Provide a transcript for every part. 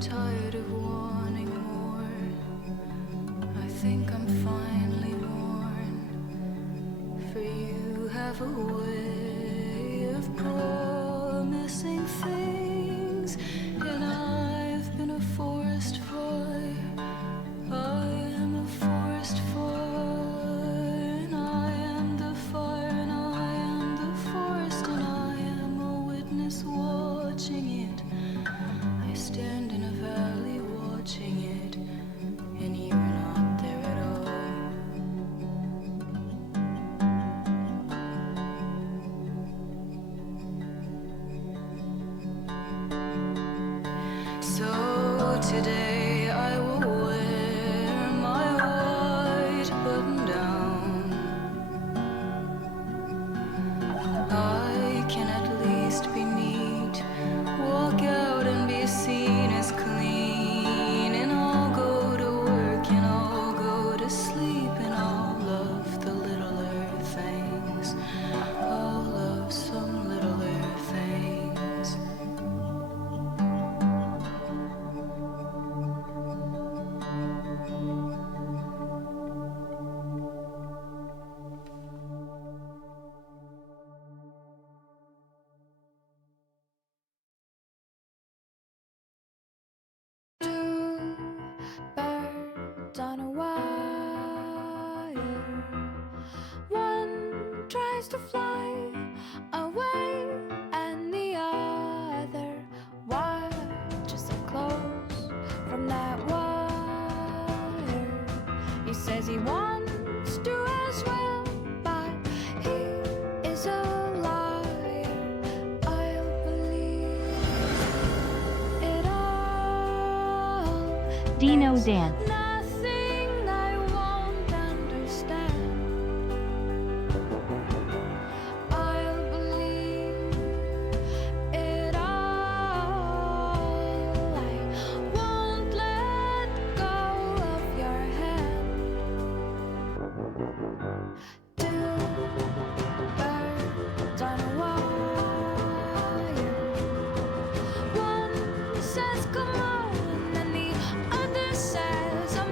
tired of wanting more. I think I'm finally worn, for you have a way of promising things, and I've been a forest fire. I am a forest fire, and I am the fire, and I am the forest, and I am a witness watching it. I stand in a valley watching it, and you are not there at all. So today I will wear my white button down. I can at least be neat, walk out and be seen as clean, and I'll go to work and I'll go to sleep, and I'll love the littler things. I'll love some littler things. Birds on a wire. One tries to fly away, and the other watches it close from that wire. He says he wants to as well, but he is a liar. I'll believe it all. Dino Dance. Nothing I won't understand. I'll believe it all. I won't let go of your hand. Two birds on a wire. One says come on, and the other says I'm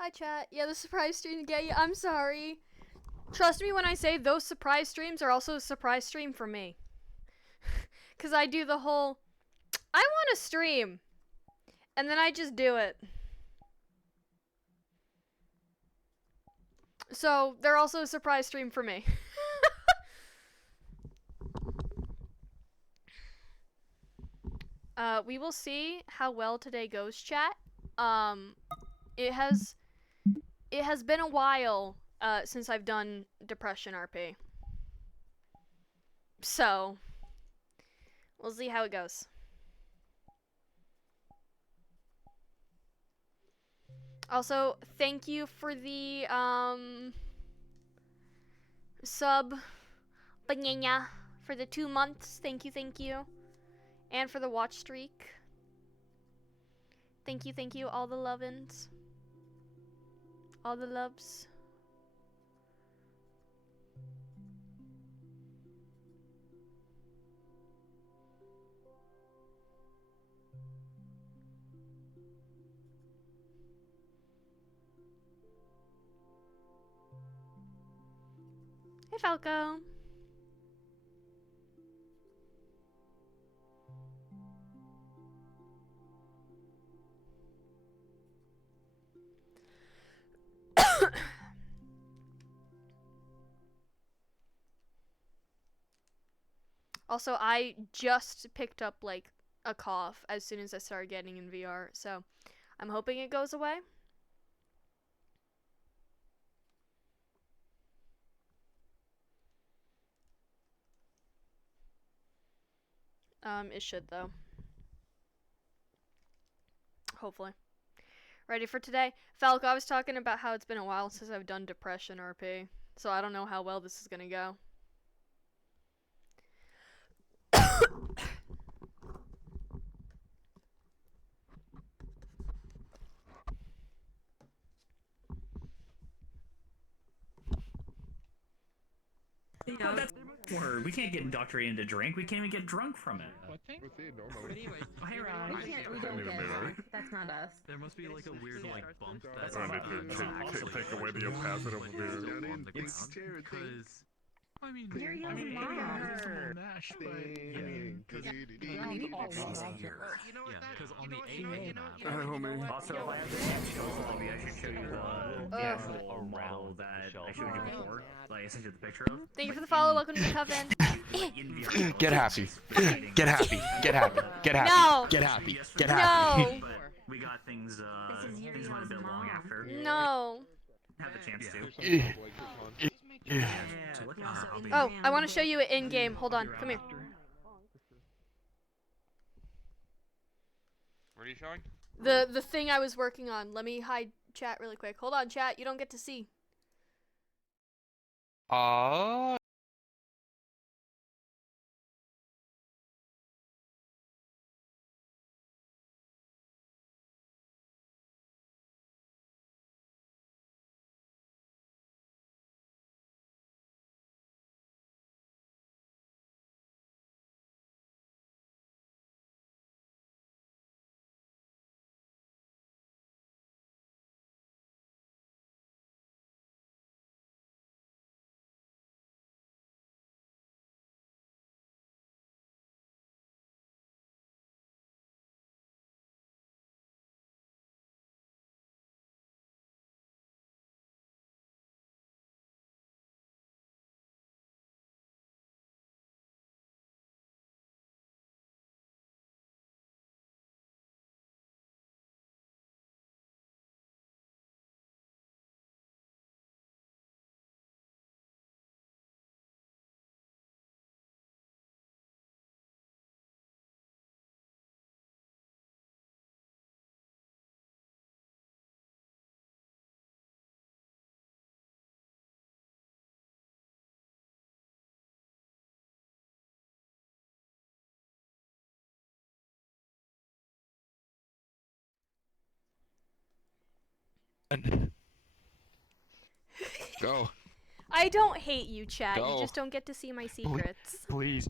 Hi, chat. Yeah, the surprise stream gay. I'm sorry. Trust me when I say those surprise streams are also a surprise stream for me. Because I do the whole, I want to stream. And then I just do it. So, they're also a surprise stream for me. We will see how well today goes, chat. It has been a while, since I've done Depression RP. So, we'll see how it goes. Also, thank you for the, sub, banana, for the 2 months. Thank you. And for the watch streak. Thank you, all the lovin's. All the loves. Hey, Falco. Also, I just picked up, like, a cough as soon as I started getting in VR, so I'm hoping it goes away. It should, though. Hopefully. Ready for today? Falco, I was talking about how it's been a while since I've done Depression RP, so I don't know how well this is gonna go. Yeah, that's word. We can't get indoctrinated into drink. We can't even get drunk from it. What thing? Anyway, We don't get drunk. That's not us. There must be like a weird like bump that's That's on take away the opacity of the beer. Because I mean, You're young I mean, mom. mash, but yeah, because You know what? because on the AI map, also, if I have the actual, maybe I should show you the actual model that I showed you before. Like, I sent you the picture of. Thank you for the follow. Welcome to the coven. Get happy. Get happy. Get happy. Get happy. No. Get happy. Get happy. No. But we got things, things went a bit long after. No. Have the chance to. Oh, I want to show you it in game. Hold on. Come here. What are you showing? The thing I was working on. Let me hide chat really quick. Hold on, chat. You don't get to see. Go. I don't hate you, chat. Go. You just don't get to see my secrets. Please.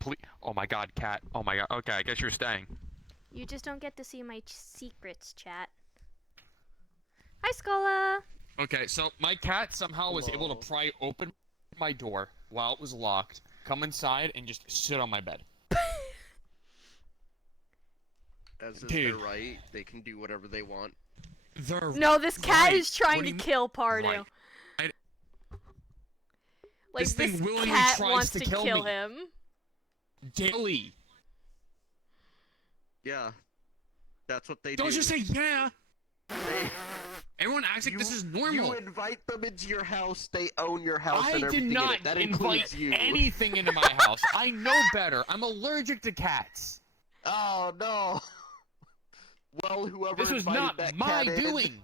Please. Oh my god, cat. Oh my god. Okay, I guess you're staying. You just don't get to see my secrets, chat. Hi, Scola. Okay, so my cat somehow was able to pry open my door while it was locked, come inside, and just sit on my bed. As is Dude. their right, they can do whatever they want. No, this cat Right. is trying What do to you kill Pardew. Right. Like, This this thing willingly cat tries wants to to kill kill me. him. Daily. Yeah. That's what they Don't do. just say yeah. They- Everyone acts like this is You normal. invite them into your house, they own your house I and did everything in not it. That invite includes you. anything into my house. I know better. I'm allergic to cats. Oh, no. Well, whoever This was invited not that my cat in- doing.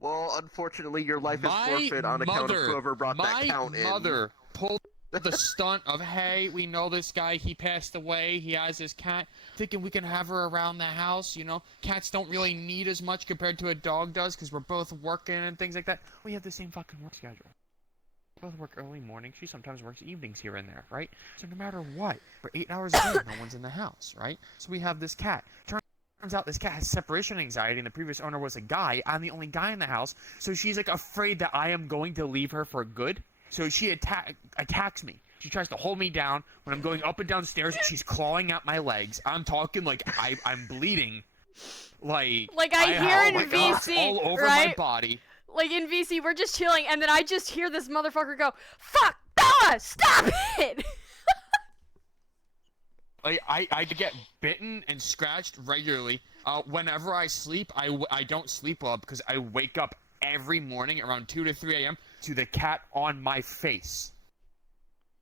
Well, unfortunately, your life is My forfeit on account of mother- whoever brought that count in. My mother pulled the stunt of, hey, we know this guy, he passed away, he has his cat, thinking we can have her around the house, you know? Cats don't really need as much compared to a dog does, because we're both working and things like that. We have the same fucking work schedule. We both work early mornings, she sometimes works evenings here and there, right? So no matter what, for 8 hours a day, no one's in the house, right? So we have this cat. Turns out this cat has separation anxiety, and the previous owner was a guy. I'm the only guy in the house, so she's like afraid that I am going to leave her for good. So she attacks me. She tries to hold me down when I'm going up and down stairs. She's clawing at my legs. I'm talking like I'm bleeding. Like I hear in my God, VC, all over right? my body. Like in VC, we're just chilling, and then I just hear this motherfucker go, "Fuck, Bella, stop it!" Like I get bitten and scratched regularly. Whenever I sleep, I don't sleep well because I wake up every morning around 2 to 3 a.m. to the cat on my face.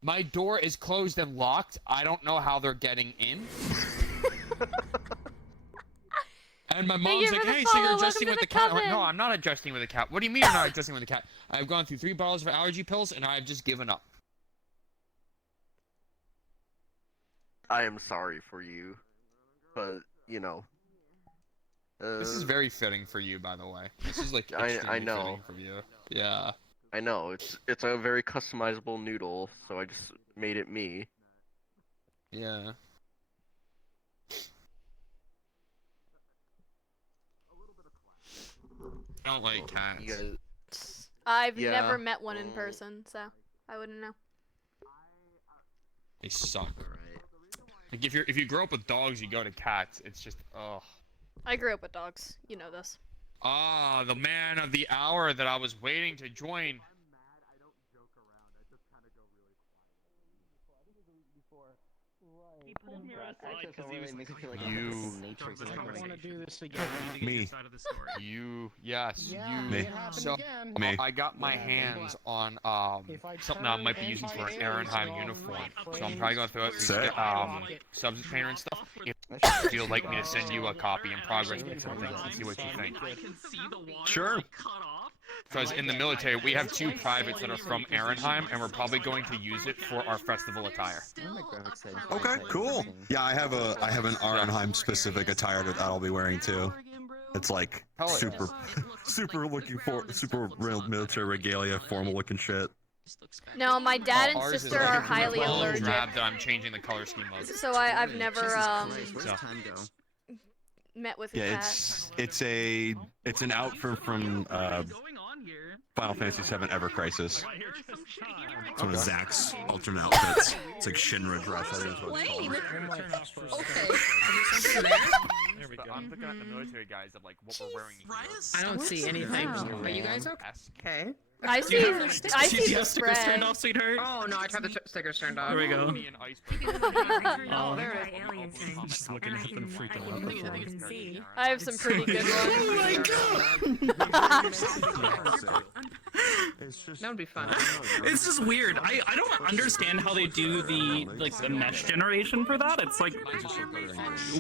My door is closed and locked. I don't know how they're getting in. And my Thank mom's you like, for the hey, so follow. you're Welcome adjusting to with the the cat? I'm like, coven. no, I'm not adjusting with the cat. What do you mean you're not adjusting with the cat? I've gone through 3 bottles of allergy pills and I've just given up. I am sorry for you, but, you know. This is very fitting for you, by the way. This is like I extremely know. fitting for you. Yeah. I know, it's a very customizable noodle, so I just made it me. Yeah. I don't like cats. You guys, I've Yeah. never met one in person, so I wouldn't know. They suck. alright. Like if you grow up with dogs, you go to cats. It's just ugh. I grew up with dogs. You know this. Ah, the man of the hour that I was waiting to join. You. want to do this again. Me. You, yes, Yeah, you. Me. it happened So, again. Me. I got my hands on something I might be using for an Ehrenheim uniform. So I'm probably going to throw it Sick. to substance painter and stuff. If you'd like me to send you a copy in progress with some things and see what you think. Sure. Because in the military, we have 2 privates that are from Ehrenheim, and we're probably going to use it for our festival attire. Okay, cool. Yeah, I have an Arnheim specific attire that I'll be wearing too. It's like Hell yeah. super real military regalia, formal looking shit. No, my dad and Ours is sister like are a highly all allergic, drab that I'm changing the color scheme of. so I've never So, met with a Yeah, cat. it's an outfit from Final Fantasy VII Ever Crisis. It's one of Zack's alternate outfits. It's like Shinra dress. I think is what it's called. there we go. I'm looking at the military guys of like what we're wearing. I don't see anything. Are you guys okay? I see the stickers spread. turned off, sweetheart? Oh no, I had the stickers turned off. There we go. Oh, there it is. Just looking at them freaking out. I have some pretty good ones. Oh my god! That would be fun. It's just weird. I don't understand how they do the mesh generation for that. It's like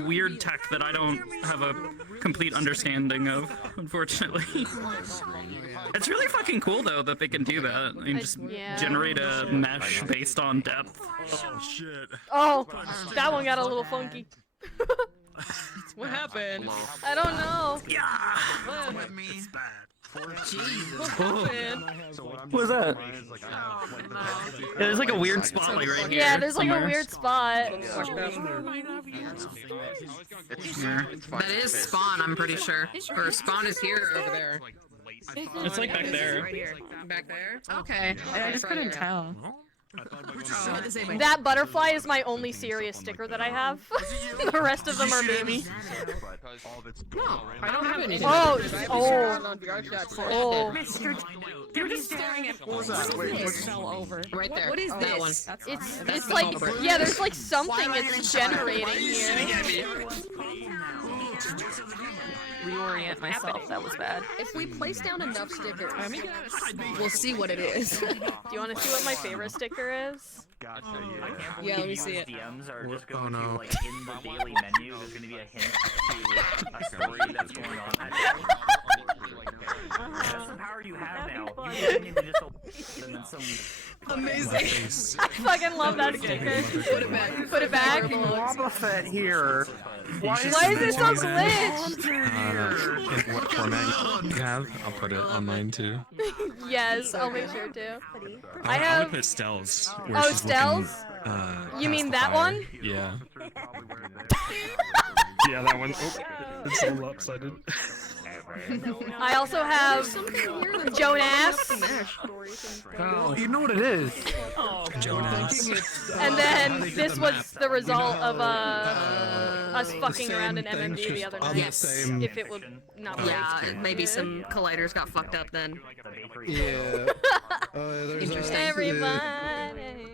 weird tech that I don't have a complete understanding of, unfortunately. It's really fucking cool though that they can do that and just Yeah. generate a mesh based on depth. Oh shit. Oh, that one got a little funky. What happened? I don't know. Yeah. What? What was that? Yeah, there's like a weird spot like right here. Yeah, there's like a somewhere. weird spot. That is Spawn, I'm pretty sure. Or Spawn is here or over there. It's like back there. Right here. Back there? Okay. I just couldn't tell. That butterfly is my only serious sticker that I have. The rest of them are memes. No, I don't have any. Oh, Oh. You're just staring at what fell over. Right there. What is that one? It's like, yeah, there's like something it's generating here. Reorient myself. That was bad. If we place down enough stickers, we'll see what it is. Do you want to see what my favorite sticker is? Yeah, let me see it. DMs are just going to, like, in the daily menu, there's going to be a hint to a story that's going on that day. That's the power you have now. You genuinely just and then some... Amazing. I fucking love that sticker. Put it back. Put it back. Boba Fett here. Why is it so glitched? In what format you have? I'll put it on mine too. Yes, I'll make sure to. I I have. would put Stell's. Oh, Stell's? You mean that one? Yeah. Yeah, that one. Oh, it's all lopsided. I also have Jonas. Oh, you know what it is. Jonas. And then this was the result of us fucking around in MMD the other night. Yes. If it would not be. Yeah, maybe some colliders got fucked up then. Yeah. There's Interesting. Everybody.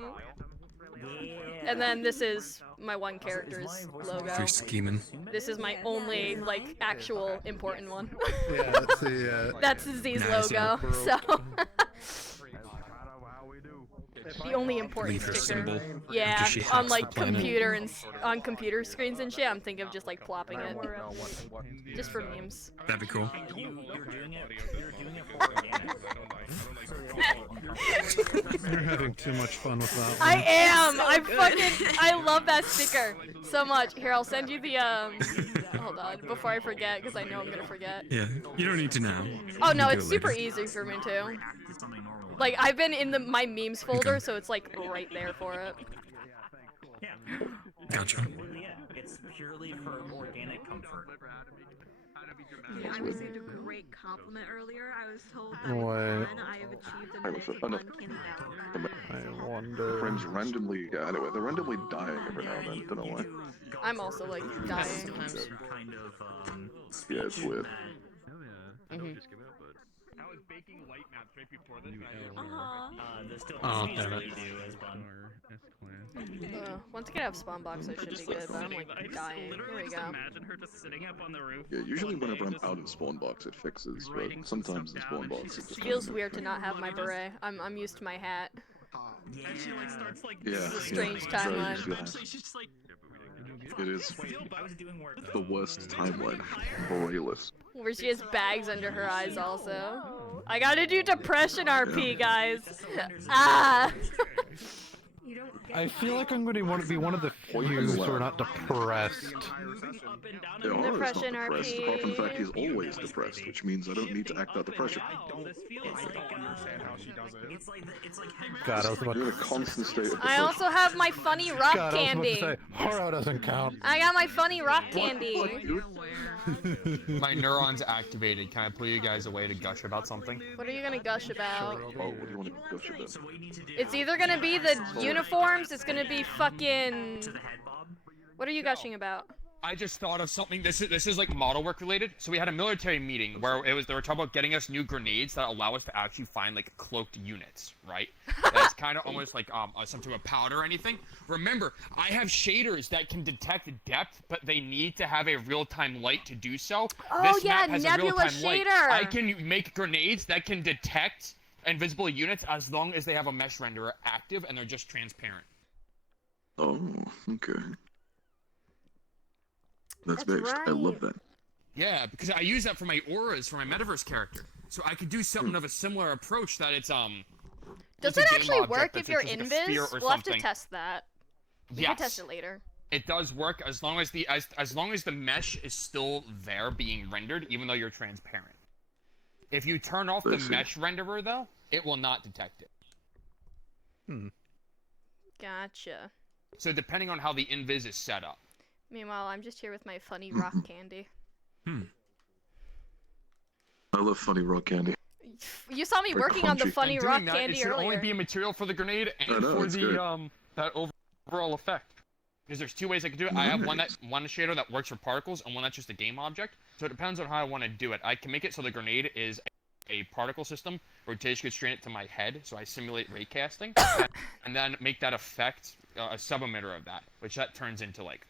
And then this is my one character's logo. For scheming. This is my only, like, actual important one. Yeah, that's the. That's Z's Nice, logo, yeah. so. The only important Leave her sticker. symbol Yeah, after she on hacks like the planet. computer and on computer screens and shit. I'm thinking of just like plopping it, just for memes. That'd be cool. You're doing it for organic. You're having too much fun with that one. I am. I love that sticker so much. Here, I'll send you the Hold on, before I forget, because I know I'm gonna forget. Yeah, you don't need to now. Oh no, You can it's do it super later. easy for me too. Like I've been in my memes folder, so it's like right there for it. Yeah. Gotcha. Yeah, it's purely for organic comfort. I received a great compliment earlier. I was told that Wait. I have achieved a I was uncanny balance. I wonder. Friends randomly, anyway, they're randomly dying every now and then. Don't know why. I'm also like dying. Kind of, Yeah, it's weird. I was baking light maps right before this. Oh, damn it. Once I get out spawn box, I should be good, but I'm like dying. Here we go. Imagine her just sitting up on the roof. Yeah, usually whenever I'm out in spawn box, it fixes, but sometimes in spawn box, it just Feels weird to not have my beret. I'm used to my hat. And she like starts like Yeah. This is a strange yeah, very timeline. used to that. she's just like It is I was doing work. the worst timeline. Borealis. Where she has bags under her eyes also. I gotta do depression RP, guys. Ah! I feel like I'm going to be one of the few who are not depressed. There are, it's not Depression depressed, RP. apart from the fact he's always depressed, which means I don't need to act out depression. God, I was about You're in a constant state of I depression. also have my funny rock God, I was about to candy. say, Haro doesn't count. I got my funny rock candy. My neurons activated. Can I pull you guys away to gush about something? What are you gonna gush about? Oh, what do you want to gush about? It's either gonna be the uniforms, it's gonna be fucking... What are you gushing about? I just thought of something. This is like model work related. So we had a military meeting where they were talking about getting us new grenades that allow us to actually find like cloaked units, right? That's kind of almost like some sort of powder or anything. Remember, I have shaders that can detect depth, but they need to have a real-time light to do so. Oh, This yeah, map has a nebula real-time light. shader. I can make grenades that can detect invisible units as long as they have a mesh renderer active and they're just transparent. Oh, okay. That's That's based. I right. love that. Yeah, because I use that for my auras for my metaverse character. So I could do something of a similar approach that it's Does it's a it game actually object work that's if you're just like a sphere invis? or We'll have to something. test that. We Yes. can test it later. It does work as long as as long as the mesh is still there being rendered, even though you're transparent. If you turn off the mesh renderer, though, it will not detect it. Gotcha. So depending on how the invis is set up. Meanwhile, I'm just here with my funny rock candy. I love funny rock candy. You saw me Very working on the crunchy. funny And rock doing that, candy it should earlier. only be a material for the grenade and I know, for it's the great. that overall effect. Because there's two ways I can do it. I have one shader that works for particles and one that's just a game object. So it depends on how I want to do it. I can make it so the grenade is a particle system, rotation constrain it to my head, so I simulate ray casting, and then make that effect a sub-emitter of that, which that turns into like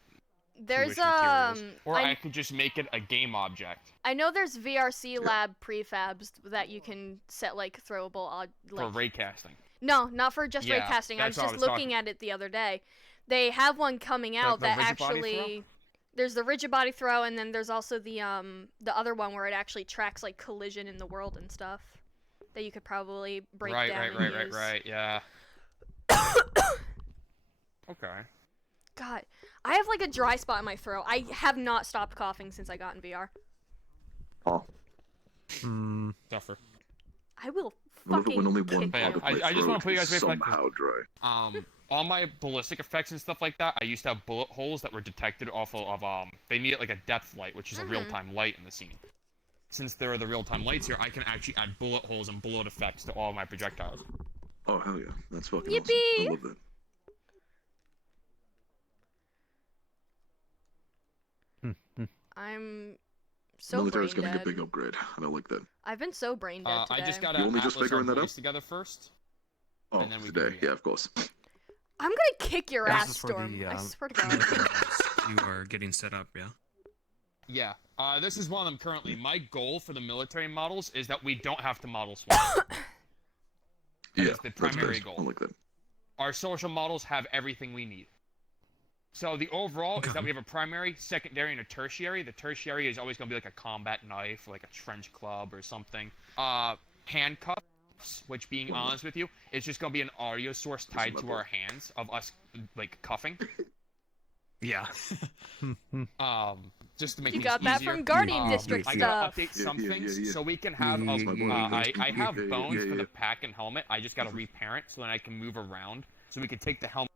There's materials. Or I could just make it a game object. I know there's VRC lab prefabs that you can set like throwable For ray casting. No, not for just ray Yeah, casting. I was that's what I just was looking talking- at it the other day. They have one coming out the that rigid body actually there's the rigid body throw, and then there's also the other one where it actually tracks like collision in the world and stuff that you could probably break down and use. Right, yeah. Okay. God, I have like a dry spot in my throat. I have not stopped coughing since I got in VR. Oh. Tougher. I will I love it when only fucking one kick part you. of my I just want to throat put you guys is away from somehow dry. all my ballistic effects and stuff like that, I used to have bullet holes that were detected off of they needed like a depth light, which is a real-time light in the scene. Since there are the real-time lights here, I can actually add bullet holes and bullet effects to all of my projectiles. Oh hell yeah, that's fucking Yippee! awesome. I love that. I'm so Military's brain getting dead. a big upgrade. I don't like that. I've been so brain dead today. I just got You want me Atlas just figuring that out? together first. Oh, and then we today, yeah, of course. I'm gonna kick your This ass, is for Storm. the, I swear to God. You are getting set up, yeah? Yeah, this is one of them currently. My goal for the military models is that we don't have to model swap. Yeah, That's the primary best. goal. I like that. Our social models have everything we need. So the overall is that we have a primary, secondary, and a tertiary. The tertiary is always going to be like a combat knife, or like a trench club or something. Handcuffs, which being honest with you, is just going to be an audio source tied to our hands of us like cuffing. Yeah. Just to make You things got that easier. from Guardian District I gotta stuff. update some things yeah. so we can have. I have bones for the pack and helmet. I just gotta reparent so then I can move around. So we can take the helmet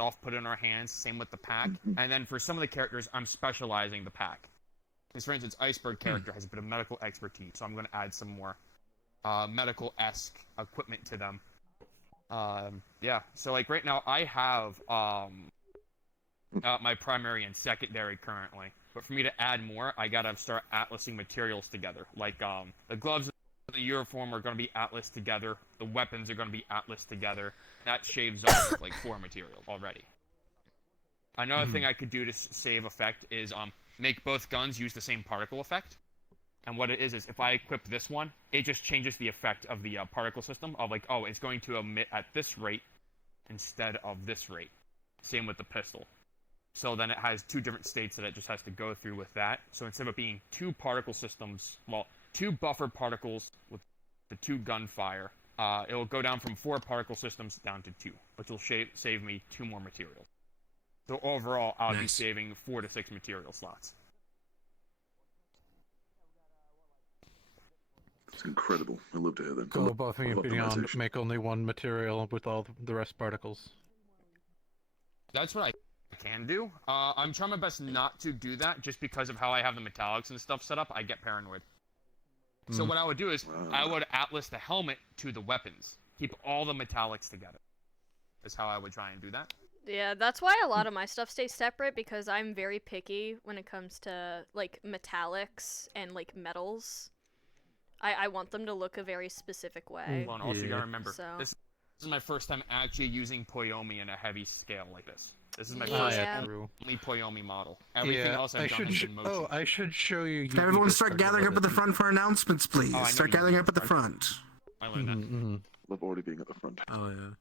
off, put it in our hands. Same with the pack. And then for some of the characters, I'm specializing the pack. Because for instance, Iceberg character has a bit of medical expertise, so I'm gonna add some more medical-esque equipment to them. Yeah. So like right now, I have my primary and secondary currently. But for me to add more, I gotta start atlasing materials together. Like, the gloves and the uniform are gonna be atlas together. The weapons are gonna be atlas together. That shaves off, like, 4 materials already. Another thing I could do to save effect is, make both guns use the same particle effect. And what it is if I equip this one, it just changes the effect of the particle system of, like, oh, it's going to emit at this rate instead of this rate. Same with the pistol. So then it has 2 different states that it just has to go through with that. So instead of it being 2 particle systems, well, 2 buffer particles with the 2 gunfire, it will go down from 4 particle systems down to 2, which will save me 2 more materials. So overall, I'll be saving 4 to 6 material slots. It's incredible. I love to hear that. So both of you love being on optimization. make only one material with all the rest particles. That's what I can do. I'm trying my best not to do that just because of how I have the metallics and stuff set up. I get paranoid. So what I would do is I would atlas the helmet to the weapons. Keep all the metallics together. Is how I would try and do that. Yeah, that's why a lot of my stuff stays separate, because I'm very picky when it comes to, like, metallics and, like, metals. I want them to look a very specic way. Well, and also you gotta remember, So. this is my first time actually using Poyomi in a heavy scale like this. This is my Yeah. first Yeah. only Poyomi model. Everything else I've done has been motion. Oh, I should show you. Can everyone start gathering up at the front for announcements, please? Oh, I know Start you gathering mean up at the front. front. I learned that. Love already being at the front. Oh yeah. Who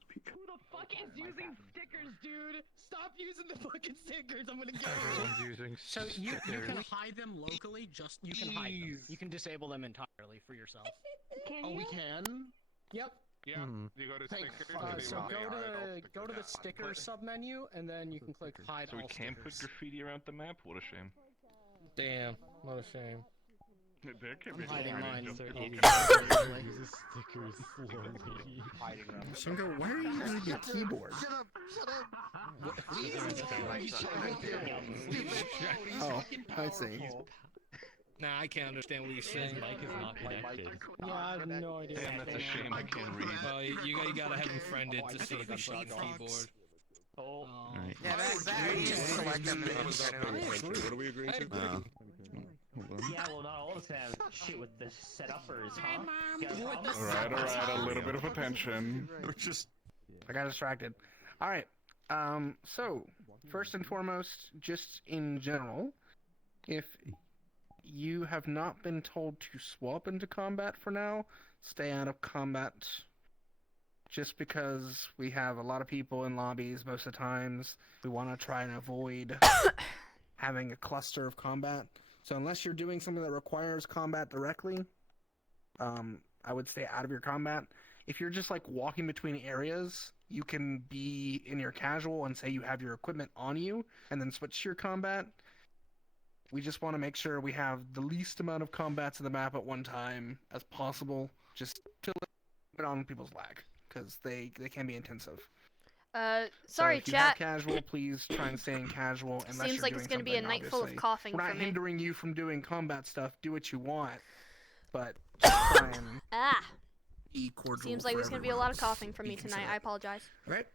the fuck is using stickers, dude? Stop using the fucking stickers. I'm gonna go. Everyone's using So you stickers. can hide them locally. Just you can hide them. You can disable them entirely for yourself. Can we can. Yep. Yeah. You go to stickers. So go to the sticker submenu, and then you can click hide So we all can't put stickers. graffiti around the map. What a shame. Damn, what a shame. I'm hiding mine. Shingo, why are you using your keyboard? Oh, I see. Nah, I can't understand what you're saying. His mic is not connected. Yeah, I have no idea. Damn, that's a shame. I can't read. Well, you gotta have him friended to see if he's on the keyboard. Oh. Right. Yeah, select them. What are we agreeing to? Yeah, well, not all of us have shit with the set-uppers, huh? Alright, a little bit of attention. I got distracted. Alright, so, first and foremost, just in general, if you have not been told to swap into combat for now, stay out of combat. Just because we have a lot of people in lobbies most of the times, we want to try and avoid having a cluster of combat. So unless you're doing something that requires combat directly, I would stay out of your combat. If you're just like walking between areas, you can be in your casual and say you have your equipment on you, and then switch to your combat. We just want to make sure we have the least amount of combats in the map at one time as possible, just to limit on people's lag, because they can be intensive. Sorry, so if you chat. have casual, please try and stay in casual. Unless Seems like it's gonna be a night full of coughing We're not for me. hindering you from doing combat stuff. Do what you want, but just try and be cordial. Seems like there's gonna be a lot of coughing from me tonight. I apologize. Right.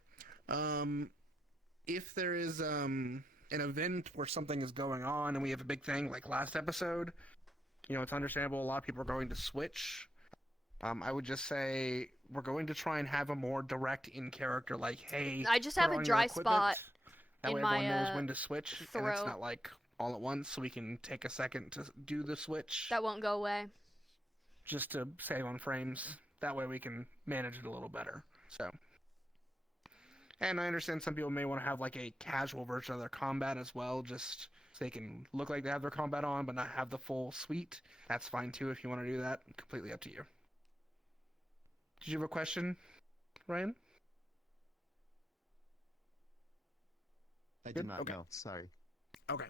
If there is an event where something is going on and we have a big thing like last episode, you know, it's understandable. A lot of people are going to switch. I would just say we're going to try and have a more direct in character, like, hey, I just put have a on your dry equipment. spot That in way my everyone knows when to switch, and it's throat. not like all at once, so we can take a second to do the switch. That won't go away. Just to save on frames. That way we can manage it a little better. So, and I understand some people may want to have like a casual version of their combat as well, just so they can look like they have their combat on, but not have the full suite. That's fine too if you want to do that. Completely up to you. Did you have a question, Ryan? I did not know. Sorry. Okay.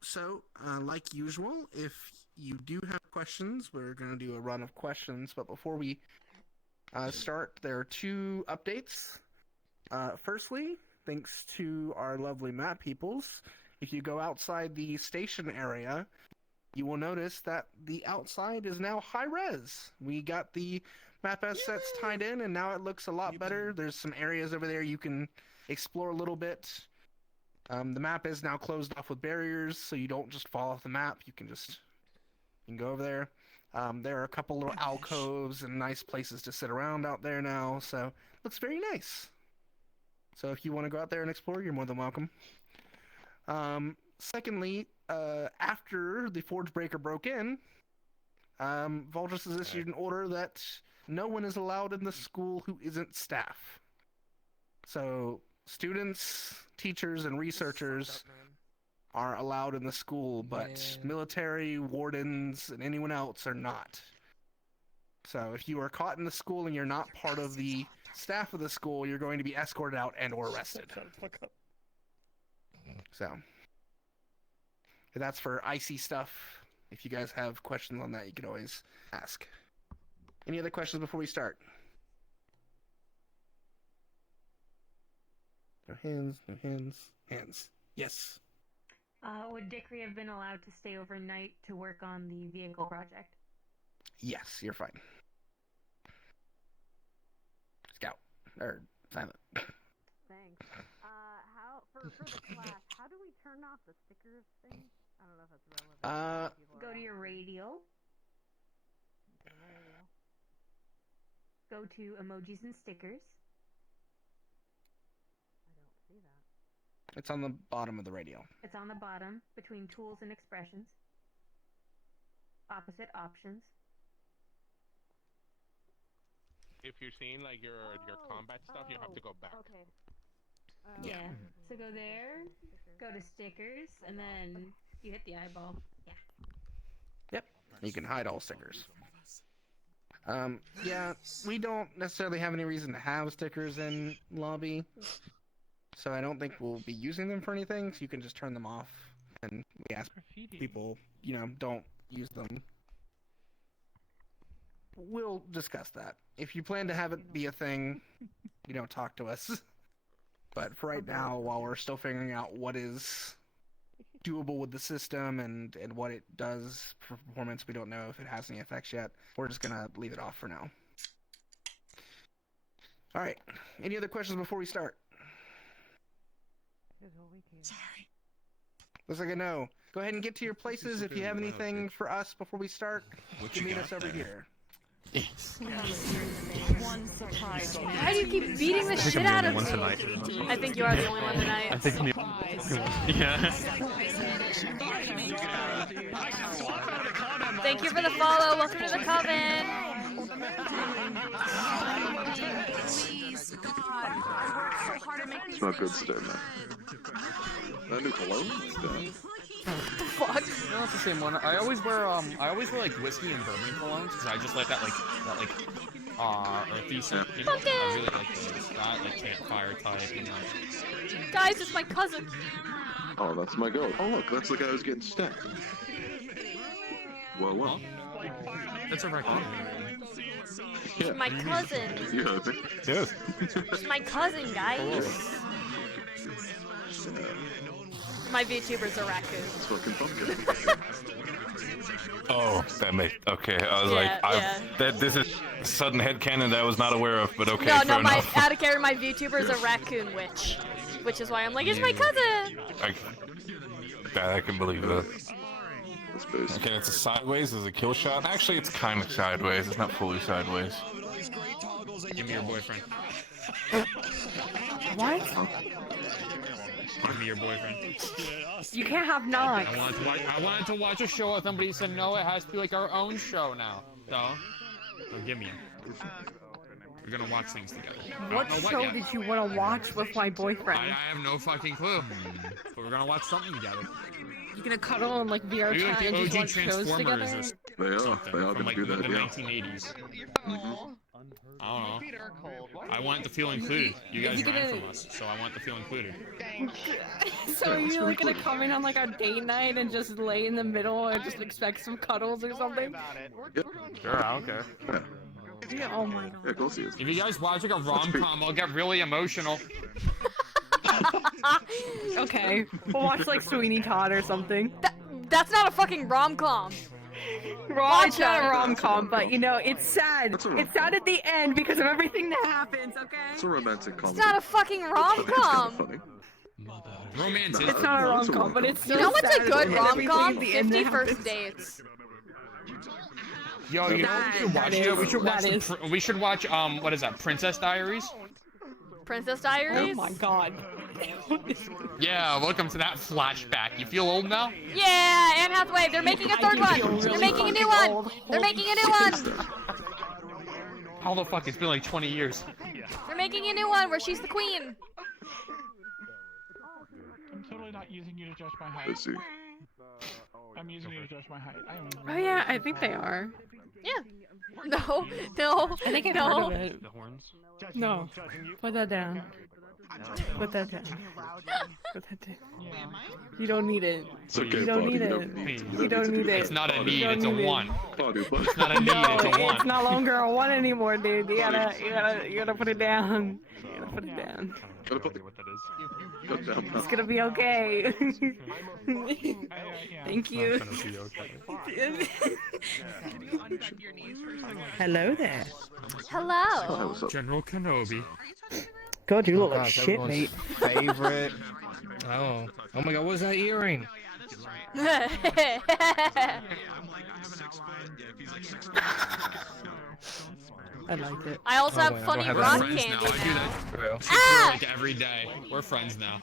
So, like usual, if you do have questions, We're going to do a run of questions, but before we start, there are two updates. Firstly, thanks to our lovely map peoples, if you go outside the station area, you will notice that the outside is now high res. We got the map assets tied in, and now it looks a lot better. There's some areas over there you can explore a little bit. The map is now closed off with barriers, so you don't just fall off the map. You can go over there. There are a couple little alcoves and nice places to sit around out there now, so it looks very nice. So if you want to go out there and explore, you're more than welcome. Secondly, after the Forge Breaker broke in, Voltus has issued an order that no one is allowed in the school who isn't staff. So students, teachers, and researchers are allowed in the school, but military, wardens, and anyone else are not. So if you are caught in the school and you're not part of the staff of the school, you're going to be escorted out and or arrested. So that's for icy stuff. If you guys have questions on that, you can always ask. Any other questions before we start? No hands, no hands, hands. Yes. Would Dickory have been allowed to stay overnight to work on the vehicle project? Yes, you're fine. Scout. Or silent. Thanks. How for the class, how do we turn off the stickers thing? I don't know if that's relevant. Go to your radio. Go to emojis and stickers. I don't see that. It's on the bottom of the radio. It's on the bottom between tools and expressions. Opposite options. If you're seeing like your combat stuff, you have to go back. Okay. Yeah. So go there, go to stickers, and then you hit the eyeball. Yeah. Yep. You can hide all stickers. Yeah, we don't necessarily have any reason to have stickers in lobby, so I don't think we'll be using them for anything, so you can just turn them off. And we ask people, you know, don't use them, we'll discuss that. If you plan to have it be a thing, talk to us. But for right now, while we're still figuring out what is doable with the system and what it does for performance, we don't know if it has any effects yet. We're just gonna leave it off for now. All right. Any other questions before we start? Sorry. Looks like a no. Go ahead and get to your places. If you have anything for us before we start, you can meet us over here. One surprise. Why do you keep beating the shit out of me? I think you are the only one tonight. I think me. Yeah. Thank you for the follow. Welcome to the coven. It's not good today, man. That new cologne? Damn. Fuck. No, it's the same one. I always wear like whiskey and bourbon colognes because I just like that earthy scent. I really like those. That like campfire type, Guys, it's my cousin. Oh, that's my goat. Oh, look, that's the guy who's getting stacked. Well. That's a raccoon. She's my cousin. You heard me. Yes. She's my cousin, guys. My VTuber's a raccoon. It's fucking pumpkin. Oh, that makes okay. I was this is sudden headcanon that I was not aware of, but okay. No, fair my enough. out of character, my VTuber's a raccoon witch, which is why I'm like, it's my cousin. I can believe that. Okay, it's a sideways. Is a kill shot. Actually, it's kind of sideways. It's not fully sideways. Give me your boyfriend. What? Give me your boyfriend. You can't have Nox. I wanted to watch a show with him, but he said no. It has to be like our own show now. So give me him. We're gonna watch things together. What show did you want to watch with my boyfriend? I have no fucking clue. But we're gonna watch something together. You gonna cuddle and like VR Maybe chat like and the just OG watch shows Transformers together? They are from gonna like do the that, yeah. 1980s. I don't know. I want to feel included. You guys ran from us, so I want to feel included. So are you like gonna come in on like our date night and just lay in the middle and just expect some cuddles or something? Sure, I don't care. Yeah, oh my god. Yeah, go see it. If you guys watch like a rom-com, I'll get really emotional. Okay, we'll watch like Sweeney Todd or something. That's not a fucking rom-com. It's not a rom-com, but it's sad. It's sad at the end because of everything that happens, okay? It's a romantic comedy. It's not a fucking rom-com. Romance. It's not a rom-com, but it's You know what's a good rom-com? at the end 50 that First happens. Dates. Yo, you know what we should watch? We should watch what is that? Princess Diaries? Princess Diaries? Oh my god. Yeah, welcome to that flashback. You feel old now? Yeah, Anne Hathaway. They're making a third one. They're making a new one. They're making a new one. How the fuck? It's been like 20 years. They're making a new one where she's the queen. I'm totally not using you to judge my height. Let's see. I'm using you to judge my height. Oh yeah, I think they are. Yeah. No. I think I've heard of it. The horns. No. Put that down. Put that down. Put that down. You don't need it. It's okay, You don't buddy, need you it. don't need it. You don't need it. It's not a need, You don't it's a need it. want. Buddy, buddy. It's not a need, it's a want. It's no longer a one anymore, dude. You gotta put it down. You gotta put it down. Gotta put what that is. Cut down now. It's gonna be okay. Thank you. Hello there. Hello. General Kenobi. God, you look like gosh, shit, everyone's mate. Favorite. Oh my god, what's that earring? I like it. I also have funny We're rock friends candy now. I do now. that Ah! like every day. We're friends now.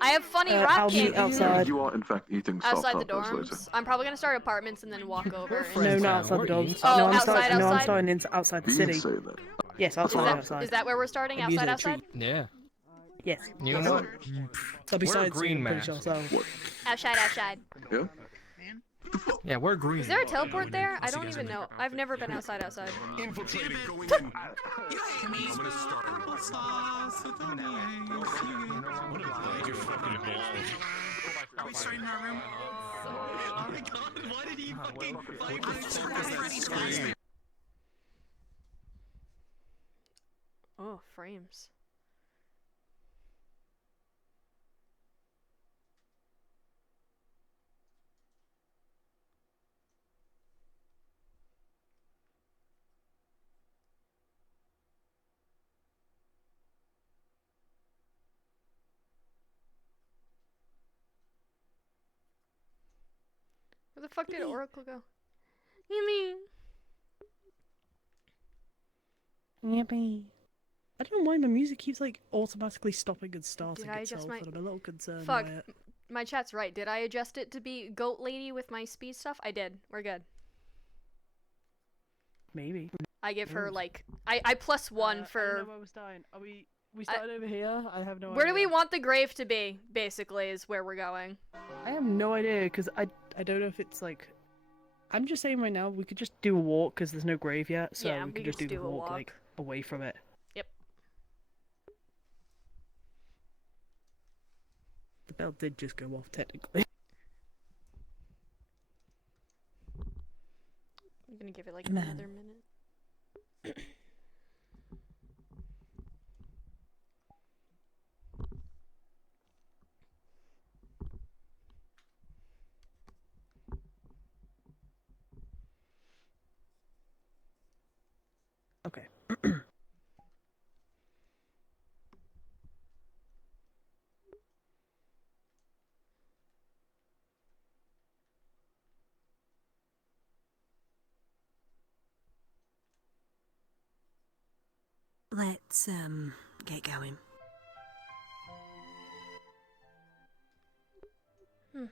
I have funny I'll rock meet candy outside. You are in fact eating outside the soft tacos dorms. later. I'm probably gonna start apartments and then walk over. No, not outside the dogs. Oh, no, I'm outside, starting. No, I'm outside? starting outside the He city. didn't say that. Yes, Is outside. that, Outside. is that where we're starting? I'm using Outside, a outside? Yeah. Yes. You know what? So besides, green I'm pretty man. sure, so. What? Outside, outside. Yeah? Yeah, we're green. Is there a teleport there? I don't even know. I've never been outside, outside. Infiltrating, going in. I'm gonna start. Are we starting our room? Oh my god, why did he fucking fight himself? Oh, frames. Where the fuck did Oracle go? Yippee! Yippee. I don't know why my music keeps like automatically stopping and starting Did I adjust itself, my... and I'm a little concerned Fuck. by it. My chat's right. Did I adjust it to be Goat Lady with my speed stuff? I did. We're good. Maybe. I give her like... I plus one I don't for... know where we're starting. Are we started over here? I have no idea. Where do we want the grave to be, basically, is where we're going. I have no idea, because I don't know if it's like... I'm just saying right now, we could just do a walk, because there's no grave yet, so Yeah, we could just do the a walk, like, away from it. Yep. The bell did just go off, technically. I'm gonna give it like Man. another minute. Okay. Let's, get going. Hmm.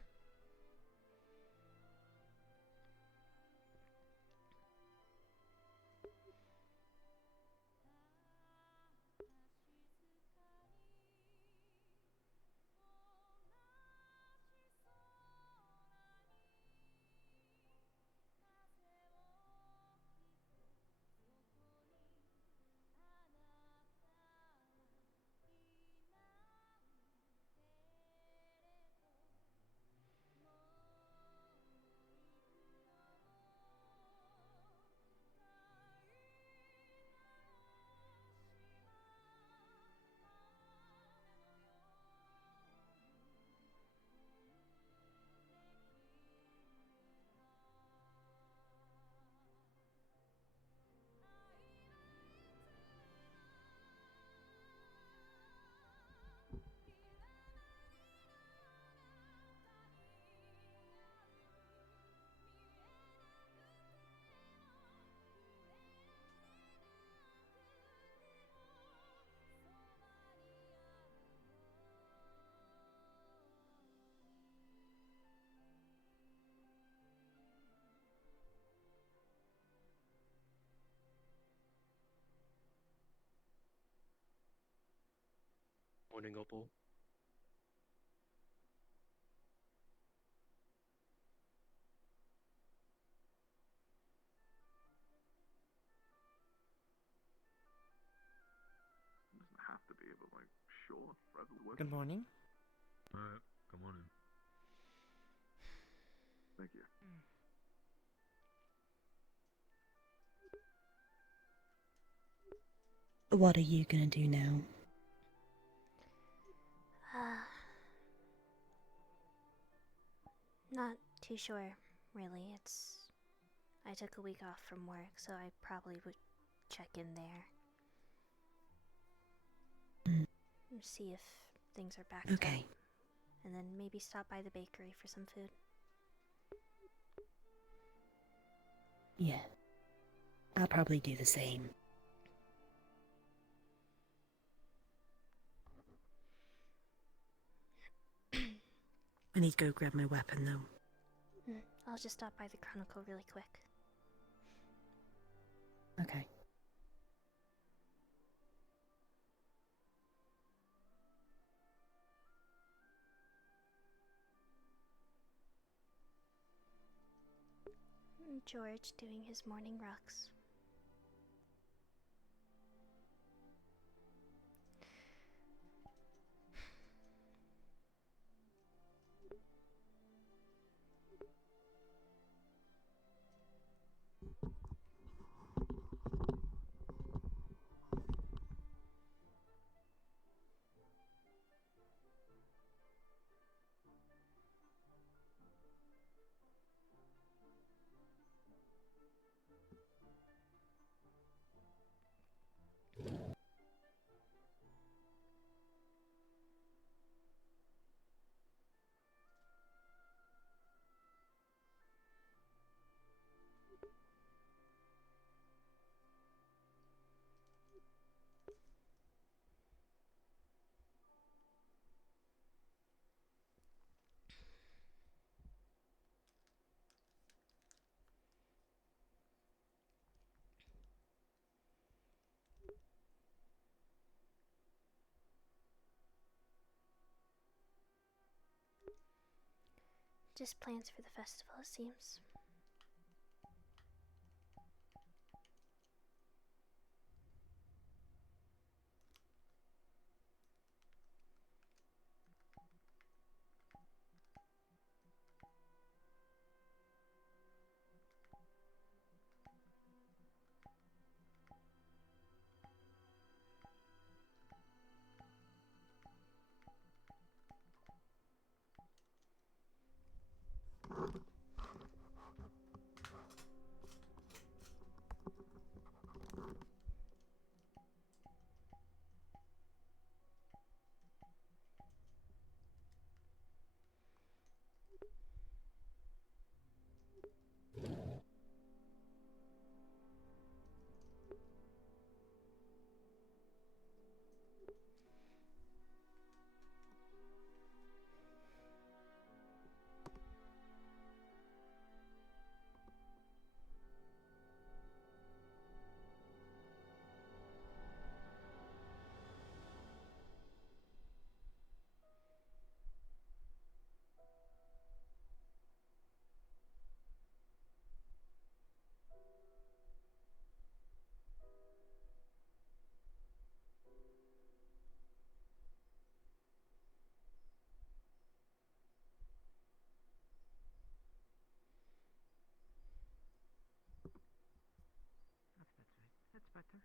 Morning, Opal. Doesn't have to be, but like, sure, whatever works. Good morning. Alright, come on in. Thank you. What are you gonna do now? Not too sure, really. I took a week off from work, so I probably would check in there. See if things are back to Okay. normal. And then maybe stop by the bakery for some food. Yeah. I'll probably do the same. I need to go grab my weapon, though. I'll just stop by the Chronicle really quick. Okay. George doing his morning rucks. Just plans for the festival, it seems. That's better.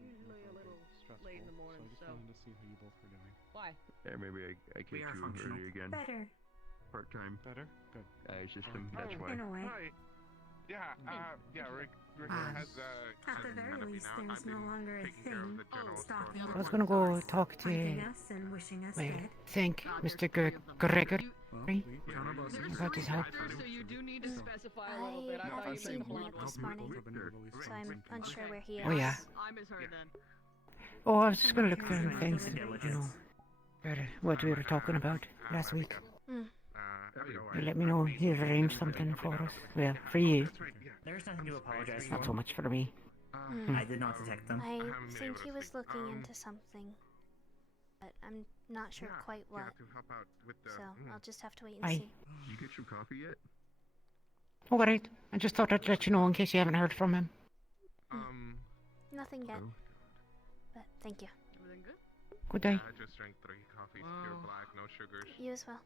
Usually a little late in the morning, so. I just wanted to see how you both were doing. Why? Yeah, maybe I We came are too functional. early again. Better. Part time. Better? Good. It's just that's why. In a way. Hi. Yeah, Rick Ah. has At the very least, there's no longer a thing stopping I was gonna go talk to pointing us and wishing us wait, dead. thank Mr. Gregory about his help. So you do need to specify a little bit. I I thought you haven't said seen the him yet this morning, so I'm unsure where he is. Oh yeah. I misheard then. Oh, I was just gonna look through things, you know, what we were talking about last week. Mm. You let me know he arranged something for us. Well, for you. There's nothing to apologize for. Not so much for me. I did not detect them. I think he was looking into something, but I'm not sure quite what. So I'll just have to wait and Aye. see. You get your coffee yet? Alright, I just thought I'd let you know in case you haven't heard from him. Nothing yet, but thank you. Everything good? Good day. I just drank 3 coffees, pure black, no sugars. You as well.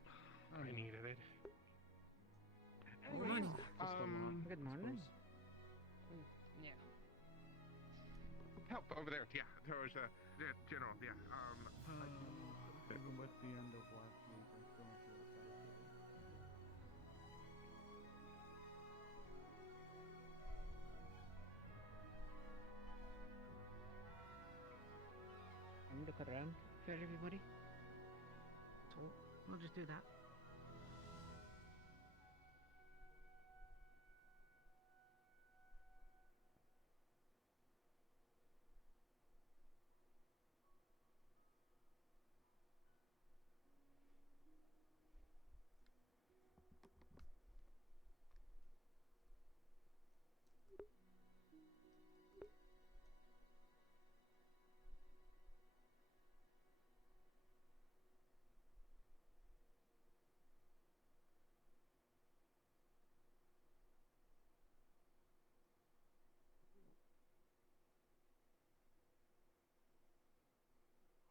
I needed it. Good morning. Good morning. Yeah. Help over there. Yeah, there was a general. Yeah. Even with the end of last week, I still don't feel excited. I'm look around for everybody. So we'll just do that.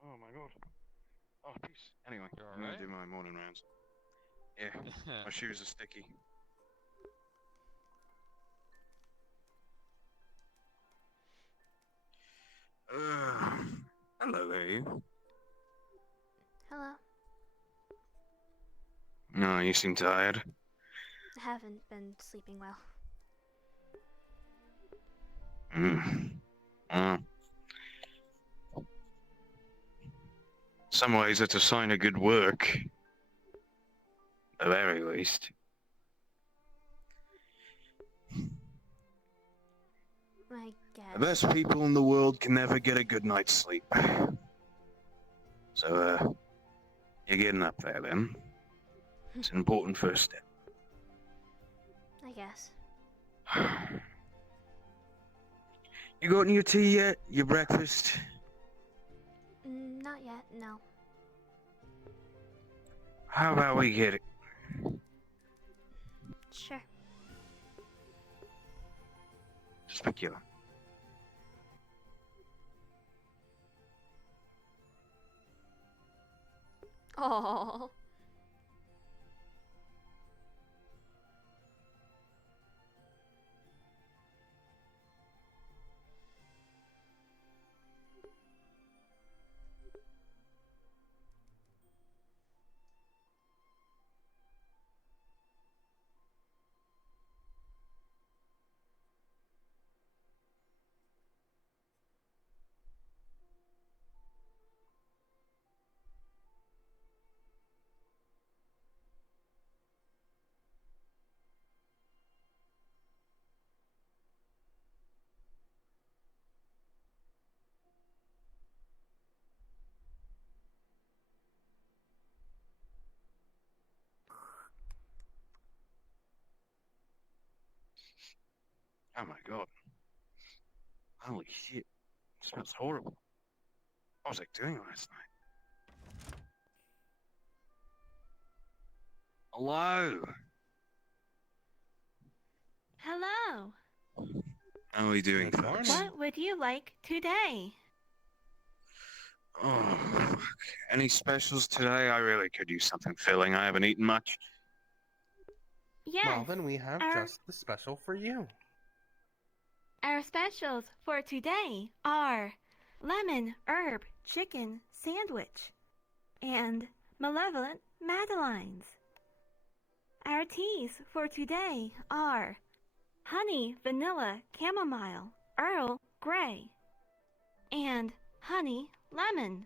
Oh my god. Oh, peace. Anyway, You I'm gonna alright? do my morning rounds. Yeah, my shoes are sticky. Hello there. Hello. No, you seem tired. I haven't been sleeping well. Some ways it's a sign of good work. At the very least. I guess. The best people in the world can never get a good night's sleep. So, you're getting up there then? It's an important first step. I guess. You got your tea yet? Your breakfast? Not yet, no. How about we get it? Sure. Specula. Oh. Oh my god. Holy shit. It smells horrible. What was I doing last night? Hello? Hello. How are we doing, Good folks? What would you like today? Oh, any specials today? I really could use something filling. I haven't eaten much. Yes. Well, then we have our, just the special for you. Our specials for today are lemon herb chicken sandwich and malevolent madeleines. Our teas for today are honey vanilla chamomile Earl Grey and honey lemon.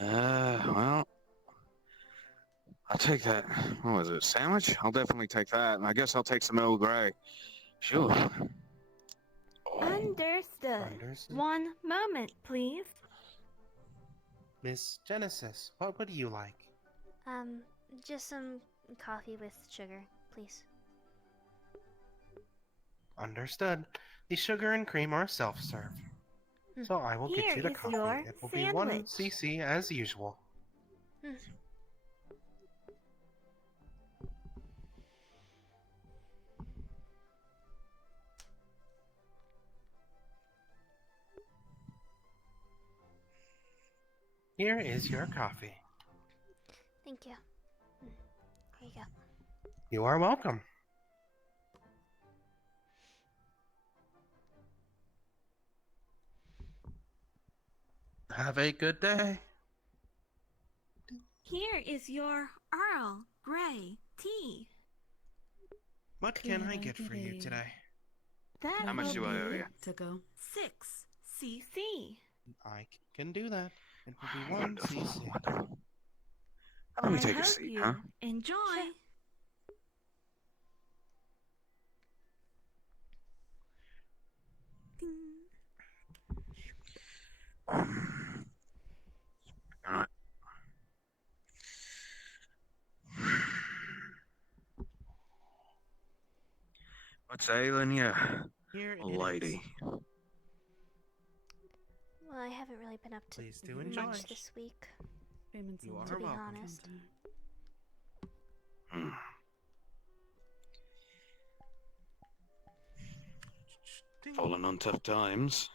Well, I'll take that. What was it, sandwich? I'll definitely take that. And I guess I'll take some Earl Grey. Sure. Understood. One moment, please. Miss Genesis, what would you like? Just some coffee with sugar, please. Understood. The sugar and cream are self-serve. So I will Here get you the is coffee. your It will be 1 sandwich. cc as usual. Here is your coffee. Thank you. Here you go. You are welcome. Have a good day. Here is your Earl Grey tea. What can I get for you today? That How much will do I owe be you? To go. 6 cc. I can do that. It will be 1 cc. Let me I take a hope seat, you huh? enjoy. Alright. What's ailing you, Here it lady? Well, I haven't really been up to Please do enjoy. much this week. Payments You on to are be welcome. honest. Hmm. Falling on tough times.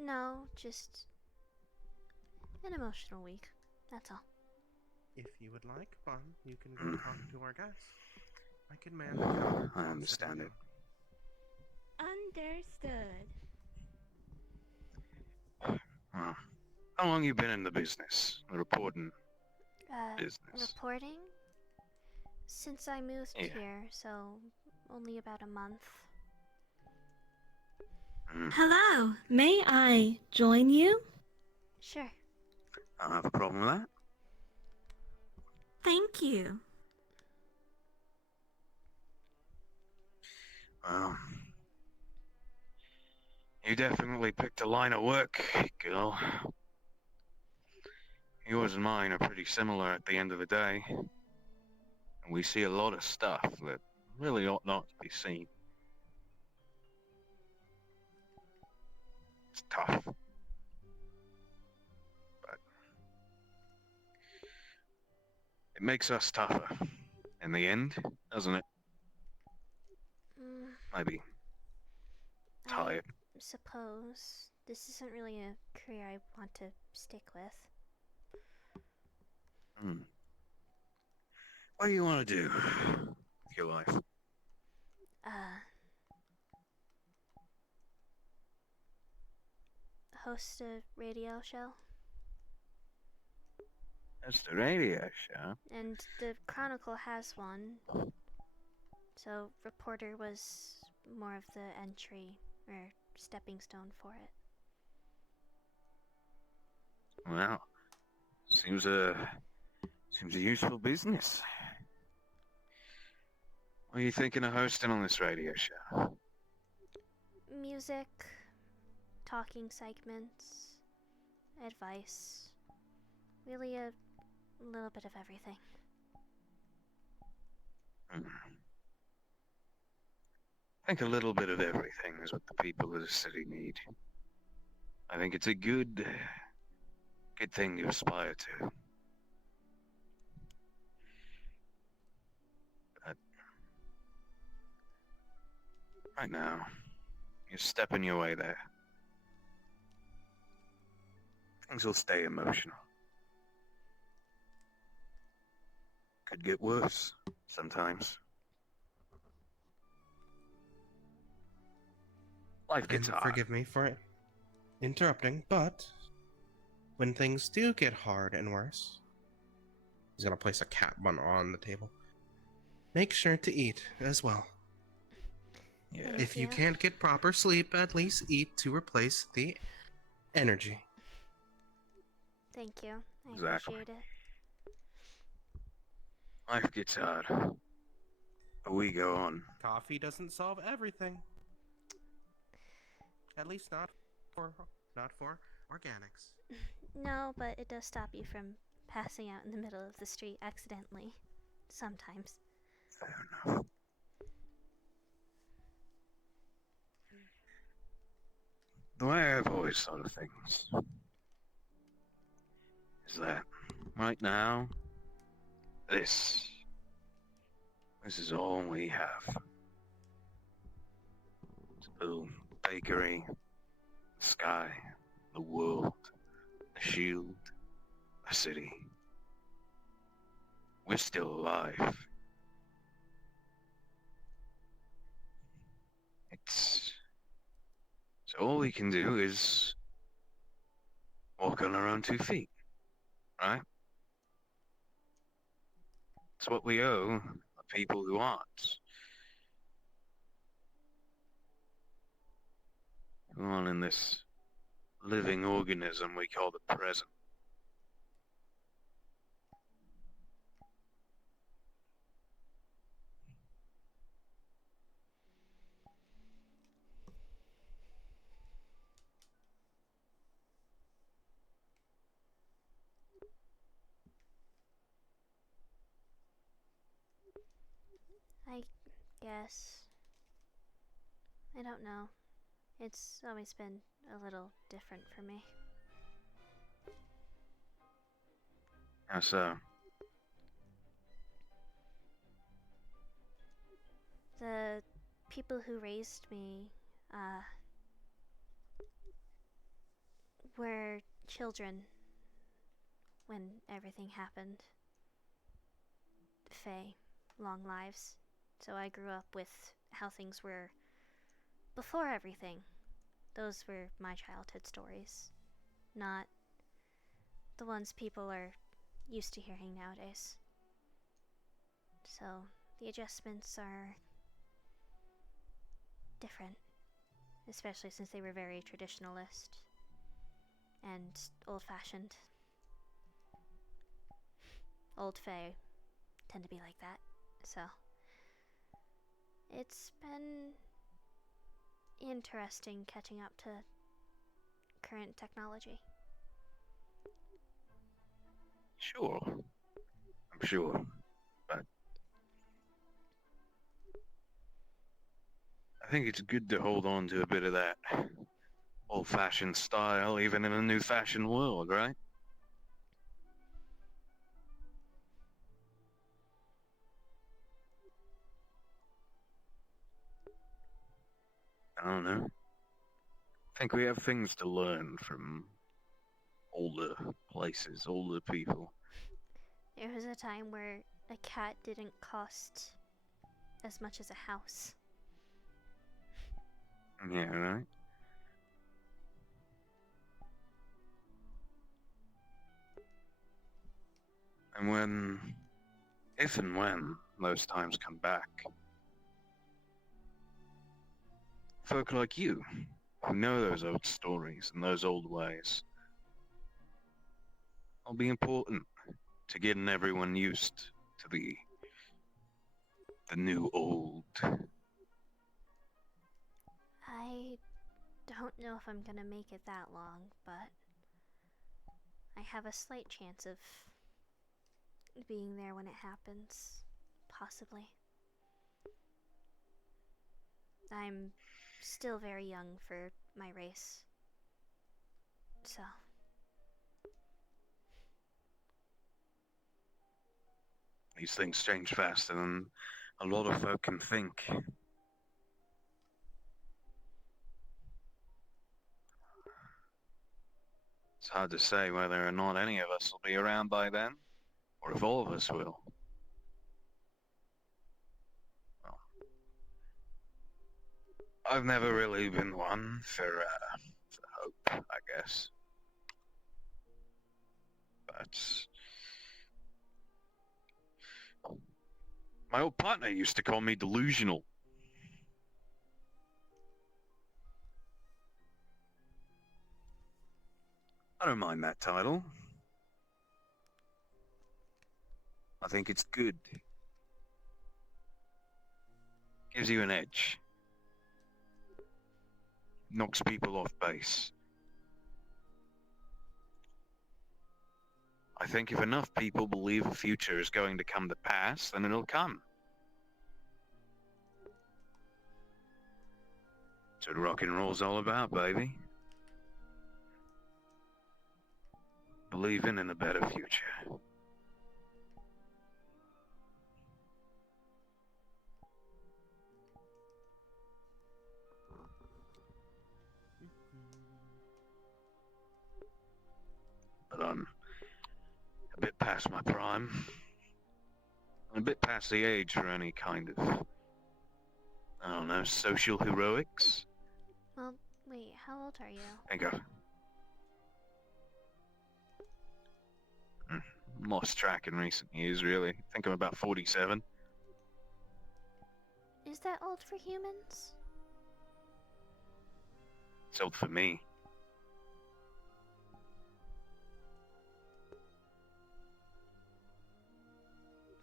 No, just an emotional week. That's all. If you would like fun, you can go talk to our guests. I can man the counter. I understand it. Understood. Well, how long you been in the business? Reporting business. Reporting? Since I moved Yeah. here, so only about a month. Hello, may I join you? Sure. I don't have a problem with that. Thank you. Well, you definitely picked a line of work, girl. yours and mine are pretty similar at the end of the day. And we see a lot of stuff that really ought not to be seen. It's tough. But it makes us tougher in the end, doesn't it? Maybe tired. I suppose. This isn't really a career I want to stick with. What do you want to do with your life? Host a radio show. That's the radio show. And the Chronicle has one. So, reporter was more of the entry or stepping stone for it. Well, seems a useful business. What are you thinking of hosting on this radio show? Music, talking segments, advice. Really a little bit of everything. I think a little bit of everything is what the people of the city need. I think it's a good thing to aspire to. But right now, you're stepping your way there. Things will stay emotional. Could get worse sometimes. Life gets hard. Forgive me for interrupting, but when things do get hard and worse, he's gonna place a cat bun on the table. Make sure to eat as well. Yeah. If you can't get proper sleep, at least eat to replace the energy. Thank you. I Exactly. appreciate it. Life gets hard. But we go on. Coffee doesn't solve everything. At least not for organics. No, but it does stop you from passing out in the middle of the street accidentally. Sometimes. Fair enough. The way I've always thought of things is that right now, this is all we have. It's a little bakery, the sky, the world, a shield, a city. We're still alive. So all we can do is walk on our own 2 feet, right? It's what we owe the people who aren't. Who aren't in this living organism we call the present. I guess. I don't know. It's always been a little different for me. How so? The people who raised me, were children when everything happened. Fae, long lives. So I grew up with how things were before everything. Those were my childhood stories, not the ones people are used to hearing nowadays. So the adjustments are different, especially since they were very traditionalist and old-fashioned. Old fae tend to be like that, so it's been interesting catching up to current technology. Sure. I'm sure. But I think it's good to hold on to a bit of that old-fashioned style, even in a new-fashioned world, right? I don't know. I think we have things to learn from older places, older people. There was a time where a cat didn't cost as much as a house. Yeah, right? And when, if and when those times come back, folk like you, who know those old stories and those old ways, will be important to getting everyone used to the new old. I don't know if I'm gonna make it that long, but I have a slight chance of being there when it happens. Possibly. I'm still very young for my race. So. These things change faster than a lot of folk can think. It's hard to say whether or not any of us will be around by then, or if all of us will. Well, I've never really been one for hope, I guess. But my old partner used to call me delusional. I don't mind that title. I think it's good. Gives you an edge. Knocks people off base. I think if enough people believe a future is going to come to pass, then it'll come. That's what rock and roll's all about, baby. Believing in a better future. But I'm a bit past my prime. I'm a bit past the age for any kind of, I don't know, social heroics. Well, wait, how old are you? Thank God. Lost track in recent years, really. I think I'm about 47. Is that old for humans? It's old for me.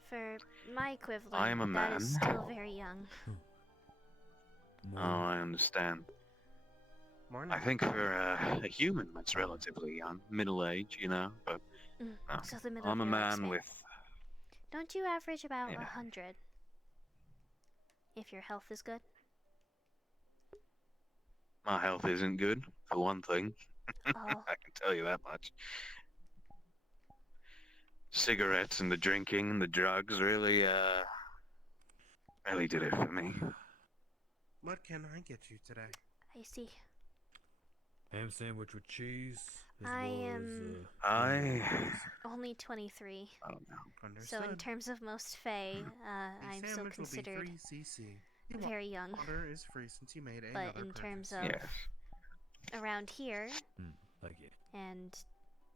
For my equivalent, I am a that is man. still very young. Oh, I understand. I think for a human, that's relatively young. Middle age, you know, but So the middle I'm a of your man lifespan. with... Don't you average about Yeah. 100? If your health is good? My health isn't good, for one thing. Oh. I can tell you that much. Cigarettes and the drinking and the drugs really did it for me. What can I get you today? I see. Ham sandwich with cheese. I am only 23. I don't know. So in Understood. terms of most Fae, The I'm still sandwich will be considered 3 cc. very young. Water is free since you made But another in terms of purchase. around here Like it. and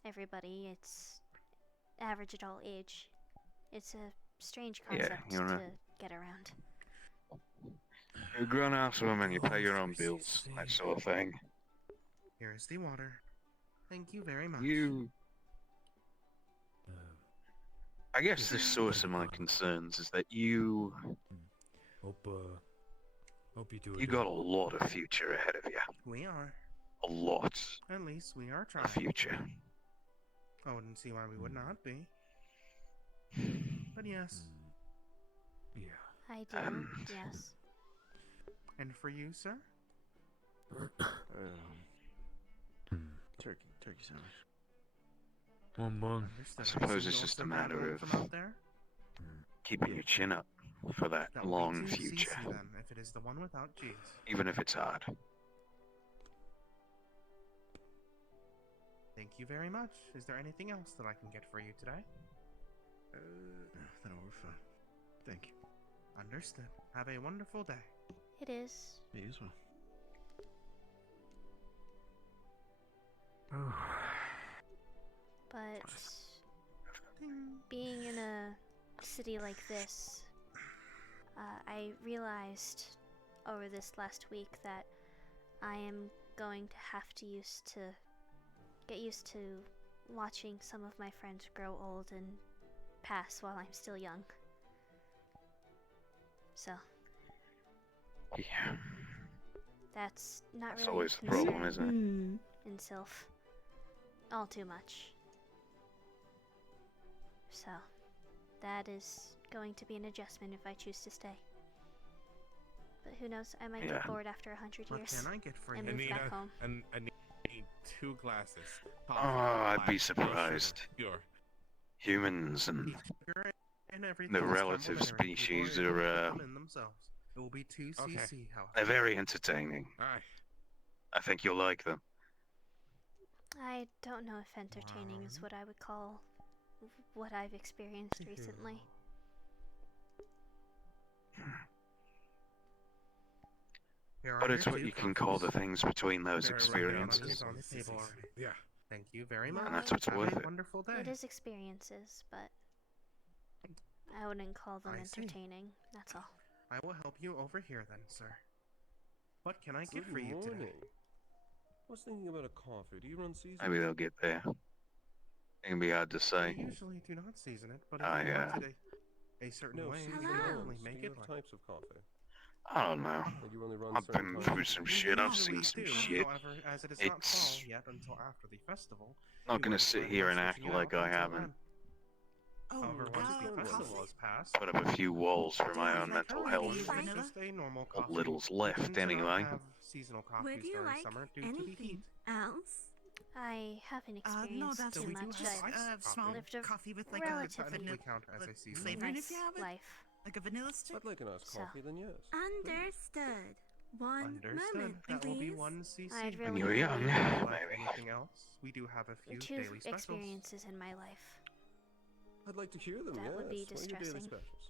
everybody, it's average adult age. It's a strange Yeah, concept you're to right. get around. You're a grown-ass woman, you pay your own bills, that sort of thing. Here is the water. Thank you very much. I guess the source of my concerns is that you Hope you do it. you got a lot of future ahead of you. We are. A lot At least we are trying. of future. I wouldn't see why we would not be. But yes. Yeah. I do, yes. And for you, sir? Turkey sandwich. One bun. I suppose it's just a matter of from out there? keeping your chin up for that That will long be 2 future, CC then, if it is the one without G's. even if it's hard. Thank you very much. Is there anything else that I can get for you today? No, we're fine. Thank you. Understood. Have a wonderful day. It is. Me as well. But being in a city like this, I realized over this last week that I am going to have to get used to watching some of my friends grow old and pass while I'm still young. So Yeah. that's not That's really always a the problem, concern isn't it? in Sylph. All too much. So that is going to be an adjustment if I choose to stay. But who knows, I might Yeah. get bored after 100 What years can I get for and you? move back home. And I need 2 glasses. Oh, I'd be surprised. Pure. Humans and Sugar and everything the is relative complimentary. species People able to are, come in themselves. It will be 2 CC, however. they're very entertaining. Alright. I think you'll like them. I don't know if entertaining is what I would call what I've experienced recently. Here are But your it's what 2 you can call the coffees. things between those They're experiences. on the table already. Yeah. Thank you very much. And that's what's Have worth a it. wonderful day. It is experiences, but I wouldn't call them I see. entertaining. That's all. I will help you over here then, sir. What can I get for you today? I was thinking about a coffee. Do you run season? Maybe they'll get there. It can be hard to We say. usually do not season it, but if I, you wanted a certain No, way, we season can definitely rounds. make Do you it have one. types of coffee? I don't know. Like you only run I've certain been types? through some shit. I've Usually seen some do, shit. However, as it is not It's fall yet until after the festival, not we gonna won't sit plan here on and act switching it like out I until haven't then. However, once the festival is passed, put up a few walls for my own mental health. just a normal What coffee. little's We left, tend to not anyway. have seasonal Would coffees you during like summer due to the heat. anything else? I haven't No, experienced that's too we do much. have I've iced small lived a coffee with like relatively technically count as a seasonal flavor nice if you have it. life. Like a vanilla stick. I'd like a nice So. coffee, then yes. Understood. One Understood. moment, That will be please. 1 CC. I'd When really you were young, Would you like maybe. anything else? We do have a few 2 daily specials. experiences in my life. I'd like to hear them, That yes. would be What are your daily distressing. specials?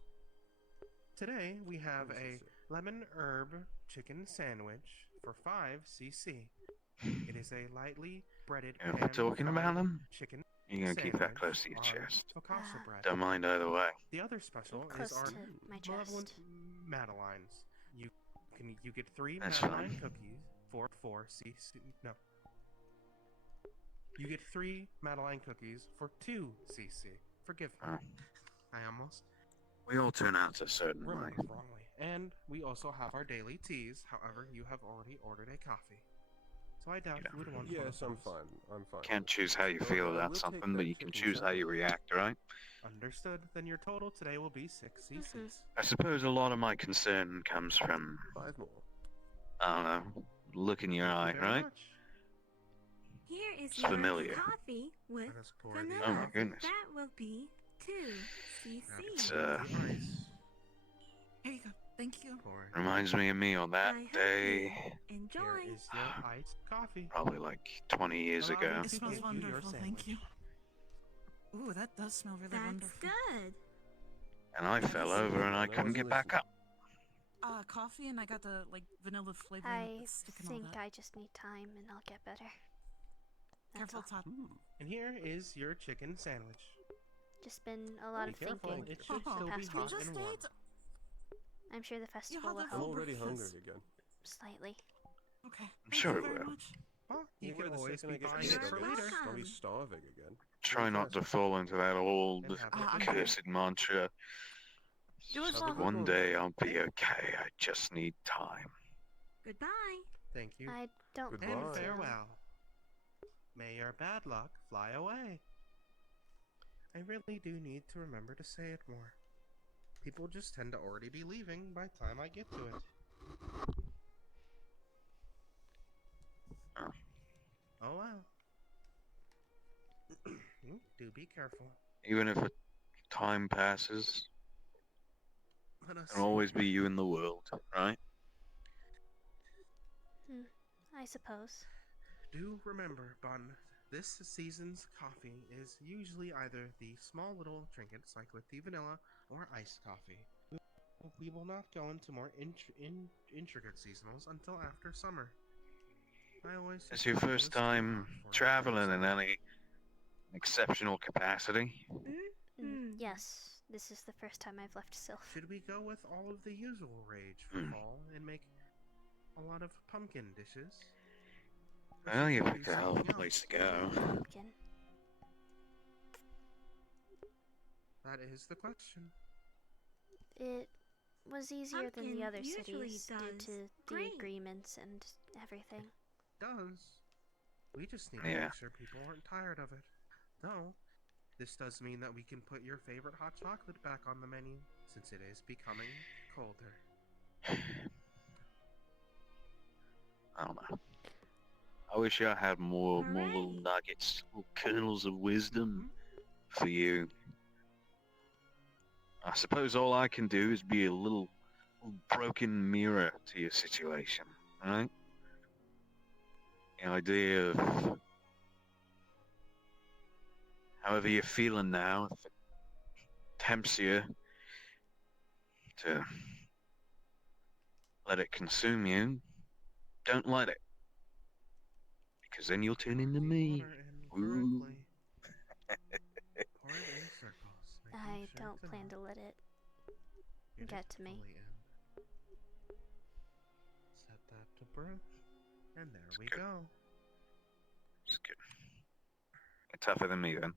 Today we have What a is it? lemon herb chicken sandwich for 5 CC. It is a lightly breaded If we're talking about pan-fried them, chicken you're gonna keep that sandwich close to your on chest. focaccia bread. Don't mind either way. The other special Close is our to my malevolent chest. Madeleines. You get 3 That's Madeline fine. cookies for 4 CC. No. You get 3 Madeline cookies for 2 CC. Forgive me. Oh. I almost We all turn out a certain way. remembered wrongly. And we also have our daily teas. However, you have already ordered a coffee. So I doubt you would want one Yes, of I'm those. fine. I'm fine. Can't choose how you Well, feel I will about take something, that but you can chicken choose how you react, right? Understood. Then your total today will be 6 CCs. I suppose a lot of my concern comes from, 5 more. I don't know, look in your eye, Thank you very right? much. Here is It's your familiar. coffee with Let us pour the vanilla. Oh my goodness. That will be 2 CC. It's, ice. Here you go. Thank you. Pour. reminds me of me on that I hope day, Enjoy. Here is your iced coffee. probably like 20 years Allow ago. me It to smells give you your wonderful. Thank you. sandwich. Ooh, that does smell really That's wonderful. good. And I fell over and I couldn't get back up. Coffee, and I got the like vanilla flavor I stick and all think that. I just need time and I'll get better. That's Careful, all. Todd. And here is your chicken sandwich. Just been a lot Be of careful, thinking. it should the still be past hot week. and warm. I'm sure the festival have will that I'm help already hungry breakfast. again. slightly. Okay. I'm sure it Thank you very will. much. Well, you Well, can the always second be I get buying it back, for I'll later. be starving again. Try not to fall into that old And have a I'm good cursed mantra. You as Have a well. good One one. day I'll be okay, I just need time. Goodbye. Thank you. I don't Goodbye. think And so. farewell. May your bad luck fly away. I really do need to remember to say it more. People just tend to already be leaving by the time I get to it. Oh well. Do be careful. Even if time passes, Let us there'll always be you in the world, right? I suppose. Do remember, Bun, this season's coffee is usually either the small little trinkets like with the vanilla or iced coffee. We will not go into more intricate seasonals until after summer. I always It's your first time traveling in any exceptional capacity. Yes, this is the first time I've left Sylph. Should we go with all of the usual rage for fall and make a lot of pumpkin dishes? Well, you picked a hell of a place to go. Pumpkin. That is the question. It was easier than the Pumpkin other usually cities due does to the great. agreements and everything. Does. We just need to make sure people aren't tired of it. Though, this does mean that we can put your favorite hot chocolate back on the menu, since it is becoming colder. I don't know. I wish I had more little nuggets, little kernels of wisdom for you. I suppose all I can do is be a little broken mirror to your situation, right? The idea of however you're feeling now, if it tempts you to let it consume you, don't let it. Because then you'll turn into me. Ooh. Pour it in circles, I sure don't plan to let it get to me. Set that to brew, and there we good. go. It's good. You're tougher than me then.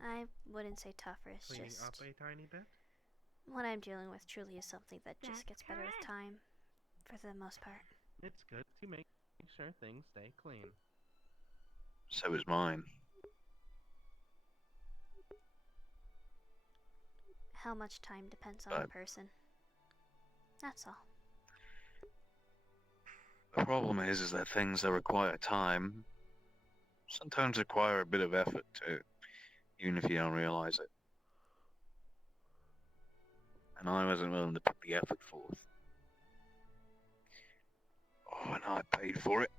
I wouldn't say tougher, it's Cleaning just up a tiny bit. what I'm dealing with truly is something that just gets better with time, for the most part. It's good to make sure things stay clean. So is mine. How much time depends on the person. That's all. The problem is that things that require time sometimes require a bit of effort too, even if you don't realize it. And I wasn't willing to put the effort forth. Oh, and I paid for it.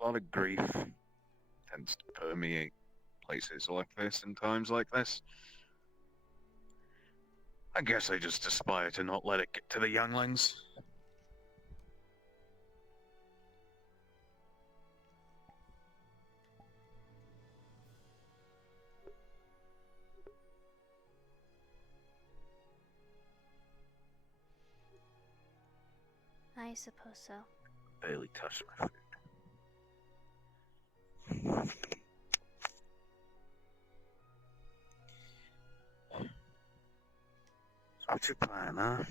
A lot of grief tends to permeate places like this and times like this. I guess I just aspire to not let it get to the younglings. I suppose so. Barely touched my food. So what's your plan, huh?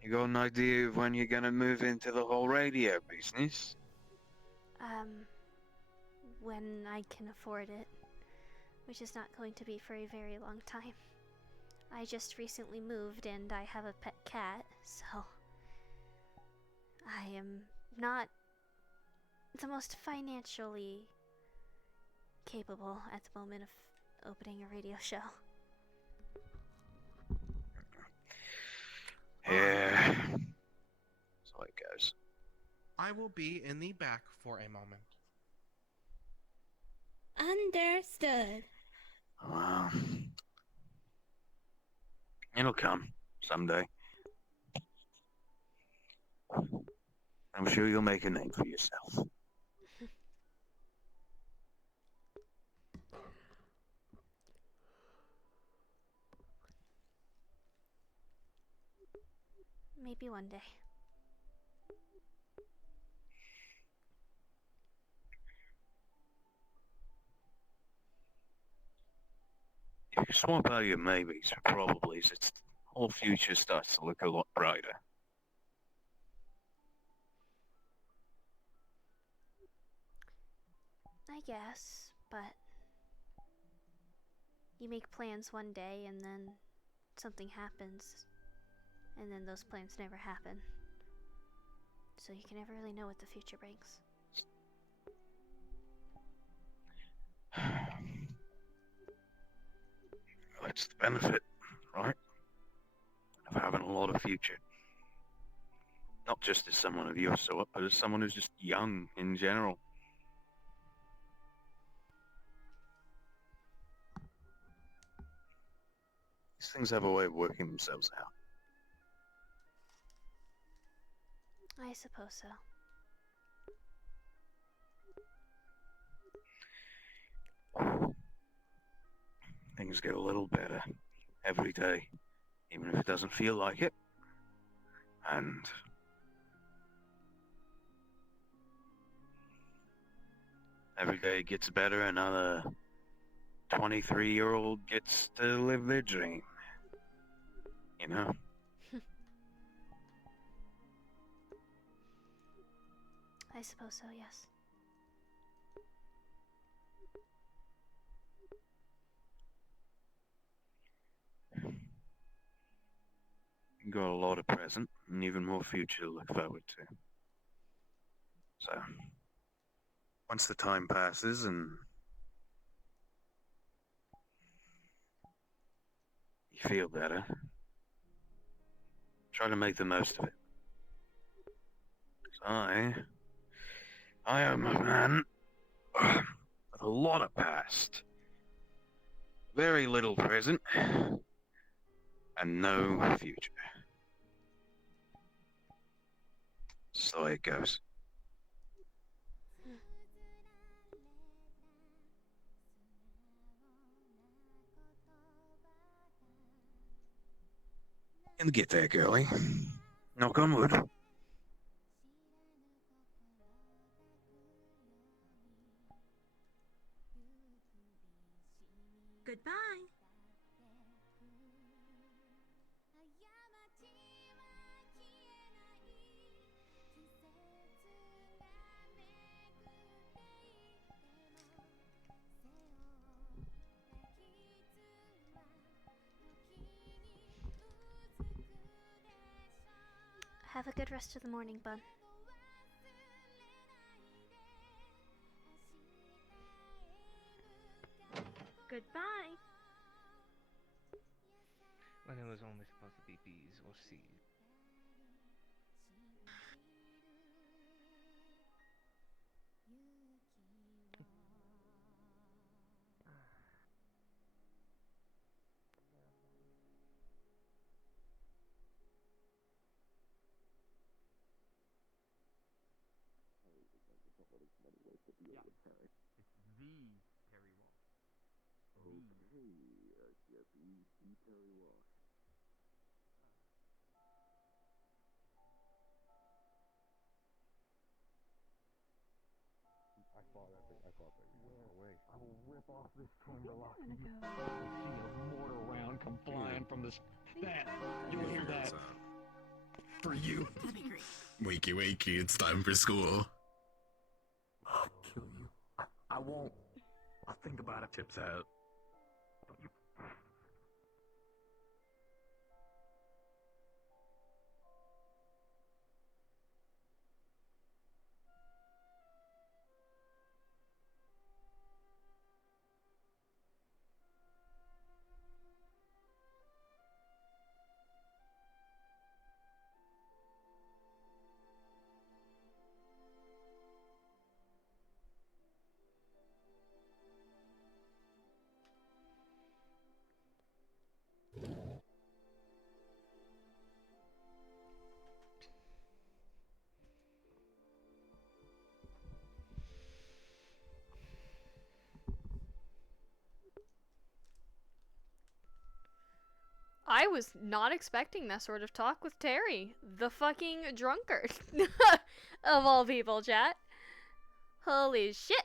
You got an idea of when you're gonna move into the whole radio business? When I can afford it, which is not going to be for a very long time. I just recently moved and I have a pet cat, so I am not the most financially capable at the moment of opening a radio show. Yeah. That's how it goes. I will be in the back for a moment. Understood. Well, it'll come someday. I'm sure you'll make a name for yourself. Maybe one day. If you swap out your maybes for probablys, its whole future starts to look a lot brighter. I guess, but you make plans one day and then something happens, and then those plans never happen. So you can never really know what the future brings. That's the benefit, right? Of having a lot of future. Not just as someone of your sort, but as someone who's just young in general. These things have a way of working themselves out. I suppose so. Things get a little better every day, even if it doesn't feel like it. And every day it gets better, another 23-year-old gets to live their dream. You know? I suppose so, yes. You got a lot of present and even more future to look forward to. So, once the time passes and you feel better, try to make the most of it. 'Cause I am a man with a lot of past, very little present, and no future. So it goes. You'll get there, girlie. Knock on wood. Goodbye. Have a good rest of the morning, Bun. Goodbye. When it was only supposed to be B's or C's. I will rip off this chamber lock and you will see a mortar round come flying from this. That, you'll hear that. For you. That'd be great. Wakey, wakey, it's time for school. I'll kill you. I won't. I'll think about it. Tips out. I was not expecting that sort of talk with Terry, the fucking drunkard. Of all people, chat. Holy shit.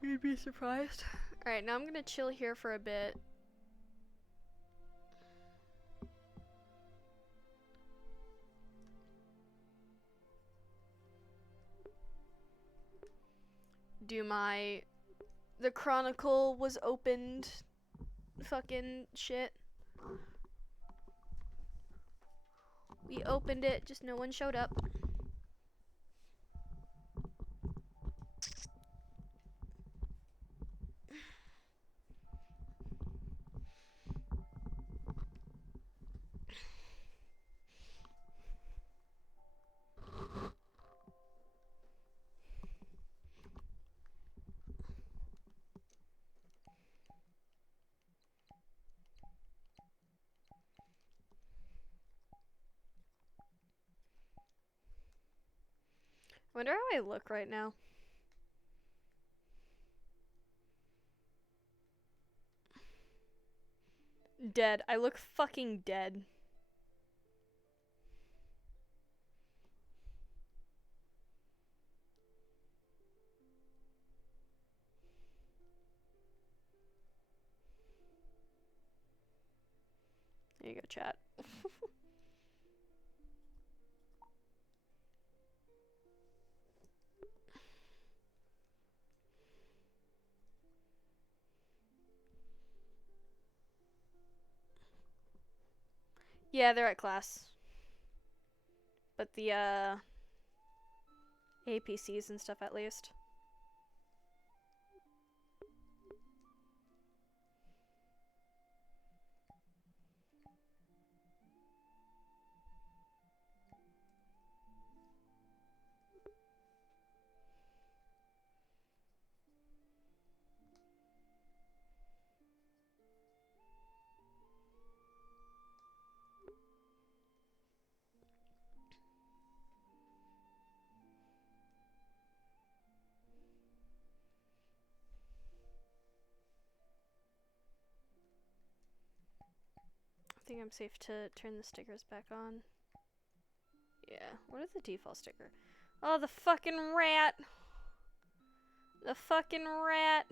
You'd be surprised. Alright, now I'm gonna chill here for a bit. Do my... The Chronicle was opened fucking shit. We opened it, just no one showed up. I wonder how I look right now. Dead. I look fucking dead. There you go, chat. Yeah, they're at class. But the, APCs and stuff at least. I think I'm safe to turn the stickers back on. Yeah, what is the default sticker? Oh, the fucking rat! The fucking rat!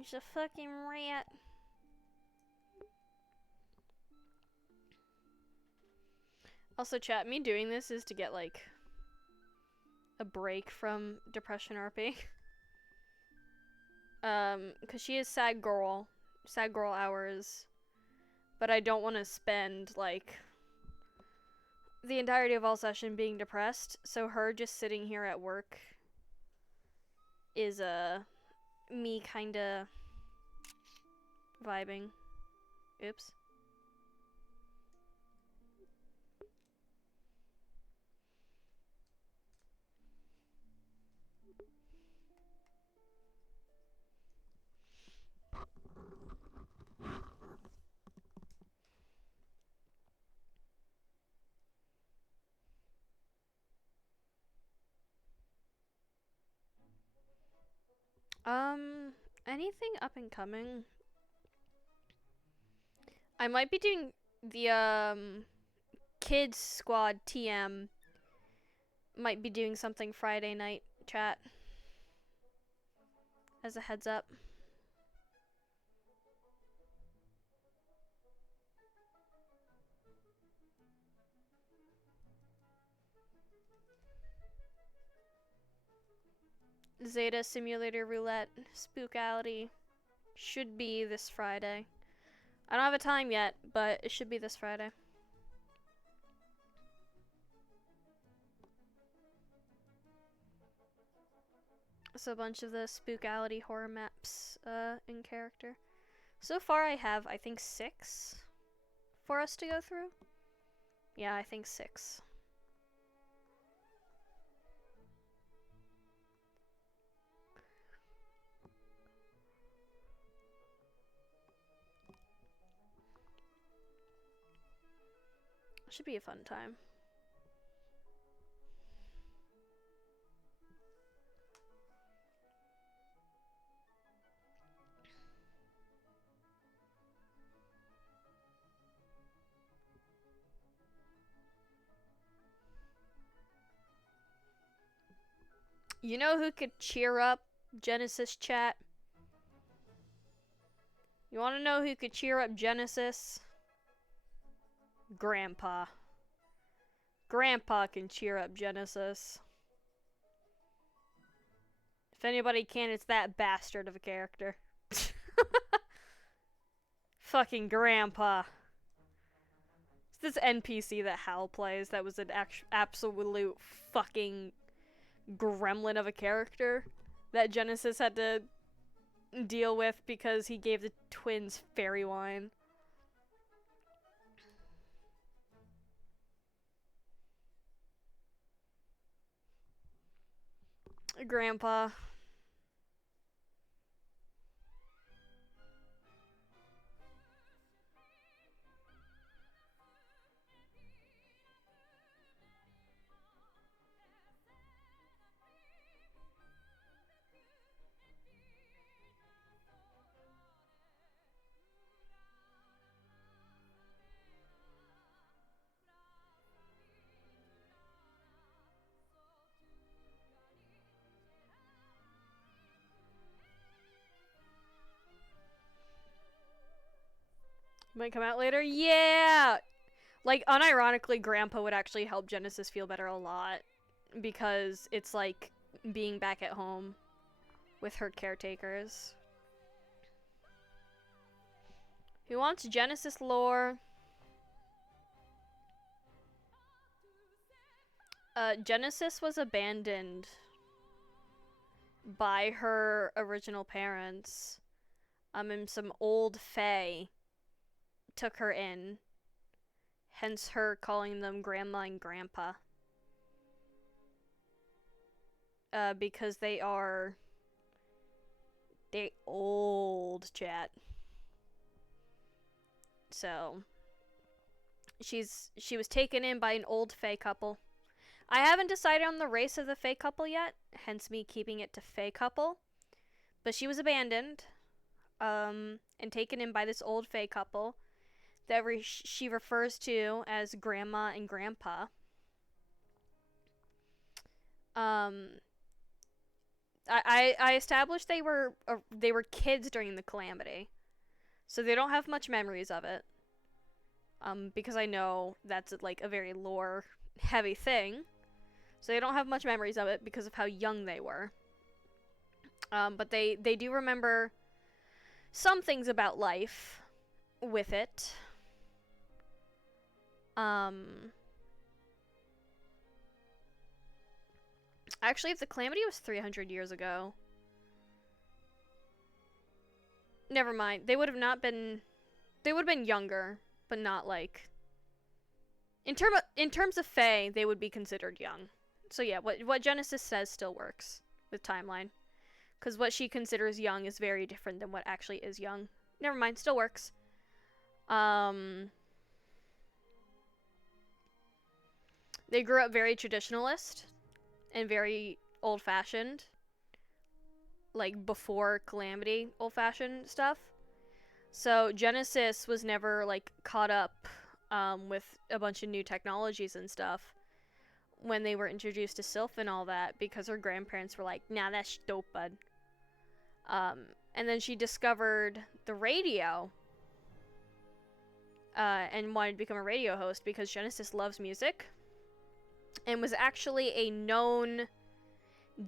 It's a fucking rat. Also, chat, me doing this is to get, like, a break from Depression RP. Because she is sad girl hours, but I don't want to spend, like, the entirety of all session being depressed, so her just sitting here at work is, me kinda vibing. Oops. Anything up and coming? I might be doing the, Kids Squad TM. Might be doing something Friday night, chat. As a heads up. Zeta Simulator Roulette Spookality should be this Friday. I don't have a time yet, but it should be this Friday. So a bunch of the Spookality horror maps in character. So far I have, I think, 6 for us to go through. Yeah, I think 6. Should be a fun time. You know who could cheer up Genesis chat? You want to know who could cheer up Genesis? Grandpa. Grandpa can cheer up Genesis. If anybody can, it's that bastard of a character. Fucking Grandpa. It's this NPC that Hal plays that was an absolute fucking gremlin of a character that Genesis had to deal with because he gave the twins fairy wine. Grandpa. Might come out later? Yeah! Like, unironically, Grandpa would actually help Genesis feel better a lot. Because it's like being back at home with her caretakers. Who wants Genesis lore? Genesis was abandoned by her original parents. And some old fae took her in. Hence her calling them Grandma and Grandpa. Because they old, chat. So she was taken in by an old fae couple. I haven't decided on the race of the fae couple yet, hence me keeping it to fae couple. But she was abandoned, and taken in by this old fae couple that she refers to as Grandma and Grandpa. I established they were kids during the calamity, so they don't have much memories of it. Because I know that's like a very lore heavy thing, so they don't have much memories of it because of how young they were. But they do remember some things about life with it. Actually, if the calamity was 300 years ago, never mind. They would have not been. They would have been younger, but not like. In terms of Fae, they would be considered young. So yeah, what Genesis says still works with timeline, because what she considers young is very different than what actually is young. Never mind, still works. They grew up very traditionalist and very old-fashioned, like before calamity old-fashioned stuff. So Genesis was never like caught up with a bunch of new technologies and stuff when they were introduced to Sylph and all that, because her grandparents were like, nah, that's stupid. And then she discovered the radio and wanted to become a radio host because Genesis loves music and was actually a known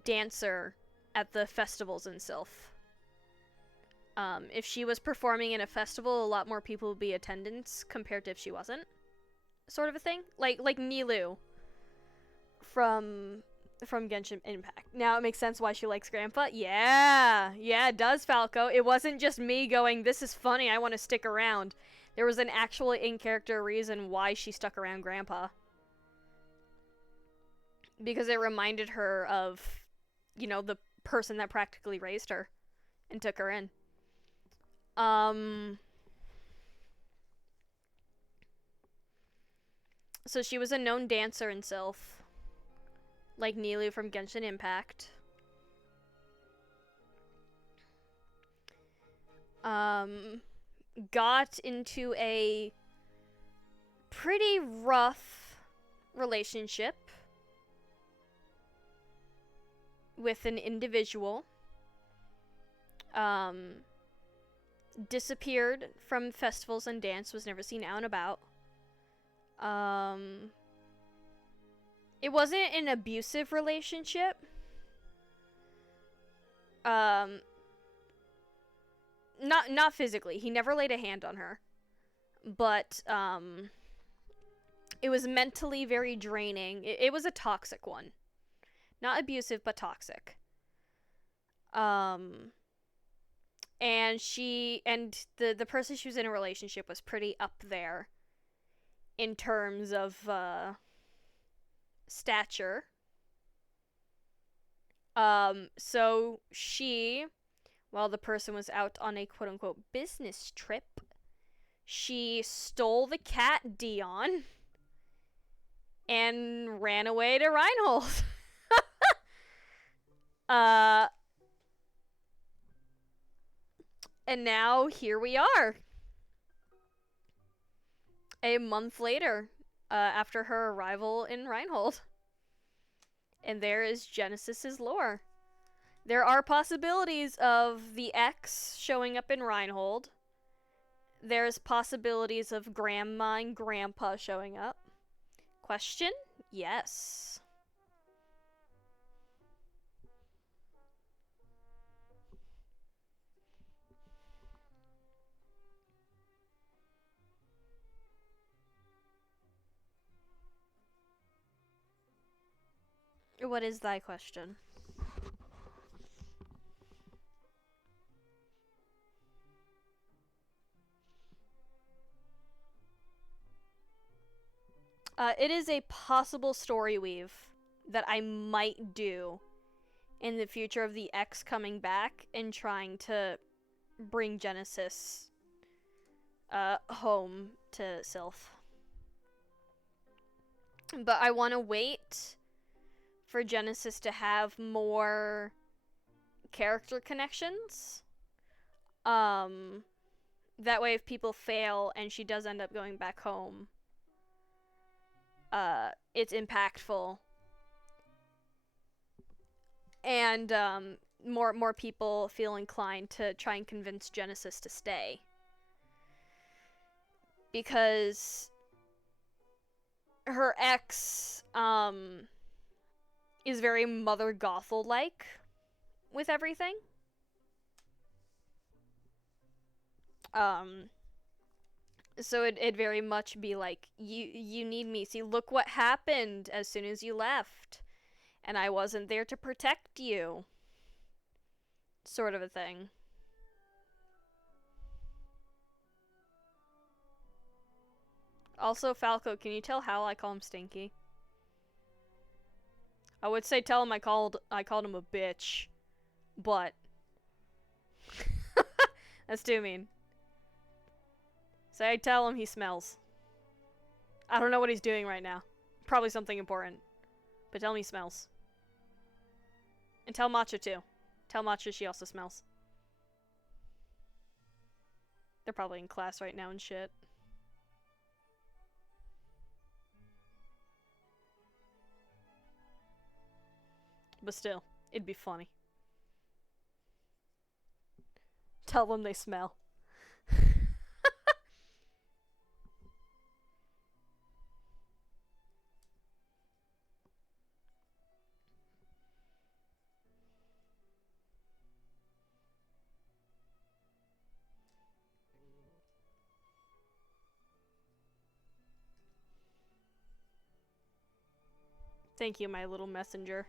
dancer at the festivals in Sylph. If she was performing in a festival, a lot more people would be attendance compared to if she wasn't. Sort of a thing. Like Nilu from from Genshin Impact. Now it makes sense why she likes Grandpa. Yeah, it does, Falco. It wasn't just me going, this is funny, I want to stick around. There was an actual in-character reason why she stuck around Grandpa. Because it reminded her of, you know, the person that practically raised her and took her in. So she was a known dancer in Sylph, like Neelu from Genshin Impact. Got into a pretty rough relationship with an individual. Disappeared from festivals and dance, was never seen out and about. It wasn't an abusive relationship. Not physically. He never laid a hand on her. But, it was mentally very draining. It was a toxic one. Not abusive, but toxic. And the person she was in a relationship was pretty up there in terms of, stature. So she, while the person was out on a quote-unquote business trip, she stole the cat Dion and ran away to Reinhold. And now here we are. A month later, after her arrival in Reinhold. And there is Genesis's lore. There are possibilities of the X showing up in Reinhold. There's possibilities of Grandma and Grandpa showing up. Question? Yes. What is thy question? It is a possible story weave that I might do in the future of the X coming back and trying to bring Genesis home to Sylph. But I want to wait for Genesis to have more character connections. That way if people fail and she does end up going back home, it's impactful. And more people feel inclined to try and convince Genesis to stay. Because her ex is very Mother Gothel-like with everything. So it'd very much be like, you need me. See, look what happened as soon as you left. And I wasn't there to protect you. Sort of a thing. Also, Falco, can you tell Hal I call him Stinky? I would say tell him I called him a bitch, but that's too mean. Say I tell him he smells. I don't know what he's doing right now. Probably something important. But tell him he smells. And tell Matcha too. Tell Matcha she also smells. They're probably in class right now and shit. But still, it'd be funny. Tell them they smell. Thank you, my little messenger.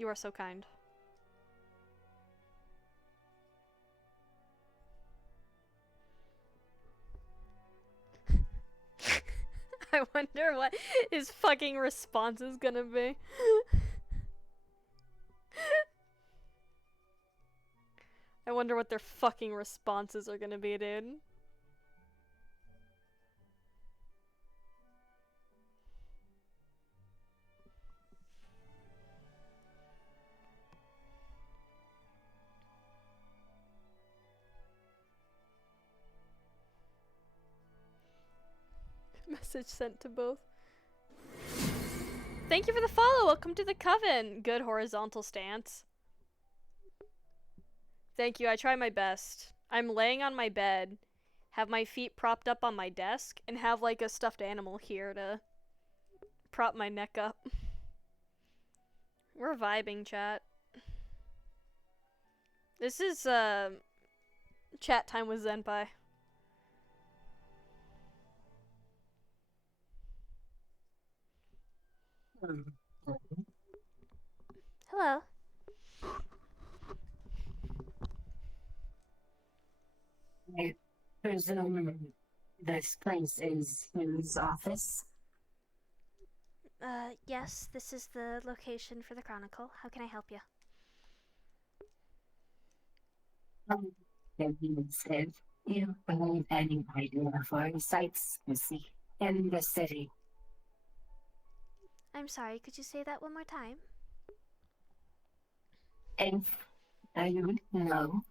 You are so kind. I wonder what his fucking response is gonna be. I wonder what their fucking responses are gonna be, dude. Message sent to both. Thank you for the follow. Welcome to the coven. Good horizontal stance. Thank you. I try my best. I'm laying on my bed, have my feet propped up on my desk, and have like a stuffed animal here to prop my neck up. We're vibing, chat. This is chat time with Zenpai. Hello. I presume this place is his office. Yes, this is the location for the Chronicle. How can I help you? If you said you have any idea for sites to see in the city. I'm sorry, could you say that one more time? If you know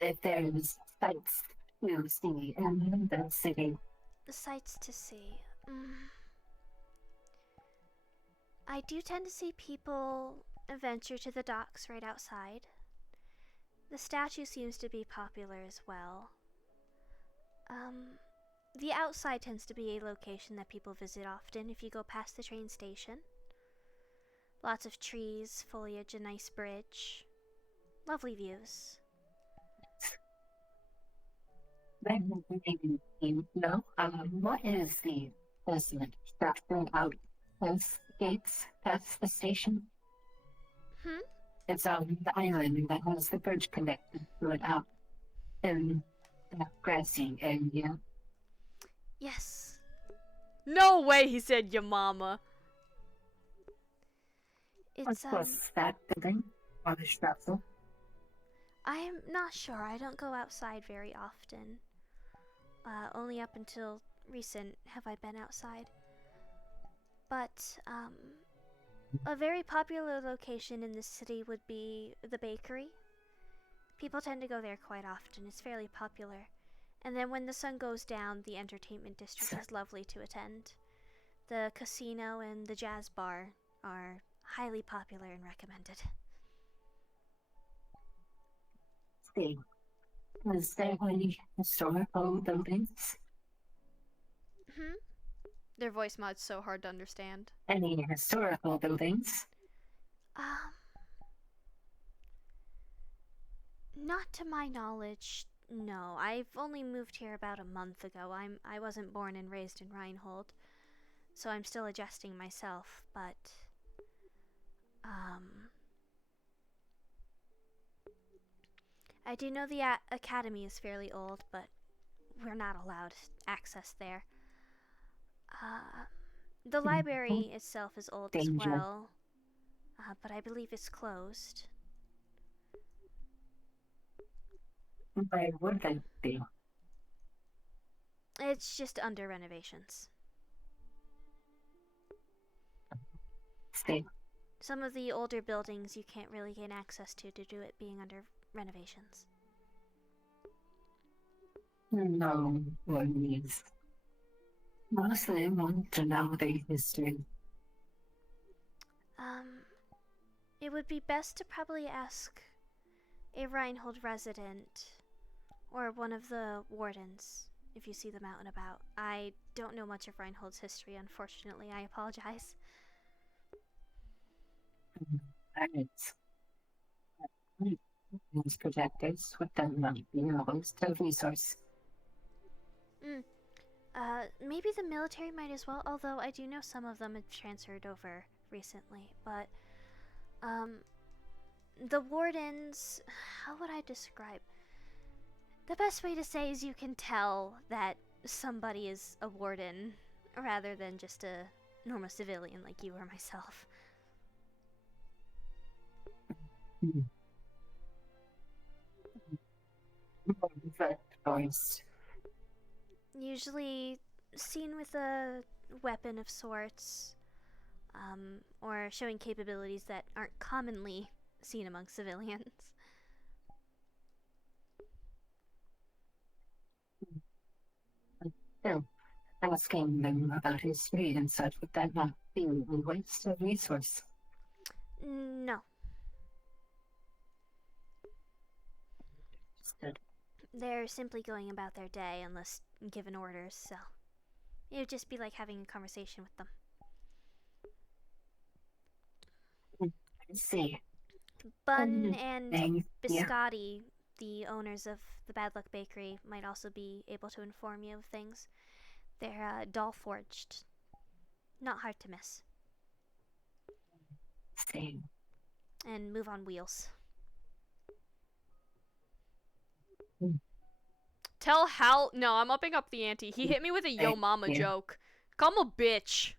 that there's sites to see in the city. The sights to see. I do tend to see people venture to the docks right outside. The statue seems to be popular as well. The outside tends to be a location that people visit often if you go past the train station. Lots of trees, foliage, a nice bridge. Lovely views. No, what is the estimate structure out as gates past the station? It's on the island that has the bridge connected to it out in the grassy area. Yes. No way he said your mama. It's, What's that building on the structure? I'm not sure. I don't go outside very often. Only up until recent have I been outside. But, a very popular location in the city would be the bakery. People tend to go there quite often. It's fairly popular. And then when the sun goes down, the entertainment district is lovely to attend. The casino and the jazz bar are highly popular and recommended. See, is there any historical buildings? Their voice mod's so hard to understand. Any historical buildings? Not to my knowledge, no. I've only moved here about a month ago. I wasn't born and raised in Reinhold, so I'm still adjusting myself, but I do know the academy is fairly old, but we're not allowed access there. The library itself is old as well, but I believe it's closed. Why would that be? It's just under renovations. See. Some of the older buildings you can't really gain access to due to it being under renovations. No worries. Mostly want to know the history. It would be best to probably ask a Reinhold resident or one of the wardens if you see them out and about. I don't know much of Reinhold's history, unfortunately. I apologize. These projectors with them might be a host of resource. Maybe the military might as well, although I do know some of them have transferred over recently, but, the wardens, how would I describe? The best way to say is you can tell that somebody is a warden rather than just a normal civilian like you or myself. That voice. Usually seen with a weapon of sorts, or showing capabilities that aren't commonly seen among civilians. So, asking them about history and such, would that not be a waste of resource? No. Good. They're simply going about their day unless given orders, so it would just be like having a conversation with them. I see. Bun and Yeah. Biscotti, the owners of the Bad Luck Bakery, might also be able to inform you of things. They're doll forged. Not hard to miss. See. And move on wheels. Tell Hal. No, I'm upping up the ante. He hit me with a yo mama joke. Call him a bitch.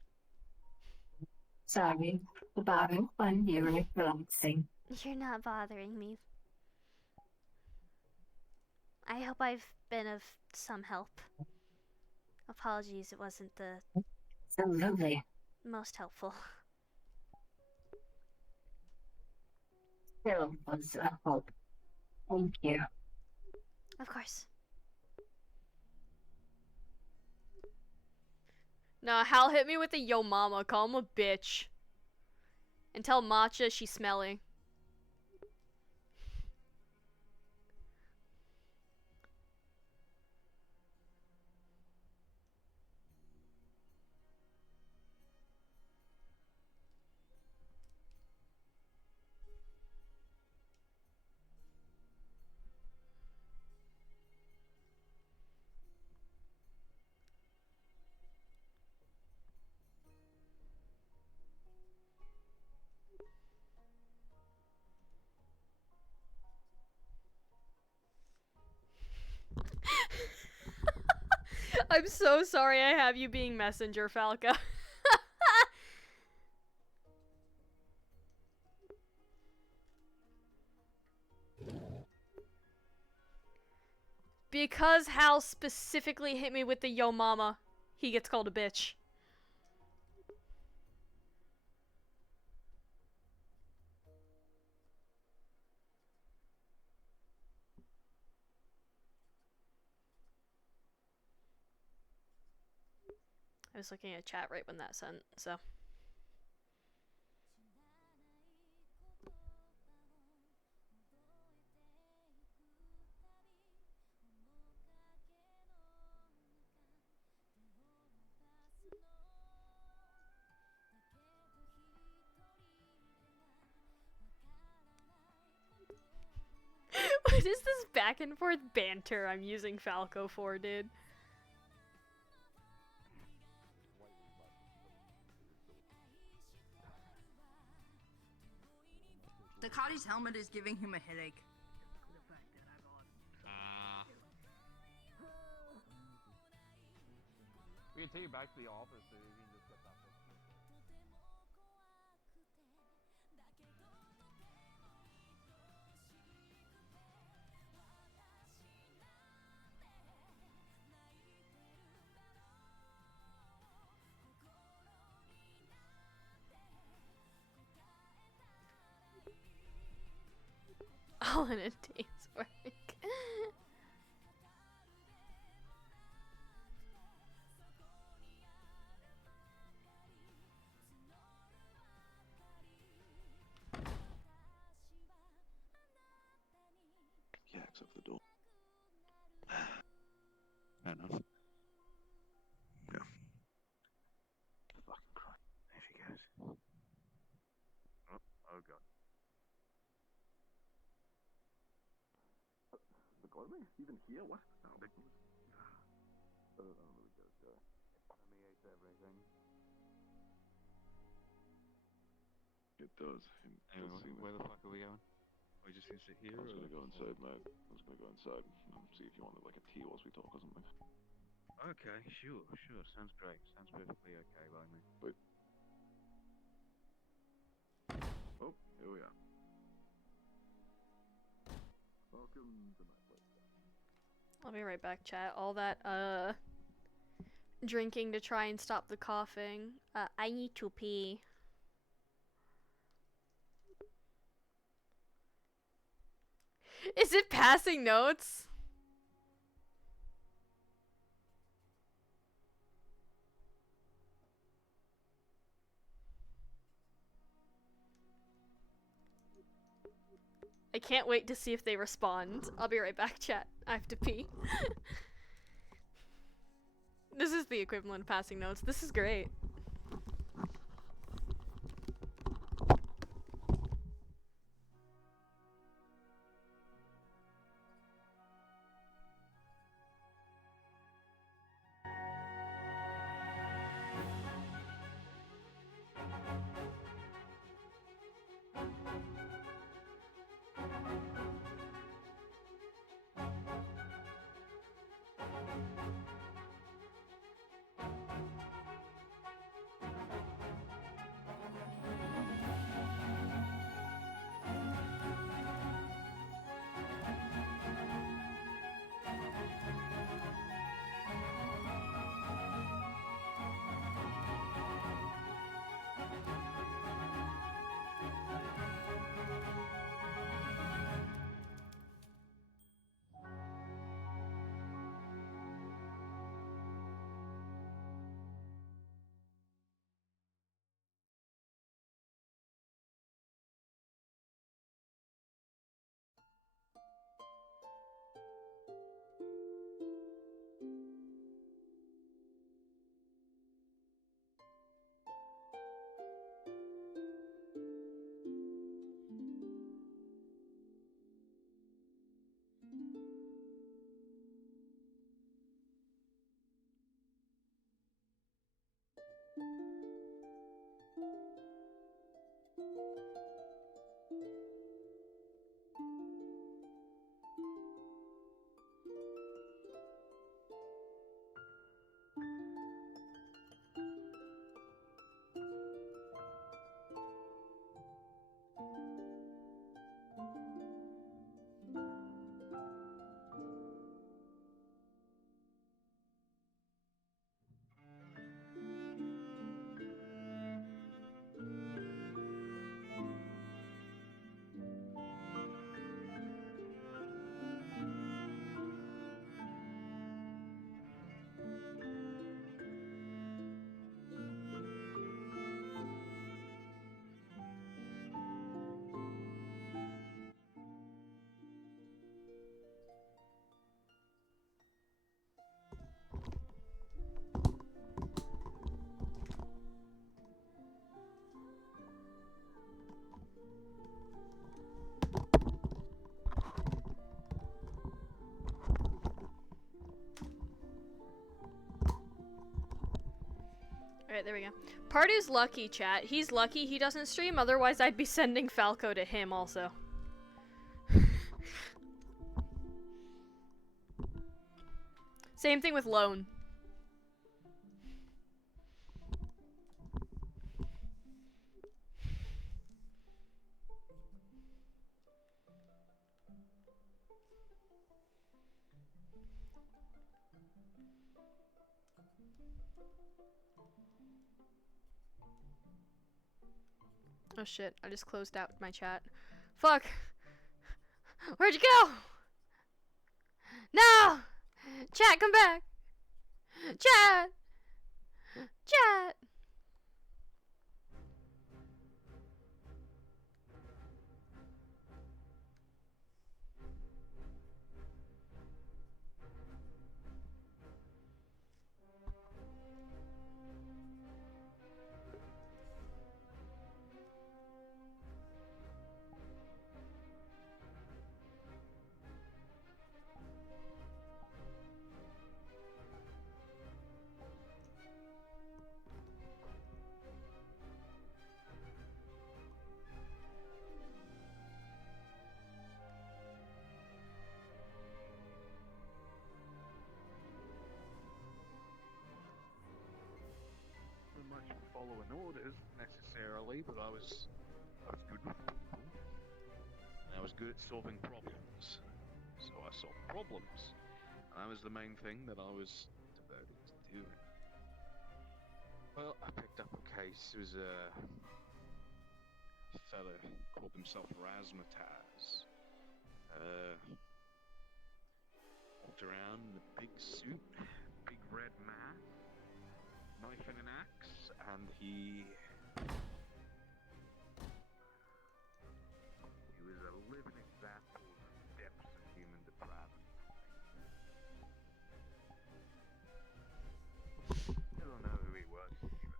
Sorry about it when you're relaxing. You're not bothering me. I hope I've been of some help. Apologies, it wasn't the Absolutely. most helpful. Still was a hope. Thank you. Of course. Nah, Hal hit me with a yo mama. Call him a bitch. And tell Matcha she's smelly. I'm so sorry I have you being messenger, Falca. Because Hal specifically hit me with the yo mama, he gets called a bitch. I was looking at chat right when that sent, so. What is this back and forth banter I'm using Falco for, dude? Ducati's helmet is giving him a headache. We can take you back to the office so you can just get that. All in a day's work. Yaks off the door. Fair enough. Yeah. Fucking Christ. There she goes. Oh god. The gloaming? Even here? What? Oh, big news. I don't know where it goes, guy. Enemy ate everything. It does. Anyway, where the fuck are we going? Are we just gonna sit here? I was or- gonna go inside, mate. I was gonna go inside and see if you wanted like a tea whilst we talk or something. Okay, sure. Sounds great. Sounds perfectly okay by me. But oh, here we are. Welcome to my place. I'll be right back, chat. All that, drinking to try and stop the coughing. I need to pee. Is it passing notes? I can't wait to see if they respond. I'll be right back, chat. I have to pee. This is the equivalent of passing notes. This is great. Alright, there we go. Pardew's lucky, chat. He's lucky he doesn't stream, otherwise I'd be sending Falco to him also. Same thing with Lone. Oh shit, I just closed out my chat. Fuck! Where'd you go? No! Chat, come back! Chat! Chat! following orders necessarily, but I was good with people. And I was good at solving problems. So I solved problems. And that was the main thing that I was devoted to doing. Well, I picked up a case. It was a fella called himself Razzmatazz. Walked around in a big suit, big red mask, knife and an axe, and he was a living example of the depths of human depravity. I don't know who he was even.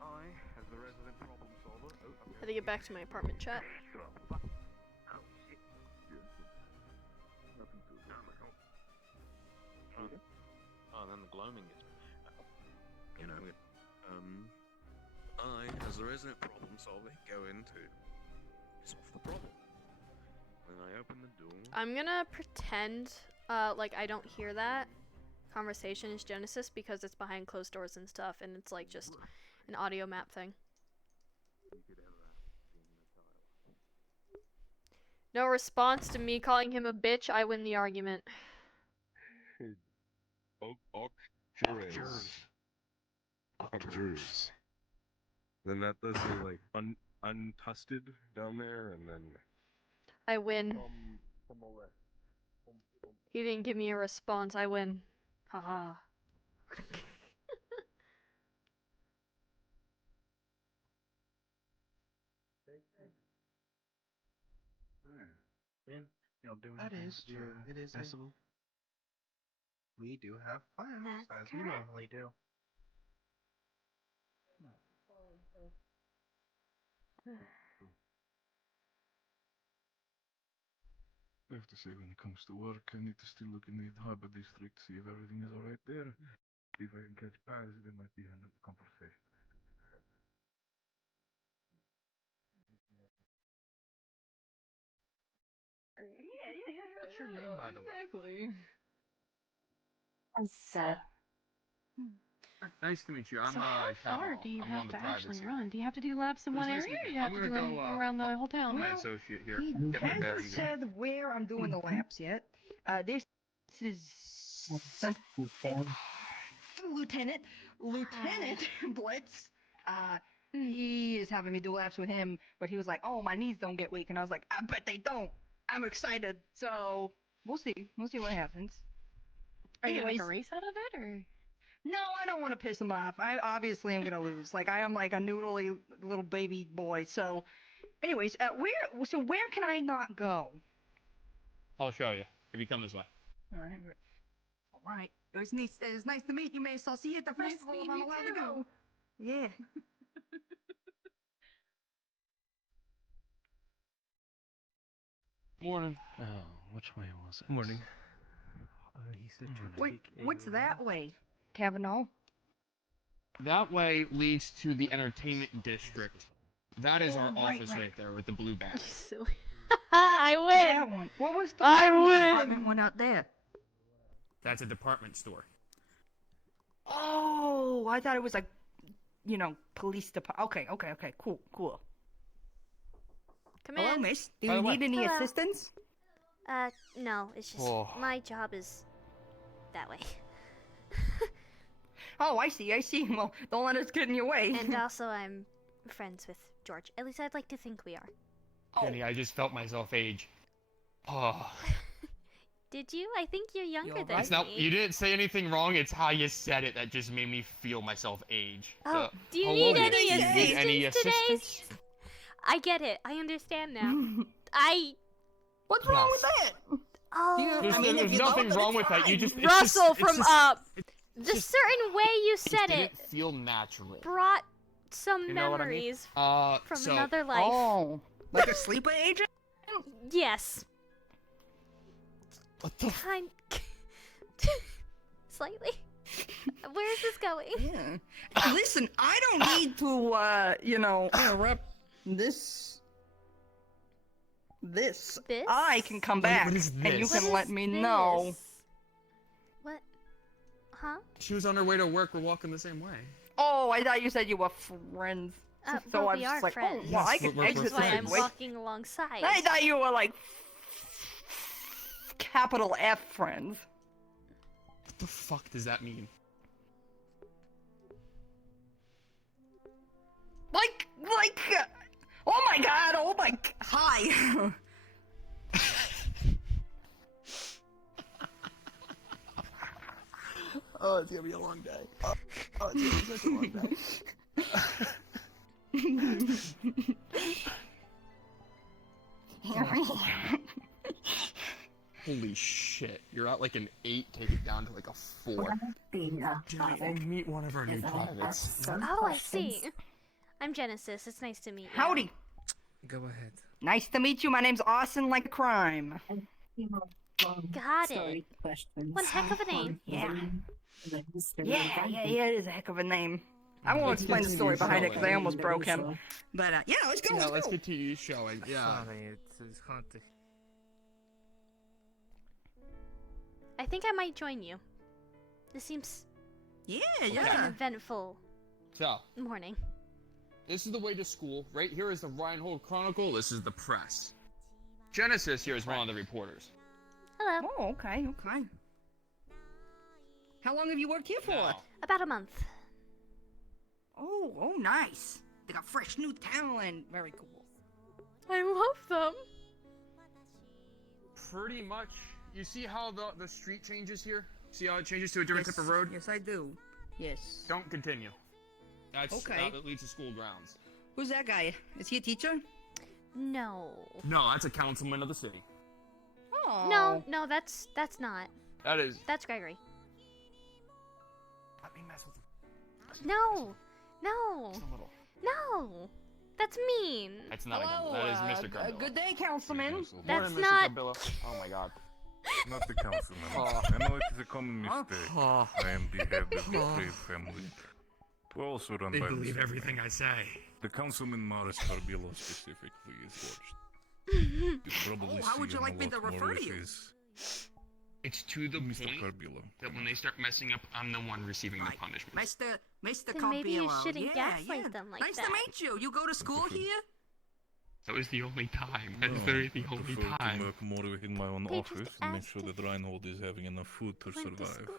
I, as the resident problem solver, I had to get back to my apartment chat. Oh, then the gloaming gets you know, I, as the resident problem solver, go in to solve the problem. When I open the door... I'm gonna pretend, like I don't hear that conversation is Genesis because it's behind closed doors and stuff, and it's like just an audio map thing. No response to me calling him a bitch, I win the argument. Jurors. Then that does say like untusted down there, and then I win. He didn't give me a response, I win. Haha. That is true. It is festival. We do have plans, as we normally do. I have to say, when it comes to work, I need to still look in the harbor district, see if everything is alright there. If I can catch Paz, there might be another conversation. What's your name, by the way? Exactly. Nice to meet you. I'm So how far do you I'm have on the to private actually side. run? Do you have to do laps in It was one nice area, or meeting do you. you have I'm to gonna go go around the whole town? my associate here. He Get my bag. hasn't said where I'm doing the laps yet. This is Lieutenant Blitz. He is having me do laps with him, but he was like, "Oh, my knees don't get weak," and I was like, "I bet they don't." I'm excited, so we'll see. We'll see what happens. Are you gonna make a Anyways, race out of it, or? no, I don't want to piss him off. I obviously am gonna lose. Like I am like a noodly little baby boy. So, anyways, where can I not go? I'll show you if you come this way. All right. It was nice to meet you, Mace. I'll see you at the festival if I'm allowed to go. Yeah. Morning. Oh, which way was it? Morning. He said to Wait, what's that way, Kavanaugh? That way leads to the entertainment district. That is our Right, office right. right there with the blue badge. Silly. I win! That one. What was the I win! department one out there? That's a department store. Oh, I thought it was like, police department. Okay, cool. Come Hello, in. miss. Do By you the way- need any Hello. assistance? No, it's just Oh. my job is that way. Oh, I see. Well, don't let us get in your way. And also, I'm friends with George. At least I'd like to think we are. Jenny, I just felt myself age. Oh. Did you? I think you're younger than It's not. me. You didn't say anything wrong. It's how you said it that just made me feel myself age. Oh, So, do you how need old are any you? Do you assistance need any today? assistance? I get it. I understand now. What's wrong with that? Oh, There's nothing wrong with that. You just it's Russell just, from it's just, Up. it's The just- certain way you said it didn't feel natural. brought some You know what I mean? memories from So- another life. Oh, like a sleeper agent? Yes. What the? Kind. Slightly. Where is this going? Yeah. Listen, I don't need to, interrupt this this, This? I can come What- back what is and you this? can What let is me know. this? What? Huh? She was on her way to work. We're walking the same way. Oh, I thought you said you were friends. So Well, I was we just are like, friends. oh, well, I Yes, can we're exit That's why this I'm way. walking alongside. I thought you were like capital F friends. What the fuck does that mean? Like, oh my god, hi. Oh, it's gonna be a long day. Oh, it's gonna be such a long day. Holy shit. You're at like an 8, take it down to like a 4. Meet one of our new privates. Oh, I see. I'm Genesis. It's nice to meet you. Howdy. Go ahead. Nice to meet you. My name's Austin like a crime. Got it. One heck of a name. Yeah. Yeah, it is a heck of a name. I won't explain the story behind it because I almost broke him. But yeah, let's go. Yeah, let's continue showing. Yeah. Sorry, it's hard to. I think I might join you. This seems Yeah, like an eventful So, morning. this is the way to school. Right here is the Reinhold Chronicle. This is the press. Genesis here is one of the reporters. Hello. Oh, okay. How long have you worked here for? Now, About a month. Oh, nice. They got fresh new talent. Very cool. I love them. pretty much, you see how the street changes here? See how it changes to a different type of road? Yes, I do. Yes. Don't continue. That's Okay. that leads to school grounds. Who's that guy? Is he a teacher? No. No, that's a councilman of the city. Oh. No, that's not. That is. That's Gregory. Let me mess with him. No. Just a little. No. That's mean. That's not Hello, a gun. That is Mr. Carbilla. good day, Councilman. That's Morning, Mr. not. Carbilla. Oh my god. Not the councilman. I know it is a common mistake. I am the head of the Brave family. We're also run They by believe the same everything man. I say. The councilman Morris Carbilla specifically is watched. You probably How see would you him like a me lot to more refer with to you? his- It's to the Mr. point Carbilla. that when they start messing up, I'm the one receiving the punishment. Mr. Then maybe you Carbilla. shouldn't yeah, gaslight them like nice that. to meet you. You go to school here? That was the only time. That is No, literally the I only prefer to time. work more within my own They just office and make asked sure that Reinhold is having enough food to Went to survive. school.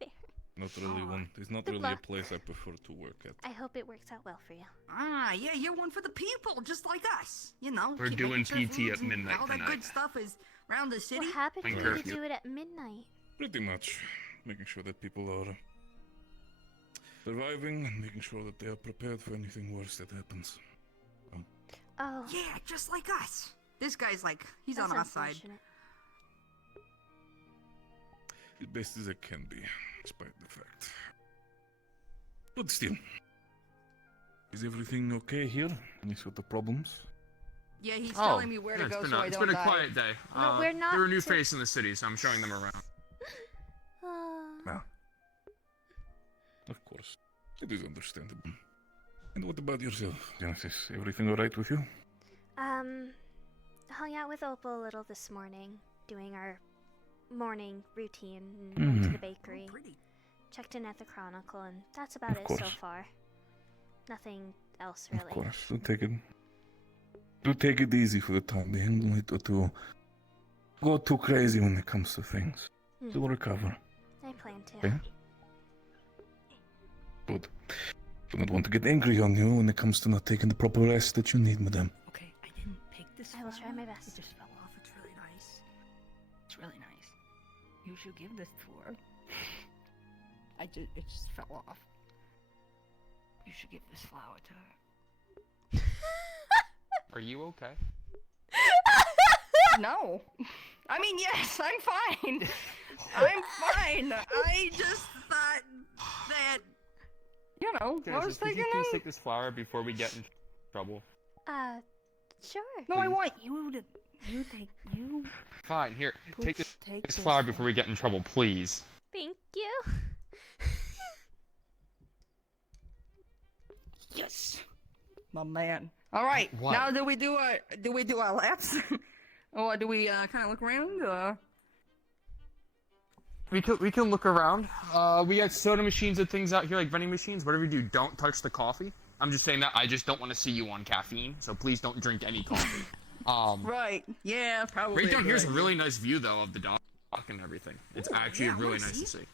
There. Not really one. It's not Good really a luck. place I prefer to work at. I hope it works out well for you. Ah, yeah, you're one for the people, just like us. You know, We're keep doing making sure PT foods at and midnight all that tonight. good stuff is around the city. What happened And for you to curfew. do it at midnight? Pretty much. Making sure that people are surviving and making sure that they are prepared for anything worse that happens. Oh. Yeah, just like us. This guy's like, he's That's on our side. unfortunate. As best as it can be, despite the fact. But still. Is everything okay here? Any sort of problems? Yeah, he's Oh, telling me where to yeah, go it's so I it's don't been a die. quiet day. No, we're not They're a new to- face in the city, so I'm showing them around. Of course. It is understandable. And what about yourself, Genesis? Everything alright with you? Hung out with Opal a little this morning, doing our morning routine, and went to the bakery. Checked in at the Chronicle, and that's about Of it so course. far. Nothing else Of really. course. Do take it easy for the time being. Don't need to go too crazy when it comes to things. You'll recover. I plan to. Okay? Good. Do not want to get angry on you when it comes to not taking the proper rest that you need, madam. Okay, I didn't pick this. I will try my best. It just fell off. It's really nice. It's really nice. You should give this to her. It just fell off. You should give this flower to her. Are you okay? No. I mean, yes, I'm fine. I'm fine. I just thought that. You know, I was could you thinking. please take this flower before we get in trouble? Sure. No, I want you to. You take. You. Fine, here, take this, Take this this flower before we get in trouble, please. Thank you. Yes. My man. All right. What? Now do we do our laps, or do we kind of look around? We can look around. We got soda machines and things out here, like vending machines. Whatever you do, don't touch the coffee. I'm just saying that I just don't want to see you on caffeine, so please don't drink any coffee. Right. Yeah, probably. Right down here's a good really idea. nice view though of the dock and everything. It's Ooh, actually yeah, I really wanna nice see to see.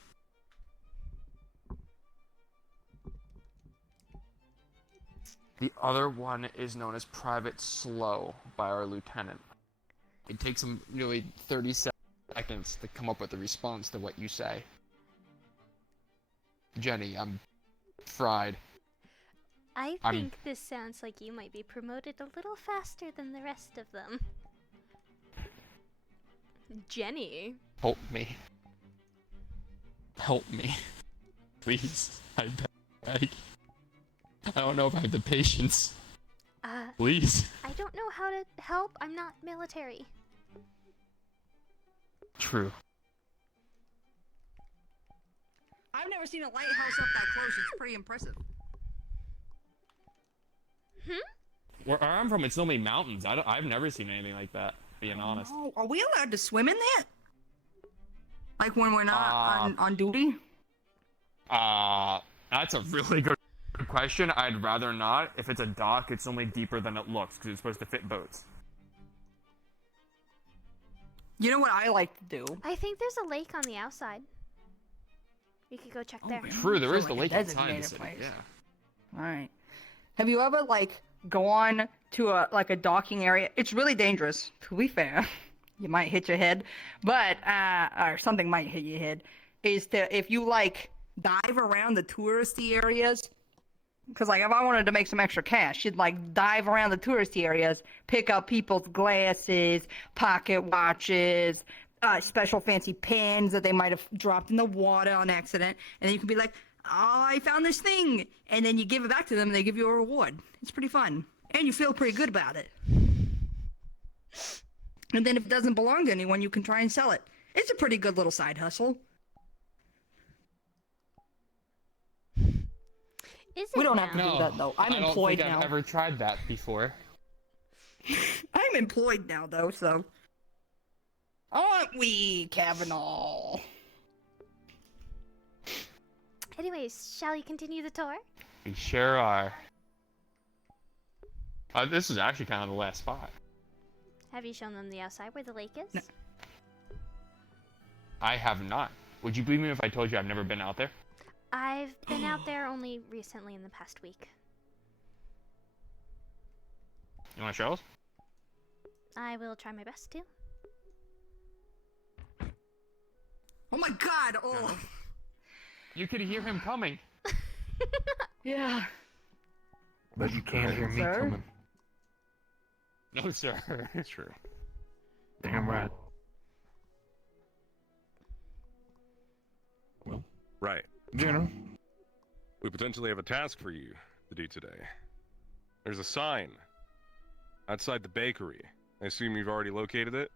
The other one is known as Private Slow by our lieutenant. It takes him nearly 30 seconds to come up with a response to what you say. Jenny, I'm fried. I think this sounds like you might be promoted a little faster than the rest of them. Jenny. Help me. Help me. Please. I beg. I don't know if I have the patience. Please. I don't know how to help. I'm not military. True. I've never seen a lighthouse up that close. It's pretty impressive. Where I'm from, it's only mountains. I've never seen anything like that, being honest. Oh, are we allowed to swim in that? Like when we're not on duty? That's a really good question. I'd rather not. If it's a dock, it's only deeper than it looks, because it's supposed to fit boats. You know what I like to do? I think there's a lake on the outside. We could go check there. True, there is the like lake a outside the designated city. place. Yeah. All right. Have you ever gone to a docking area? It's really dangerous. To be fair, you might hit your head, but or something might hit your head. If you dive around the touristy areas. Because, if I wanted to make some extra cash, you'd, dive around the touristy areas, pick up people's glasses, pocket watches, special fancy pens that they might have dropped in the water on accident, and then you can be like, oh, I found this thing, and then you give it back to them, and they give you a reward. It's pretty fun. And you feel pretty good about it. And then if it doesn't belong to anyone, you can try and sell it. It's a pretty good little side hustle. We don't have to do that, though. I'm employed now. I don't think I've ever tried that before. I'm employed now, though, so... Aren't we, Kavanaugh? Anyways, shall we continue the tour? We sure are. This is actually kind of the last spot. Have you shown them the outside where the lake is? No. I have not. Would you believe me if I told you I've never been out there? I've been out there only recently in the past week. You want to show us? I will try my best to. Oh my god! Oh! You could hear him coming. Yeah. But you can't hear me Sir? coming. No, sir. It's true. Damn right. Well, right. General, we potentially have a task for you to do today. There's a sign outside the bakery. I assume you've already located it?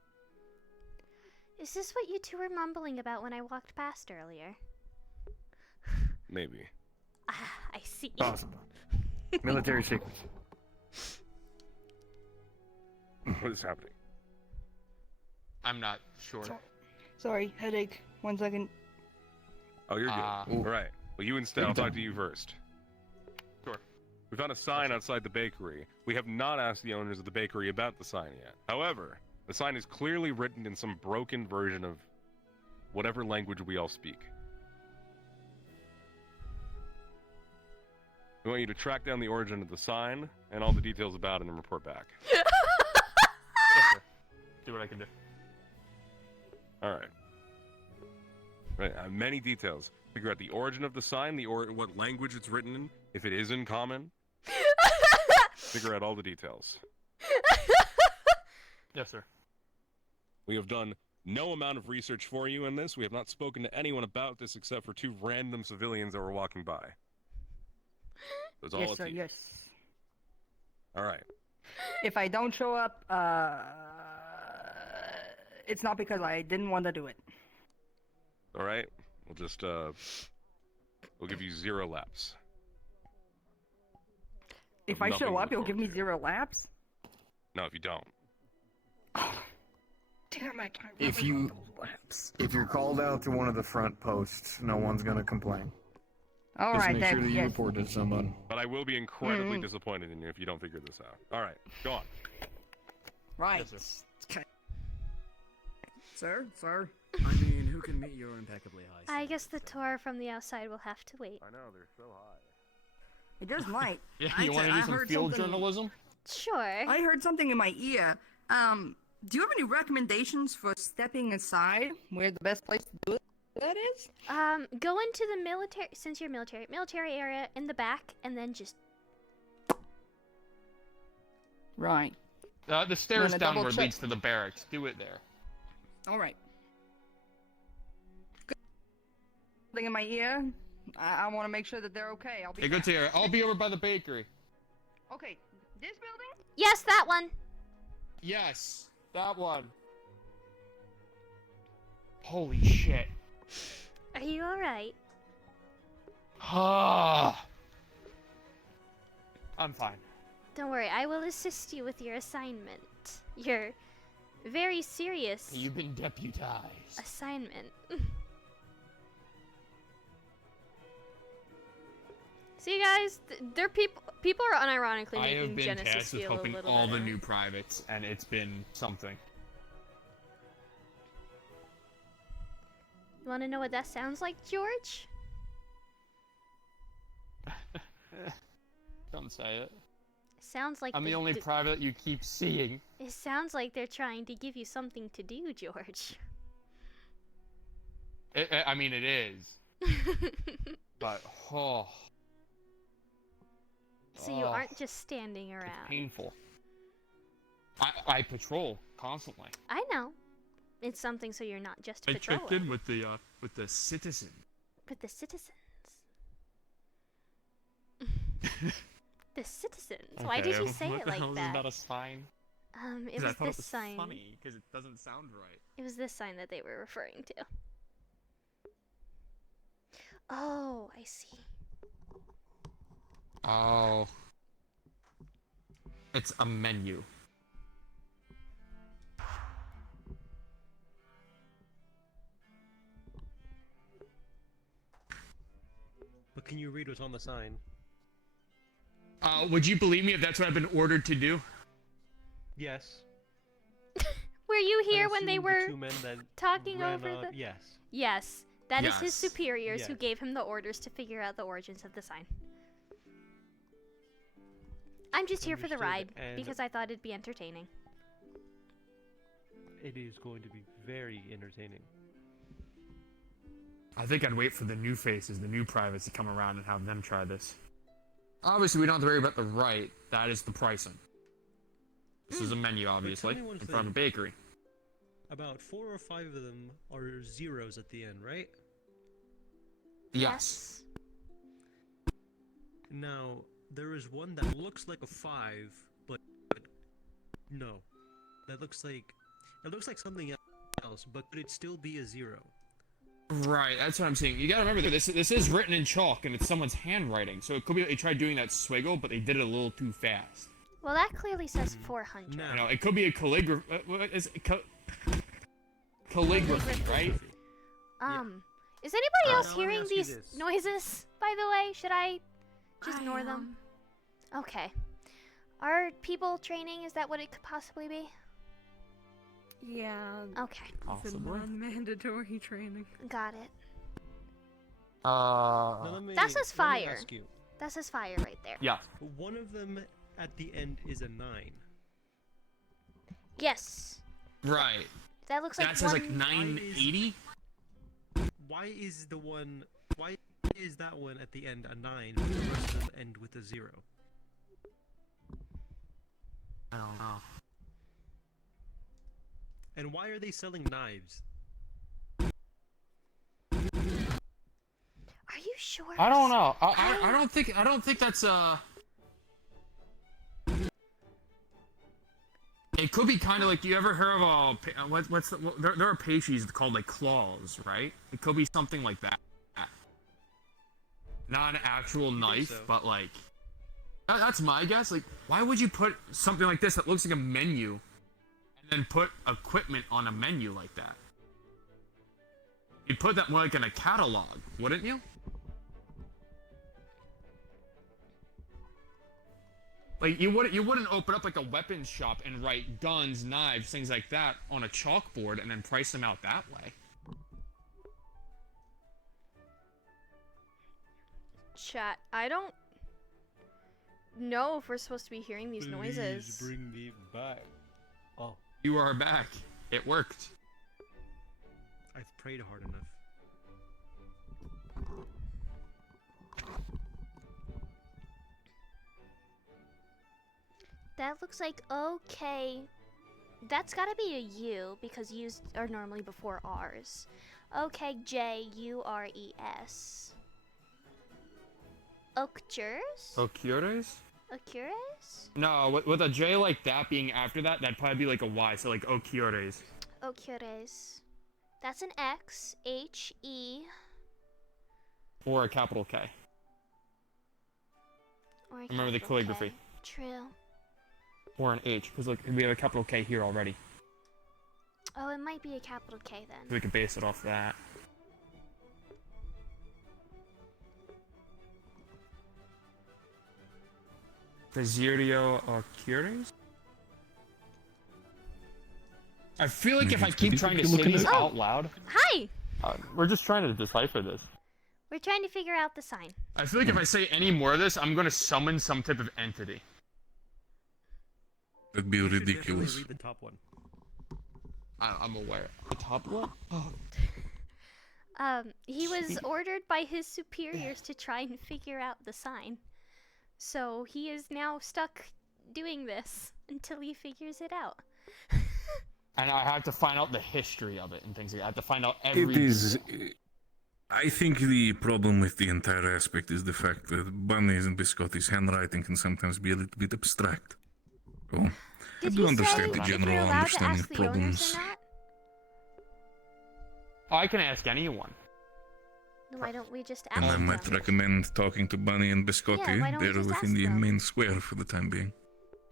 Is this what you two were mumbling about when I walked past earlier? Maybe. Ah, I see. Possible. Military secrets. What is happening? I'm not sure. Sorry, headache. 1 second. Oh, you're good. All right. Well, you instead. I'll talk to you first. Sure. We found a sign outside the bakery. We have not asked the owners of the bakery about the sign yet. However, the sign is clearly written in some broken version of whatever language we all speak. We want you to track down the origin of the sign and all the details about it and report back. Yes, sir. See what I can do. All right. Right. Many details. Figure out the origin of the sign, what language it's written in, if it is in common. Figure out all the details. Yes, sir. We have done no amount of research for you in this. We have not spoken to anyone about this except for 2 random civilians that were walking by. That's all Yes, it's sir, you. yes. All right. If I don't show up, it's not because I didn't want to do it. All right. We'll just we'll give you 0 laps. If I show up, you'll give me 0 laps? No, if you don't. Damn it. If you're called out to one of the front posts, no one's gonna complain. All Just right, make then. sure that you Yes. report to someone. But I will be incredibly Mm. disappointed in you if you don't figure this out. All right, go on. Right. Sir? Sir? I mean, who can meet your impeccably high I guess the tour from the outside will have to wait. I know, they're so high. It just might. Yeah, you want to do some field journalism? Sure. I heard something in my ear. Do you have any recommendations for stepping aside where the best place to do it that is? Go into the military, since you're military area in the back, and then just... Right. The stairs gonna double downward check. leads to the barracks. Do it there. All right. Something in my ear. I want to make sure that they're okay. I'll be Hey, good back. to hear. I'll be over by the bakery. Okay, this building? Yes, that one. Yes, that one. Holy shit. Are you alright? Ah. I'm fine. Don't worry, I will assist you with your assignment. Your very serious You've been deputized. assignment. See, guys, they're people are unironically I have making been Genesis tasked with feel a helping little all better. the new privates, and it's been something. You want to know what that sounds like, George? Don't say it. Sounds like I'm the only private you keep seeing. It sounds like they're trying to give you something to do, George. I mean, it is. But, oh. So you Oh, aren't just standing around. painful. I patrol constantly. I know. It's something so you're not just I patrolling. checked in with the citizen. With the citizens. The citizens. Why did you say what it the like hell that? Is that a sign? It 'Cause I was thought this it was sign. funny because it doesn't sound right. It was this sign that they were referring to. Oh, I see. Oh. It's a menu. But can you read what's on the sign? Would you believe me if that's what I've been ordered to do? Yes. Were you I here when they assume were the two men that talking ran, over the... Yes. Yes. That is his Yes. superiors who Yes. gave him the orders to figure out the origins of the sign. I'm just here for the Understood, ride, and- because I thought it'd be entertaining. It is going to be very entertaining. I think I'd wait for the new faces, the new privates to come around and have them try this. Obviously, we don't have to worry about the right. That is the pricing. This is a menu, obviously, me one in front of a thing. bakery. About 4 or 5 of them are zeros at the end, right? Yes. Now, there is one that looks like a 5, but no. That looks like... It looks like something else, but could it still be a 0? Right, that's what I'm saying. You gotta remember, this is written in chalk, and it's someone's handwriting, so it could be that they tried doing that swiggle, but they did it a little too fast. Well, that clearly says 400. You know, it could be a calligraphy. What is it? Calligraphy, right? Is anybody else now let me hearing ask you these this. noises, by the way? Should I just ignore them? Okay. Are people training? Is that what it could possibly be? Yeah. Okay. It's a Possibly. non-mandatory training. Got it. Now, let me- That says let me fire. ask you. That says fire right there. Yeah. One of them at the end is a 9. Yes. Right. That looks like That says like one- 980? Why is the one... Why is that one at the end a 9, but the rest of them end with a 0? I don't know. And why are they selling knives? Are you sure? I don't know. I don't think that's It could be kind of like, do you ever hear of what's the, there are pastries called like claws, right? It could be something like that. Not an actual knife, so? but like That's my guess. Like, why would you put something like this that looks like a menu, and then put equipment on a menu like that? You'd put that more like in a catalog, wouldn't you? Like, you wouldn't open up like a weapons shop and write guns, knives, things like that on a chalkboard and then price them out that way. Chat, I don't know if we're supposed to be hearing these noises. Please bring me back. Oh. You are back. It worked. I've prayed hard enough. That looks like okay. That's gotta be a U because U's are normally before R's. Okay, Jures. Octures? Ocures? Ocures? No, with a J like that being after that, that'd probably be like a Y, so like Ocures. Ocures. That's an X. H-E. Or a capital K. Or a Remember the capital calligraphy. K. True. Or an H, because look, we have a capital K here already. Oh, it might be a capital K So then. we can base it off that. Desirio Ocures? I feel like if I keep trying to say these out loud... Hi! We're just trying to decipher this. We're trying to figure out the sign. I feel like if I say any more of this, I'm gonna summon some type of entity. That'd be ridiculous. Read the top one. I'm aware. The top one? Oh. He was ordered by his superiors to try and figure out the sign. So he is now stuck doing this until he figures it out. And I have to find out the history of it and things like that. I have to find out every... It is... I think the problem with the entire aspect is the fact that Bunny's and Biscotti's handwriting can sometimes be a little bit abstract. So, I do understand the general understanding of problems. I can ask anyone. Why don't we just ask And I them? might recommend talking to Bunny and Biscotti. why don't we They're just within ask the them? main square for the time being.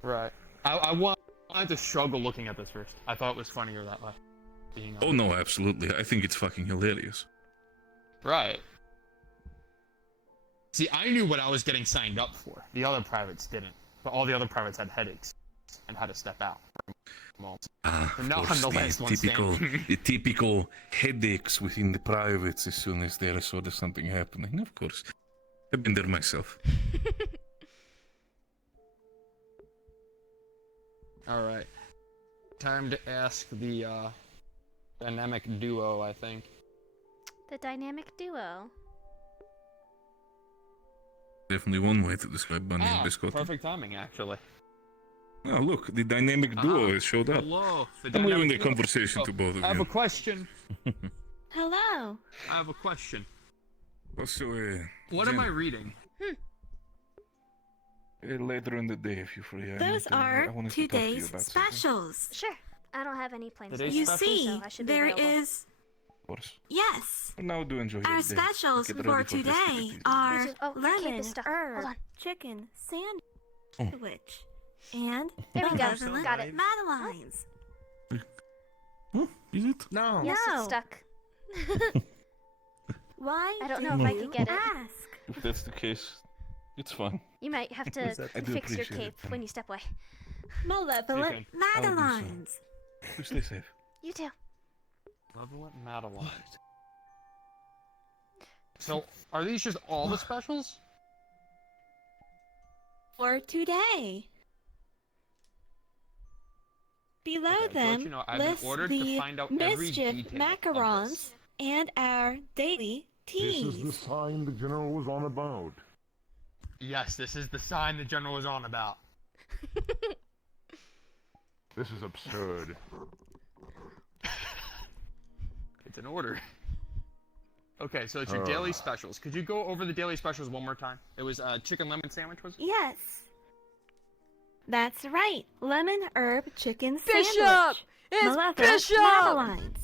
Right. I wanted to struggle looking at this first. I thought it was funnier that way. Being Oh no, absolutely. I think it's fucking hilarious. Right. See, I knew what I was getting signed up for. The other privates didn't. But all the other privates had headaches and had to step out. Of Not course, the last one standing. the typical headaches within the privates as soon as there is sort of something happening. Of course. I've been there myself. Alright. Time to ask the dynamic duo, I think. The dynamic duo. Definitely one way to describe Bunny and Biscotti. Perfect timing, actually. Oh, look, the dynamic duo has showed up. Hello. I'm leaving the conversation to both of I have you. a question. Hello. I have a question. Also, What Jen, am I reading? later in the day, if you're free. Those are today's specials. Sure. I don't have any plans. Today's You specials? see, So I should be there available. is. Of course. Yes. Now do enjoy Our your day. specials Get for ready for today festivities. are Oh, lemon, Kate is stuck. Hold herb, on. chicken Oh. sandwich, and There we go. benevolent Got it. Madelines. Is it? No. Yes, No. it's stuck. Why I don't do know if I you could get it. ask? If that's the case, it's fine. You might have to I do fix your appreciate cape it. when you step away. Malevolent I'll do so. Madelines. You stay safe. You too. Malevolent Madeline. So, are these just all the specials? For today. Below Okay, to let them you know, I've been lists ordered to the find out every mischief detail of macarons and our daily teas. sign the general was on about. Yes, this is the sign the general was on about. This is absurd. It's an order. Okay, so it's your daily specials. Could you go over the daily specials one more time? It was chicken lemon sandwich, was it? Yes. That's right. Lemon herb chicken Bishop! sandwich. It's Malevolent Bishop! Madelines.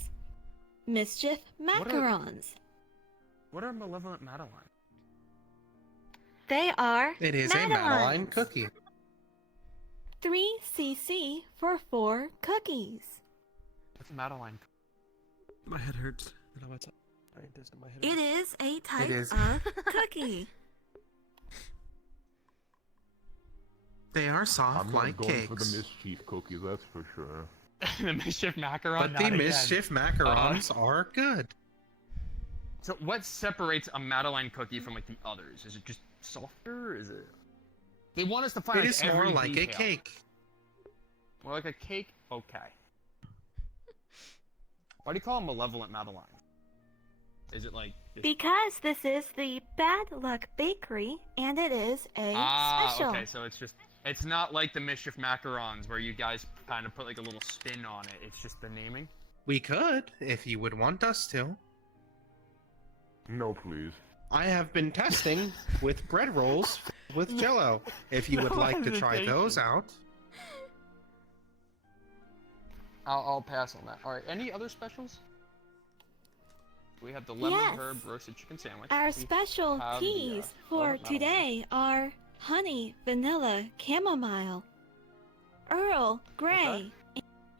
Mischief What are- macarons. What are malevolent Madeline? They are It is a Madeline cookie. 3 cc for 4 cookies. What's Madeline? My head hurts. I know what's scientist in my head. It is a type is. of cookie. They are soft I'm like not going cakes. for the mischief cookies, that's for sure. The mischief macaron. But not the again. mischief macarons are good. So what separates a Madeline cookie from like the others? Is it just softer? Is it? They want us to find. It like, is more every like a detail. cake. More like a cake? Okay. Why do you call them malevolent Madeline? Is it like... Because this is the Bad Luck Bakery, and it is a special. Okay, so it's just... It's not like the Mischief Macarons, where you guys kind of put like a little spin on it. It's just the naming? We could, if you would want us to. No, please. I have been testing with bread rolls with Jello. If you would No like to try hesitation. those out. I'll pass on that. Alright, any other specials? We have the lemon Yes. herb roasted chicken sandwich. Our We special have teas the, for lemon Madeline. today are honey, vanilla, chamomile, Earl Grey,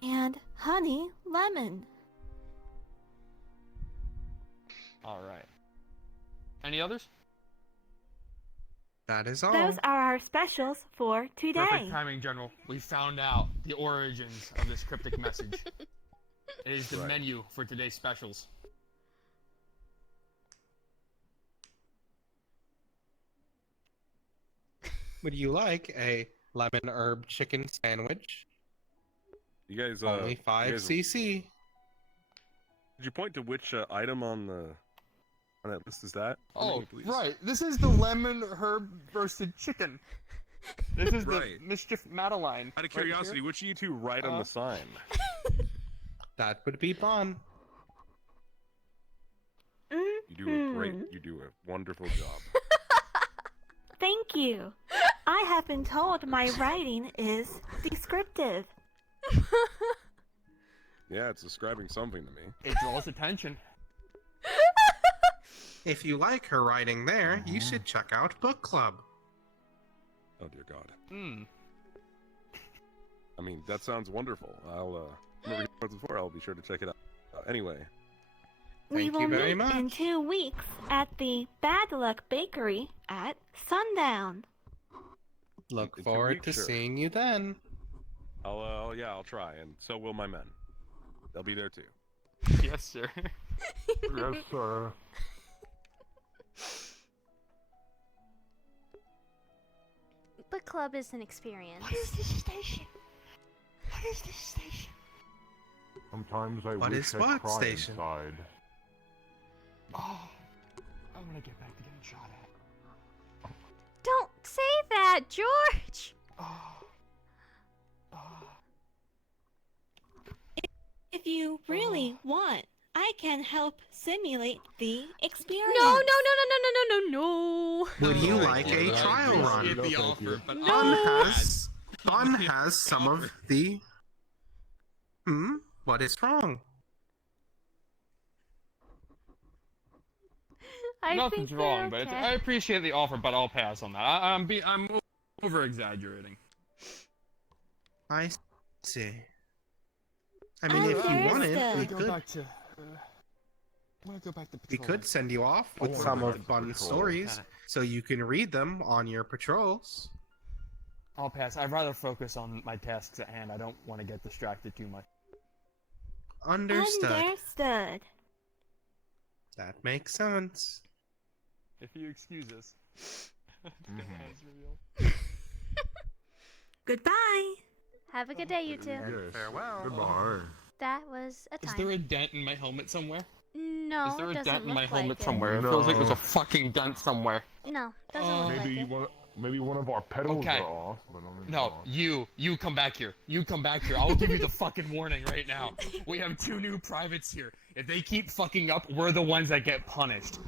and honey lemon. Alright. Any others? That is all. Those are our specials for today. Perfect timing, General. We found out the origins of this cryptic message. It is the Right. menu for today's specials. Would you like a lemon herb chicken sandwich? You guys, Only 5 you guys- cc. Did you point to which item on that list is that? Oh, Please. right. This is the lemon herb roasted chicken. This is Right. the Mischief Madeline. Out of right curiosity, here. which of you two write on the sign? That would be Bon. You do a great, you do a wonderful job. Thank you. I have been told my writing is descriptive. Yeah, it's describing something to me. It draws attention. If you like her writing there, you should check out Book Club. Oh dear God. Hmm. I mean, that sounds wonderful. I'll remember you once before. I'll be sure to check it out. Anyway, We Thank will you very meet in much. 2 weeks at the Bad Luck Bakery at sundown. Look In 2 forward weeks, to sure. seeing you then. I'll try, and so will my men. They'll be there too. Yes, sir. Yes, sir. Book club is an experience. this station? What is this station? Sometimes I What wish is I'd what cry station? inside. Oh, I want to get back to getting shot at. Don't say that, George! If you really want, I can help simulate the experience. No, no, no, no, no, no, no, no, no! Would you No, like thank a you. trial I run? appreciate the offer, but Bon has some of the... What is wrong? I Nothing's think wrong, they're but okay. I appreciate the offer, but I'll pass on that. I'm over exaggerating. I see. I mean, if you wanted, we Understood. could, I want to go back to we patrolling. could send you off with wanna some go back of to Bun's patrol. stories, Kinda. so you can read them on your patrols. I'll pass. I'd rather focus on my tasks at hand. I don't want to get distracted too much. Understood. Understood. That makes sense. If you excuse us. Goodbye. Have a good day, you two. Yes. Farewell. Goodbye. That was a Is time. there a dent in my helmet somewhere? No, Is there it a doesn't dent in look my like helmet it. somewhere? It feels like there's No. a fucking dent somewhere. No, doesn't look like Maybe it. maybe one of our pedals Okay. are off, but I mean, No, you come back here. You come back here. I'll give you the fucking warning right now. We have 2 new privates here. If they keep fucking up, we're the ones that get punished.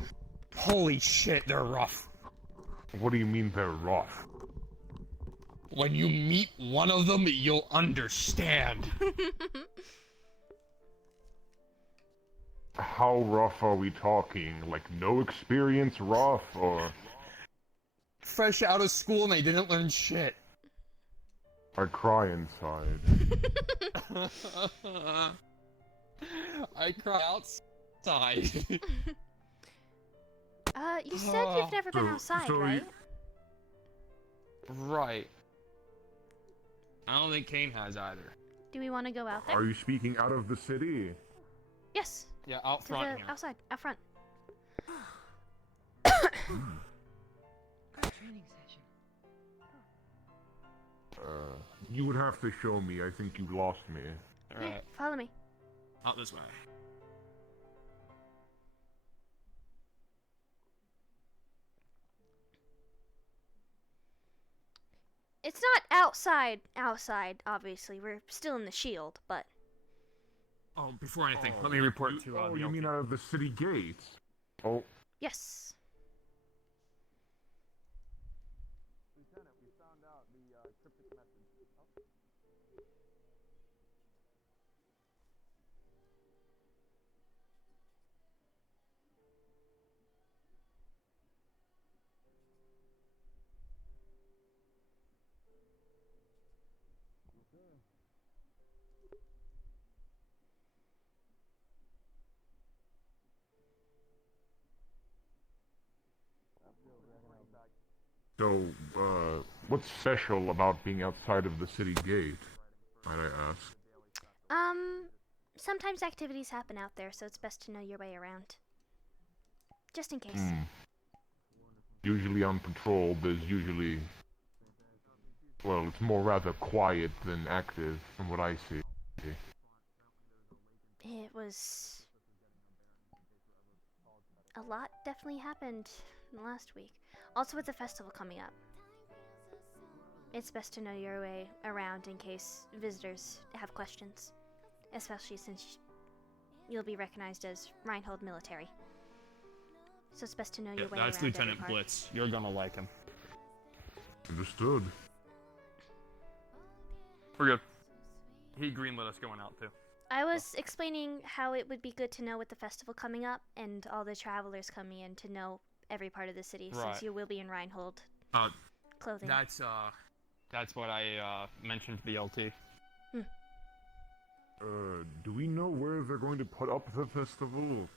Holy shit, they're rough. What do you mean they're rough? When you meet one of them, you'll understand. How rough are we talking? Like no experience rough, or fresh out of school and they didn't learn shit. I cry inside. I cry outside. You said you've never been outside, right? Right. I don't think Kane has either. Do we want to go out there? Are you speaking out of the city? Yes. Yeah, out front here. Outside, out front. You would have to show me. I think you lost me. Yeah, follow me. Out this way. It's not outside, obviously. We're still in the shield, but... Oh, before anything, let me report to Oh, the you mean out of the city gates? Oh. Yes. Lieutenant, we found out the cryptic message. So, what's special about being outside of the city gate, might I ask? Sometimes activities happen out there, so it's best to know your way around. Just in case. Usually on patrol, there's usually... Well, it's more rather quiet than active, from what I see. It was... A lot definitely happened in the last week. Also with the festival coming up. It's best to know your way around in case visitors have questions. Especially since you'll be recognized as Reinhold military. So it's best to know your way around. That's Lieutenant Blitz. You're gonna like him. Understood. We're good. He greenlit us going out too. I was explaining how it would be good to know with the festival coming up and all the travelers coming in to know every part of the city since you will be in Reinhold clothing. That's what I mentioned to the LT. Do we know where they're going to put up the festival?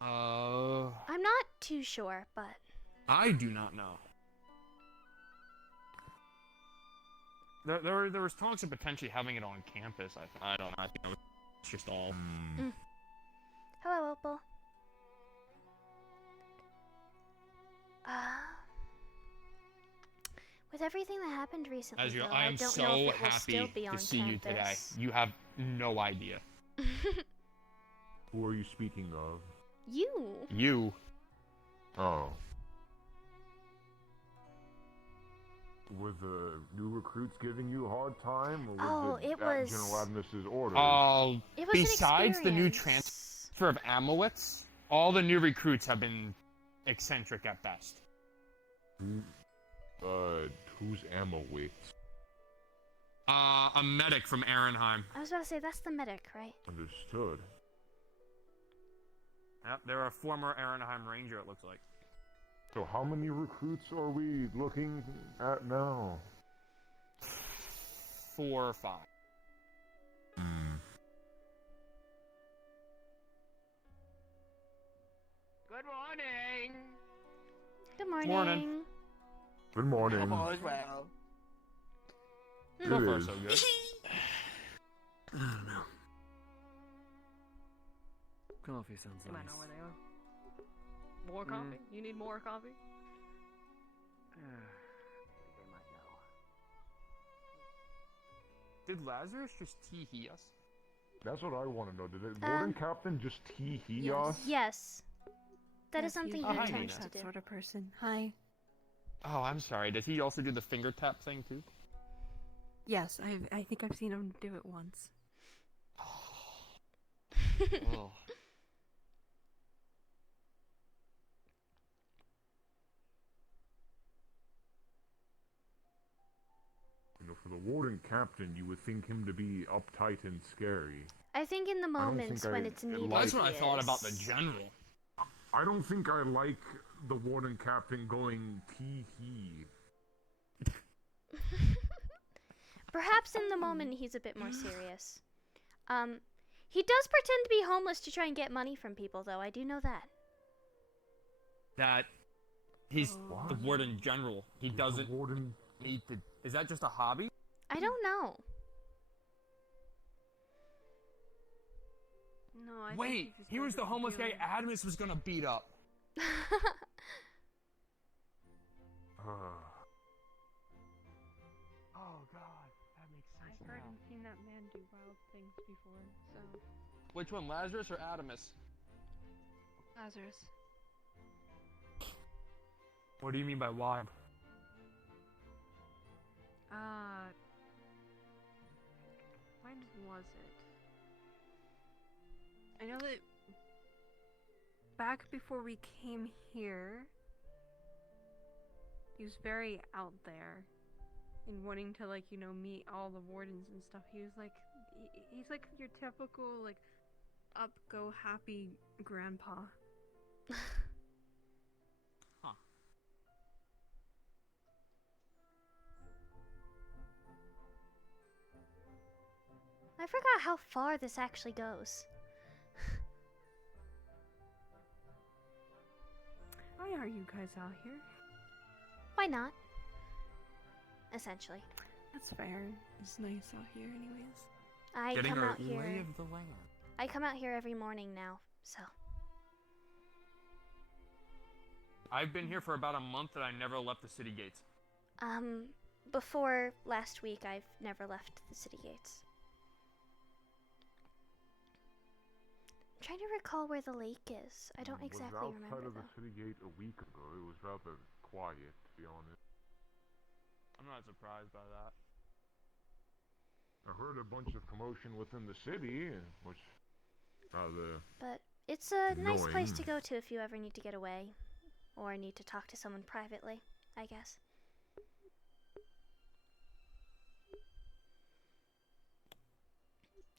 I'm not too sure, but... I do not know. There was talks of potentially having it on campus. I don't know. I think it's just all... Hello, Opal. With everything that happened recently, As you, though, I am don't so know if it will still happy be on to see you today. campus. You have no idea. Who are you speaking of? You. You. Oh. Were the new recruits giving you a hard time, or was it at was... General Adminis's orders? It was Besides the new experience. transfer of Amowitz, all the new recruits have been eccentric at best. Who's Amowitz? A medic from Ehrenheim. I was about to say, that's the medic, right? Understood. Yep, they're a former Ehrenheim ranger, it looks like. So how many recruits are we looking at now? 4 or 5. Good morning. Good morning. Morning. Good morning. All is well. So far, is. so good. I don't know. Coffee sounds You might nice. know where they are. More coffee? You need more coffee? They might know. Did Lazarus just tee-hee us? That's what I want to know. Did the warden captain just tee-hee us? Yes. That is Yes, something he's he very intends much to that do. sort of person. Hi. Oh, I'm sorry. Does he also do the finger tap thing too? Yes, I think I've seen him do it once. Oh. You know, for the warden captain, you would think him to be uptight and scary. I think in the don't moments think when I it's needed. That's what I he thought about the is. general. I don't think I like the warden captain going tee-hee. Perhaps in the moment he's a bit more serious. He does pretend to be homeless to try and get money from people, though. I do know that. That he's the warden general. He doesn't need to. Is that just a hobby? I don't know. No, I Wait, he was the homeless guy Adamus was gonna beat up. Oh god, that makes sense. I've heard and seen that man do wild things before, so. Which one, Lazarus or Adamus? Lazarus. What do you mean by wild? When was it? I know that back before we came here, he was very out there and wanting to, like, you know, meet all the wardens and stuff. He was like, he's like your typical, like, up, go, happy grandpa. I forgot how far this actually goes. Why are you guys out here? Why not? Essentially. That's fair. It's nice out here anyways. I Getting come a out here. lay of the land. I come out here every morning now, so. I've been here for about a month and I never left the city gates. Before last week, I've never left the city gates. I'm trying to recall where the lake is. I don't exactly remember. Outside of the though. city gate a week ago. It was rather quiet, to be honest. I'm not surprised by that. I heard a bunch of commotion within the city, which rather. But it's a nice place to annoying. go to if you ever need to get away, or need to talk to someone privately, I guess.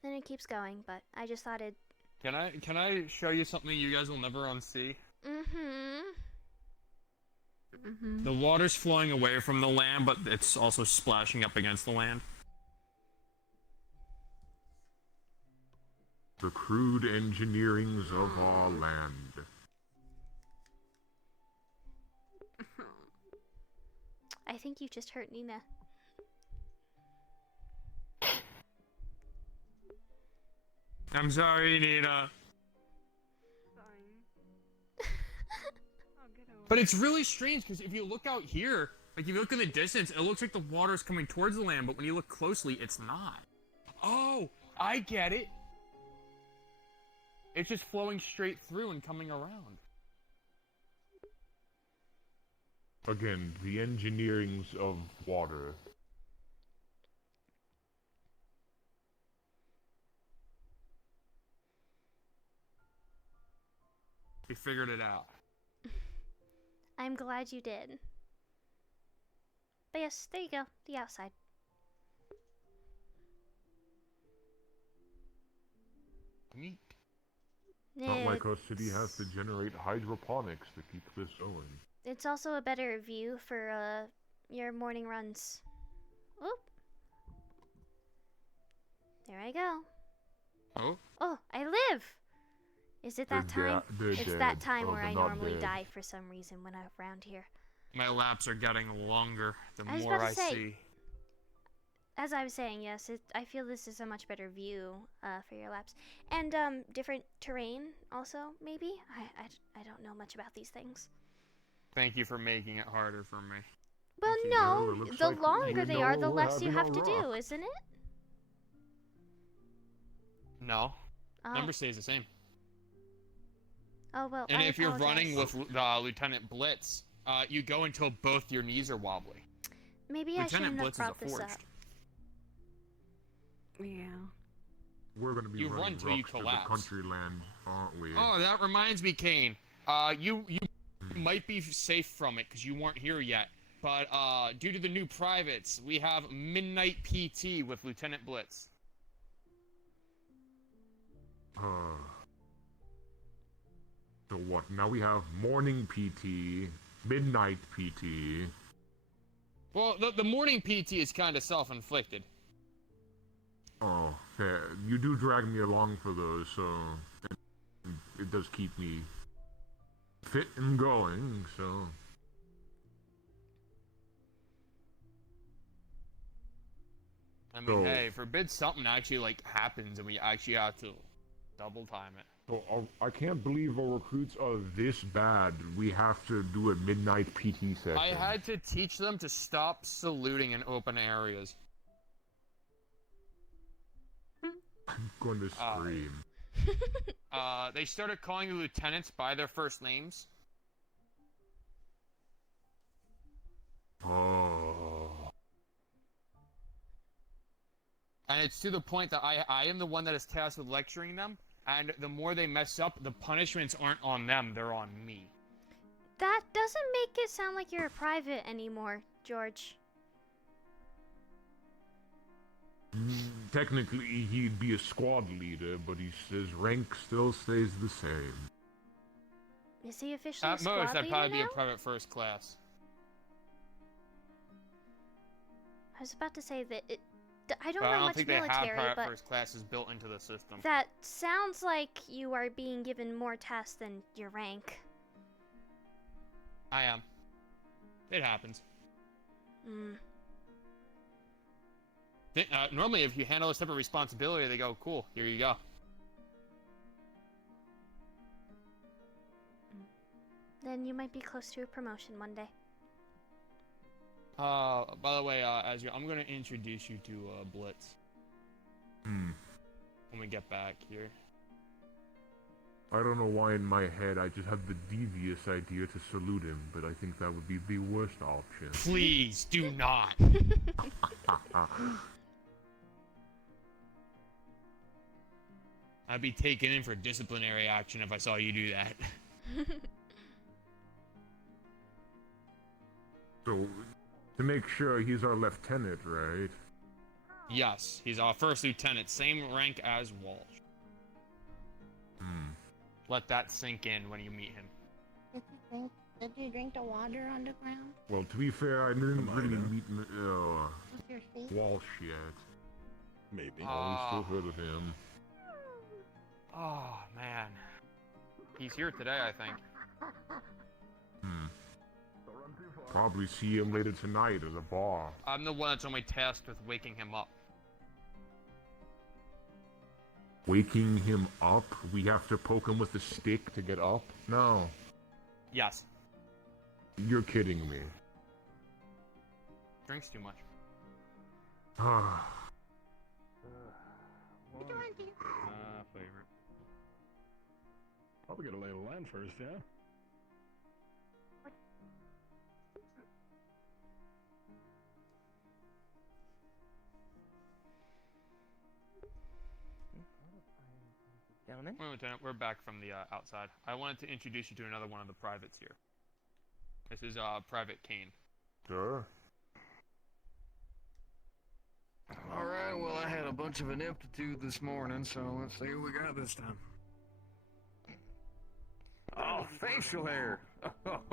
And it keeps going, but I just thought it'd. Can I show you something you guys will never unsee? The water's flowing away from the land, but it's also splashing up against the land. The crude engineerings of our land. I think you just hurt Nina. I'm sorry, Nina. But it's really strange because if you look out here, like if you look in the distance, it looks like the water's coming towards the land, but when you look closely, it's not. Oh, I get it. It's just flowing straight through and coming around. Again, the engineerings of water. We figured it out. I'm glad you did. But yes, there you go. The outside. Neat. Not like our city has to generate hydroponics to keep this going. It's also a better view for your morning runs. Oop. There I go. Oh? Oh, I live! Is it that time? It's that time where they're I not normally dead. die for some reason when I'm around here. My laps are getting longer the I was more about I to say, see. As I was saying, yes, I feel this is a much better view for your laps. And different terrain also, maybe? I don't know much about these things. Thank you for making it harder for me. Well, Well, it no, looks the like longer we they are, the know less you having have a to do, rock. isn't it? No. Oh. Number stays the same. Oh, well, And I if you're running apologize. with Lieutenant Blitz, you go until both your knees are wobbly. Maybe I Lieutenant shouldn't have Blitz is a brought this up. forged. Yeah. We're gonna be You run running till you rocks to the collapse. country land, aren't we? Oh, that reminds me, Kane. You might be safe from it because you weren't here yet. But due to the new privates, we have Midnight PT with Lieutenant Blitz. So what? Now we have morning PT, midnight PT. Well, the morning PT is kind of self-inflicted. Oh, fair. You do drag me along for those, so it does keep me fit and going, so... I mean, hey, forbid something actually, like, happens and we actually have to double time it. So I can't believe our recruits are this bad. We have to do a midnight PT session. I had to teach them to stop saluting in open areas. I'm going to scream. They started calling the lieutenants by their first names. Oh. And it's to the point that I am the one that is tasked with lecturing them, and the more they mess up, the punishments aren't on them, they're on me. That doesn't make it sound like you're a private anymore, George. Technically, he'd be a squad leader, but his rank still stays the same. Is he officially a At squad most, I'd leader probably be now? a private first class. I was about to say that I don't But know I don't much think they have military, private but first classes built into the system. that sounds like you are being given more tasks than your rank. I am. It happens. Normally, if you handle a separate responsibility, they go, cool, here you go. Then you might be close to a promotion one day. By the way, Azure, I'm gonna introduce you to, Blitz. When we get back here. I don't know why in my head I just had the devious idea to salute him, but I think that would be the worst option. Please, do not! I'd be taken in for disciplinary action if I saw you do that. So, to make sure, he's our lieutenant, right? Yes, he's our first lieutenant, same rank as Walsh. Let that sink in when you meet him. Did you drink the water on the ground? Well, to be fair, I didn't really meet With your feet? Walsh yet. Maybe. Always still heard of him. Oh, man. He's here today, I think. Probably see him later tonight at a bar. I'm the one that's only tasked with waking him up. Waking him up? We have to poke him with a stick to get up? No. Yes. You're kidding me. Drinks too much. Favorite. Probably gotta lay the land first, yeah? Gentlemen? Well, Lieutenant, we're back from the outside. I wanted to introduce you to another one of the privates here. This is Private Kane. Sure. Alright, well, I had a bunch of ineptitude this morning, so let's see what we got this time. Oh, facial hair!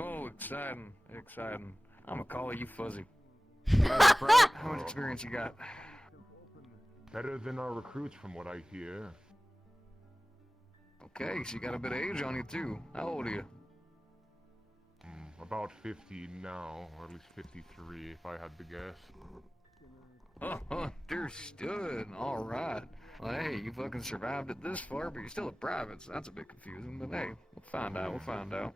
Oh, exciting, exciting. I'm gonna call you Fuzzy. Alright, Private, how much experience you got? Better than our recruits from what I hear. Okay, so you got a bit of age on you, too. How old are you? About 50 now, or at least 53 if I had to guess. Understood. Alright. Well, hey, you fucking survived it this far, but you're still a private, so that's a bit confusing, but hey, we'll find out, we'll find out.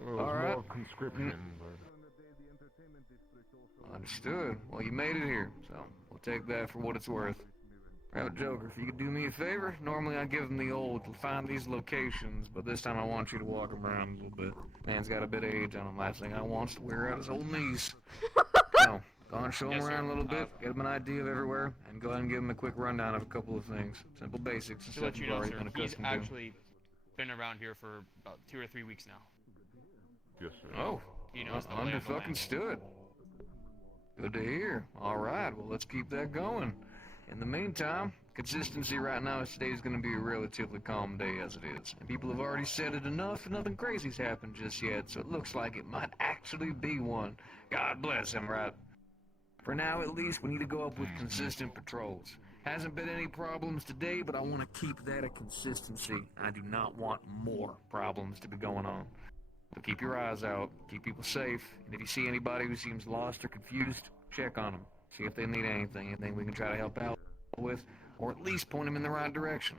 Well, Alright. more conscription, but... Understood. Well, you made it here, so we'll take that for what it's worth. Private Joker, if you could do me a favor, normally I give him the old find these locations, but this time I want you to walk around a little bit. Man's got a bit of age on him. Last thing I want is to wear out his old knees. So, go and show him around a little bit, get him an idea of everywhere, and go ahead and give him a quick rundown of a couple of things. Simple basics and To let stuff you you've know, already sir, been he's accustomed to. actually been around here for about 2 or 3 weeks now. Yes, sir. Oh, He knows the lay under of the land. fucking stood. Good to hear. All right, well, let's keep that going. In the meantime, Consistency right now is today's going to be a relatively calm day as it is. And people have already said it enough and nothing crazy's happened just yet, so it looks like it might actually be one. God bless him, right? For now, at least, we need to go up with consistent patrols. Hasn't been any problems today, but I want to keep that a consistency. I do not want more problems to be going on. So keep your eyes out, keep people safe, and if you see anybody who seems lost or confused, check on them. See if they need anything we can try to help out with, or at least point them in the right direction.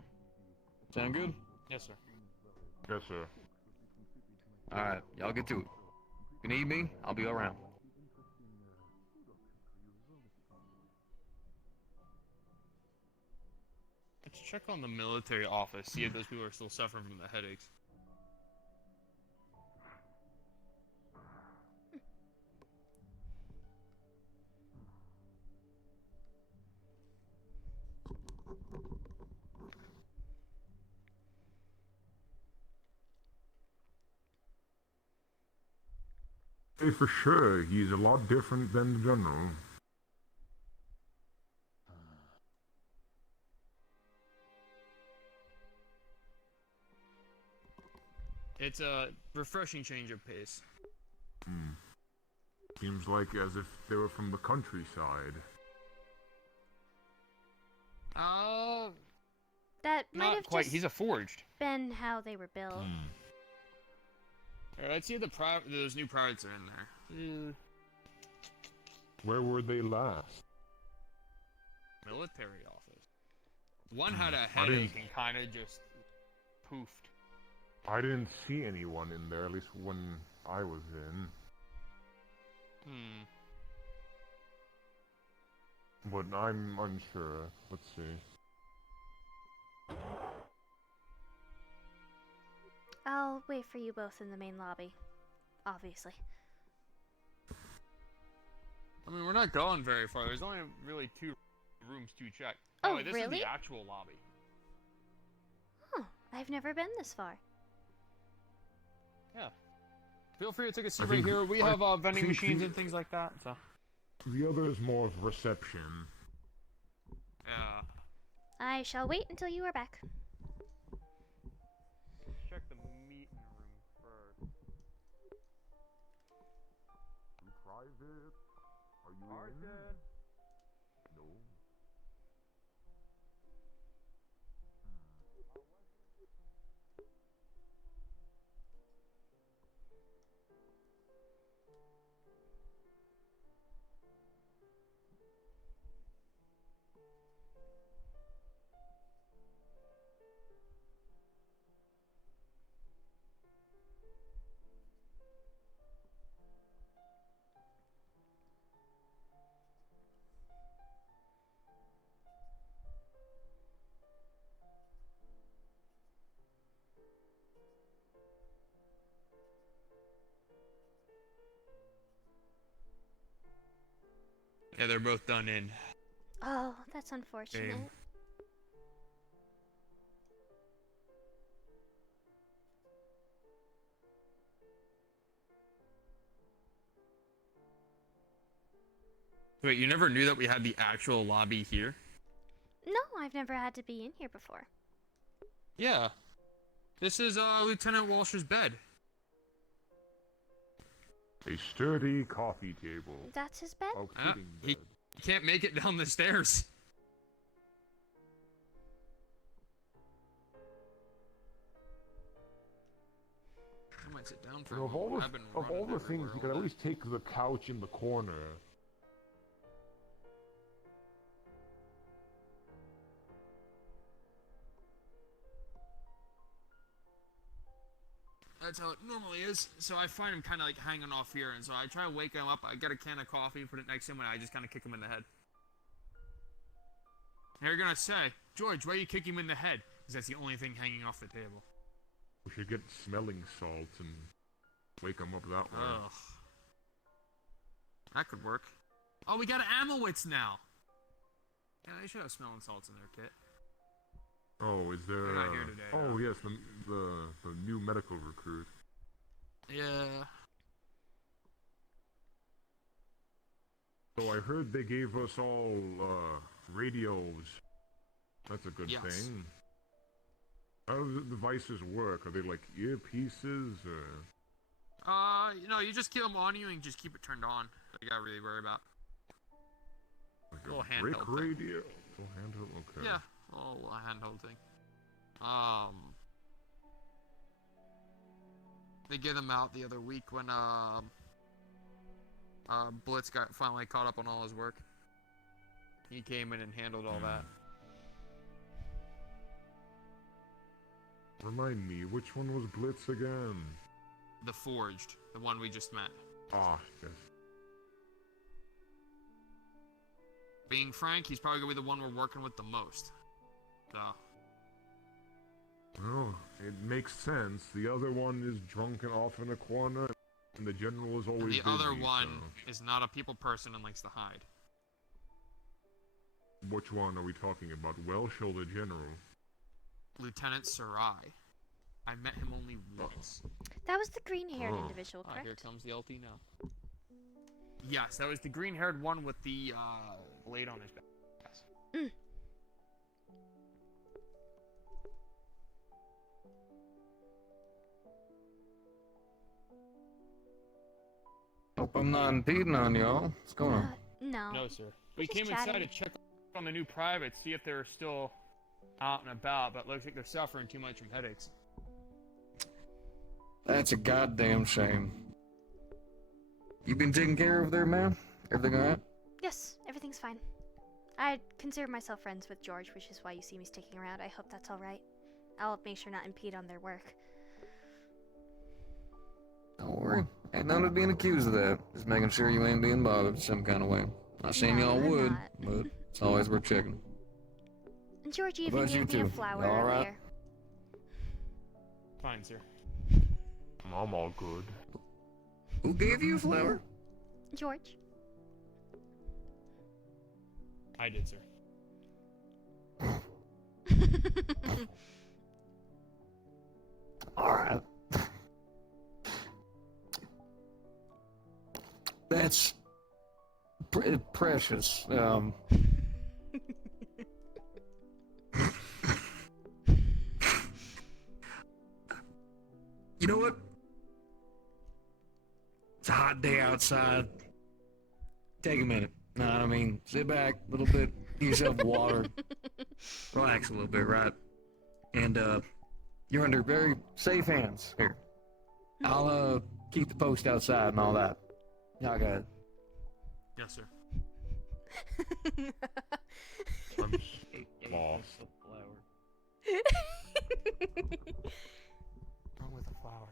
Sound good? Yes, sir. Yes, sir. Alright, y'all get to it. If you need me, I'll be around. Let's check on the military office, see if those people are still suffering from the headaches. Hey, for sure, he's a lot different than the general. It's a refreshing change of pace. Seems like as if they were from the countryside. That might Not have quite. just He's a forged. been how they were built. Alright, let's see if those new privates are in there. Where were they last? Military office. One had a I didn't- headache and kind of just poofed. I didn't see anyone in there, at least when I was in. But I'm unsure. Let's see. I'll wait for you both in the main lobby. Obviously. I mean, we're not going very far. There's only really 2 rooms to check. Oh, wait, this really? is the actual lobby. Huh. I've never been this far. Yeah. Feel free to take a seat I right think- here. We I have vending think machines the- and things like that, so. The other is more of reception. Yeah. I shall wait until you are back. Check the meeting room first. Private? Are you in? No. Yeah, they're both done in. Oh, that's unfortunate. Game. Wait, you never knew that we had the actual lobby here? No, I've never had to be in here before. Yeah. This is Lieutenant Walsh's bed. A sturdy coffee table. That's his bed? He can't make it down the stairs. I might sit down for You know, a of all moment. I've the, been of all running the everywhere things, you all could at day. least take the couch in the corner. That's how it normally is. So I find him kind of like hanging off here, and so I try to wake him up. I get a can of coffee, put it next to him, and I just kind of kick him in the head. And you're gonna say, George, why you kick him in the head? Because that's the only thing hanging off the table. We should get smelling salts and wake them up that way. Ugh. That could work. Oh, we got Amowitz now. Yeah, they should have smelling salts in their kit. Oh, is there? They're not here today, Oh, yes, the new medical recruit. Yeah. So I heard they gave us all radios. That's a good Yes. thing. How do the devices work? Are they like earpieces or? You just keep them on you and just keep it turned on. You gotta really worry about. Like Little a brick handheld thing. radio? Little handheld? Okay. Yeah, little handheld thing. They gave them out the other week when Blitz got finally caught up on all his work. He came in and handled all that. Remind me, which one was Blitz again? The Forged, the one we just met. Ah, yes. Being frank, he's probably gonna be the one we're working with the most. So. Well, it makes sense. The other one is drunk and off in a corner, and the general is always And the busy, other one so- is not a people person and likes to hide. Which one are we talking about, Welsh or the general? Lieutenant Sarai. I met him only once. That was the green-haired Oh. individual, Ah, here correct? comes the LT now. Yes, that was the green-haired one with the blade on his back. Yes. Mm. Hope I'm not impeding on y'all. What's going on? No. No, sir. We just came inside chatting. to check on the new privates, see if they're still out and about, but looks like they're suffering too much from headaches. That's a goddamn shame. You been taken care of there, man? Everything alright? Yes, everything's fine. I consider myself friends with George, which is why you see me sticking around. I hope that's alright. I'll make sure not impede on their work. Don't worry. Ain't none of being accused of that. Just making sure you ain't being bothered some kind of way. Not saying No, y'all I'm would, not. but it's always worth checking. And George What even about you gave me a two? flower Y'all alright? earlier. Fine, sir. I'm all good. Who gave you a flower? George. I did, sir. Alright. That's precious. You know what? It's a hot day outside. Take a minute. No, I mean, sit back a little bit, get yourself water, relax a little bit, right? And, you're under very safe hands here. I'll, keep the post outside and all that. Y'all got it. Yes, sir. I'm lost. Wrong with the flower?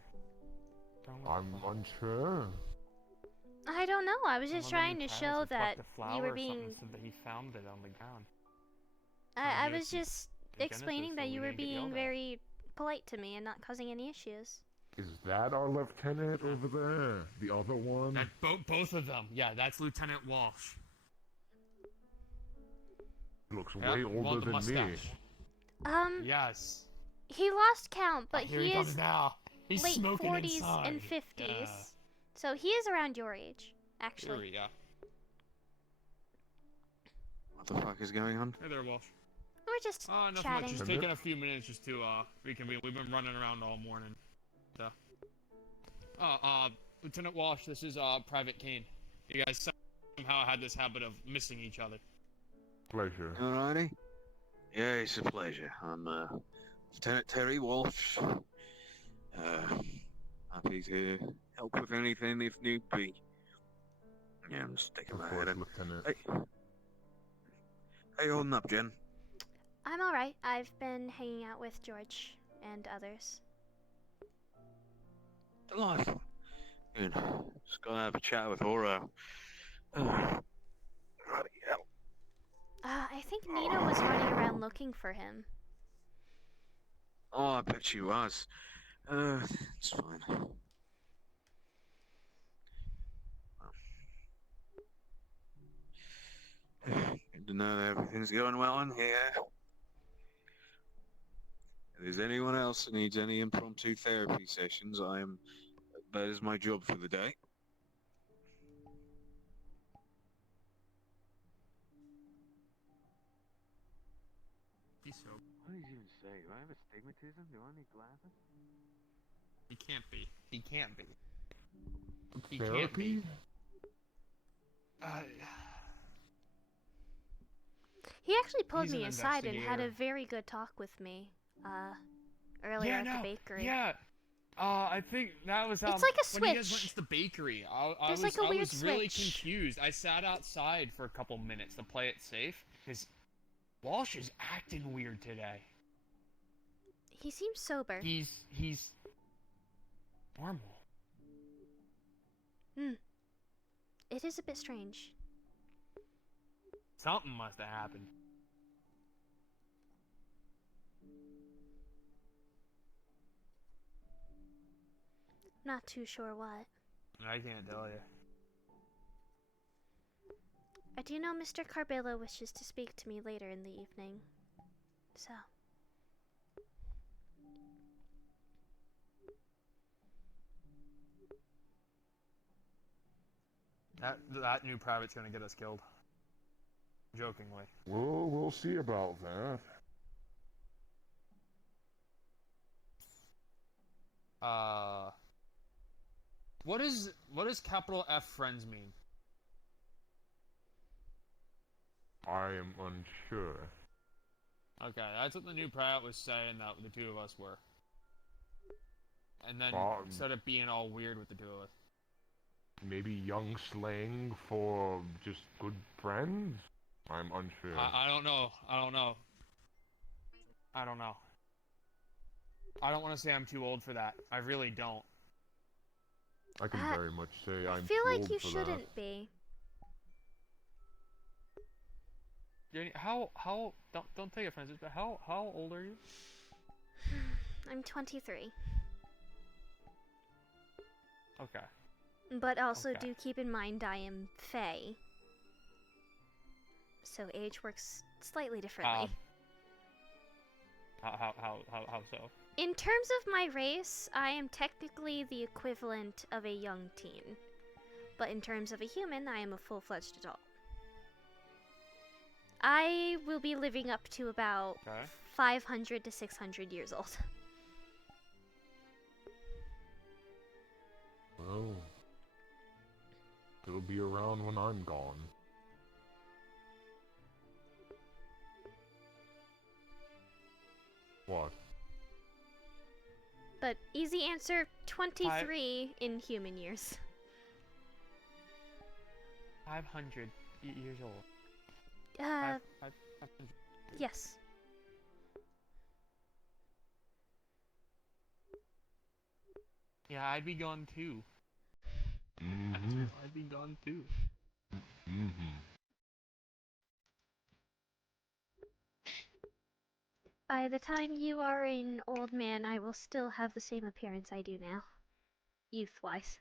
I'm unsure. I don't know. I was just trying to show that you were being. Said that he found it on the ground. I here was to just the Genesis, explaining so that we you were didn't get being yelled at. very polite to me and not causing any issues. Is that our lieutenant over there? The other one? That both of them. Yeah, that's Lieutenant Walsh. Looks Yeah, way one with older the than mustache. me. Yes. He lost count, but Here he he comes is now. He's late smoking 40s inside. and 50s. Yeah. So he is around your age, actually. Sure, yeah. What the fuck is going on? Hey there, Walsh. We're just Nothing chatting. much. Just taking a few minutes just to reconvene. We've been running around all morning. So. Lieutenant Walsh, this is Private Kane. You guys somehow had this habit of missing each other. Pleasure. Alrighty. Yeah, it's a pleasure. I'm Lieutenant Terry Walsh. Happy to help with anything if need be. Yeah, I'm sticking my head in. Lieutenant. Hey. How you holding up, Jen? I'm alright. I've been hanging out with George and others. Delightful. Good. Just gonna have a chat with Oro. Bloody hell. I think Nina was running around looking for him. Oh, I bet she was. It's fine. Good to know that everything's going well in here. If there's anyone else that needs any impromptu therapy sessions, that is my job for the day. He's so. What did you even say? Do I have astigmatism? Do I need glasses? He can't be. He can't be. He Therapy? can't be. He actually pulled He's an me aside and had a investigator. very good talk with me, earlier Yeah, at no, the bakery. yeah. I think that was It's like a when you guys went switch. into the bakery. I There's was like a I weird was really switch. confused. I sat outside for a couple minutes to play it safe because Walsh is acting weird today. He seems sober. He's normal. It is a bit strange. Something must have happened. Not too sure what. I can't tell you. I do know Mr. Carbello wishes to speak to me later in the evening. So. That new private's gonna get us killed. Jokingly. Well, we'll see about that. What does capital F friends mean? I am unsure. Okay, that's what the new private was saying that the two of us were. And then started being all weird with the two of us. Maybe young slang for just good friends? I'm unsure. I don't know. I don't know. I don't know. I don't want to say I'm too old for that. I really don't. I can very much say I'm I feel too like old you for shouldn't be. How don't take offense, but how old are you? I'm 23. Okay. But also Okay. do keep in mind I am Fae. So age works slightly differently. How so? In terms of my race, I am technically the equivalent of a young teen. But in terms of a human, I am a full-fledged adult. I will be living up to about 500 to 600 years old. Well, it'll be around when I'm gone. What? But easy answer, 23 in human years. 500 years old. 500. Yes. Yeah, I'd be gone too. Mm-hmm. I'd be gone too. Mm-hmm. By the time you are an old man, I will still have the same appearance I do now. Youth-wise.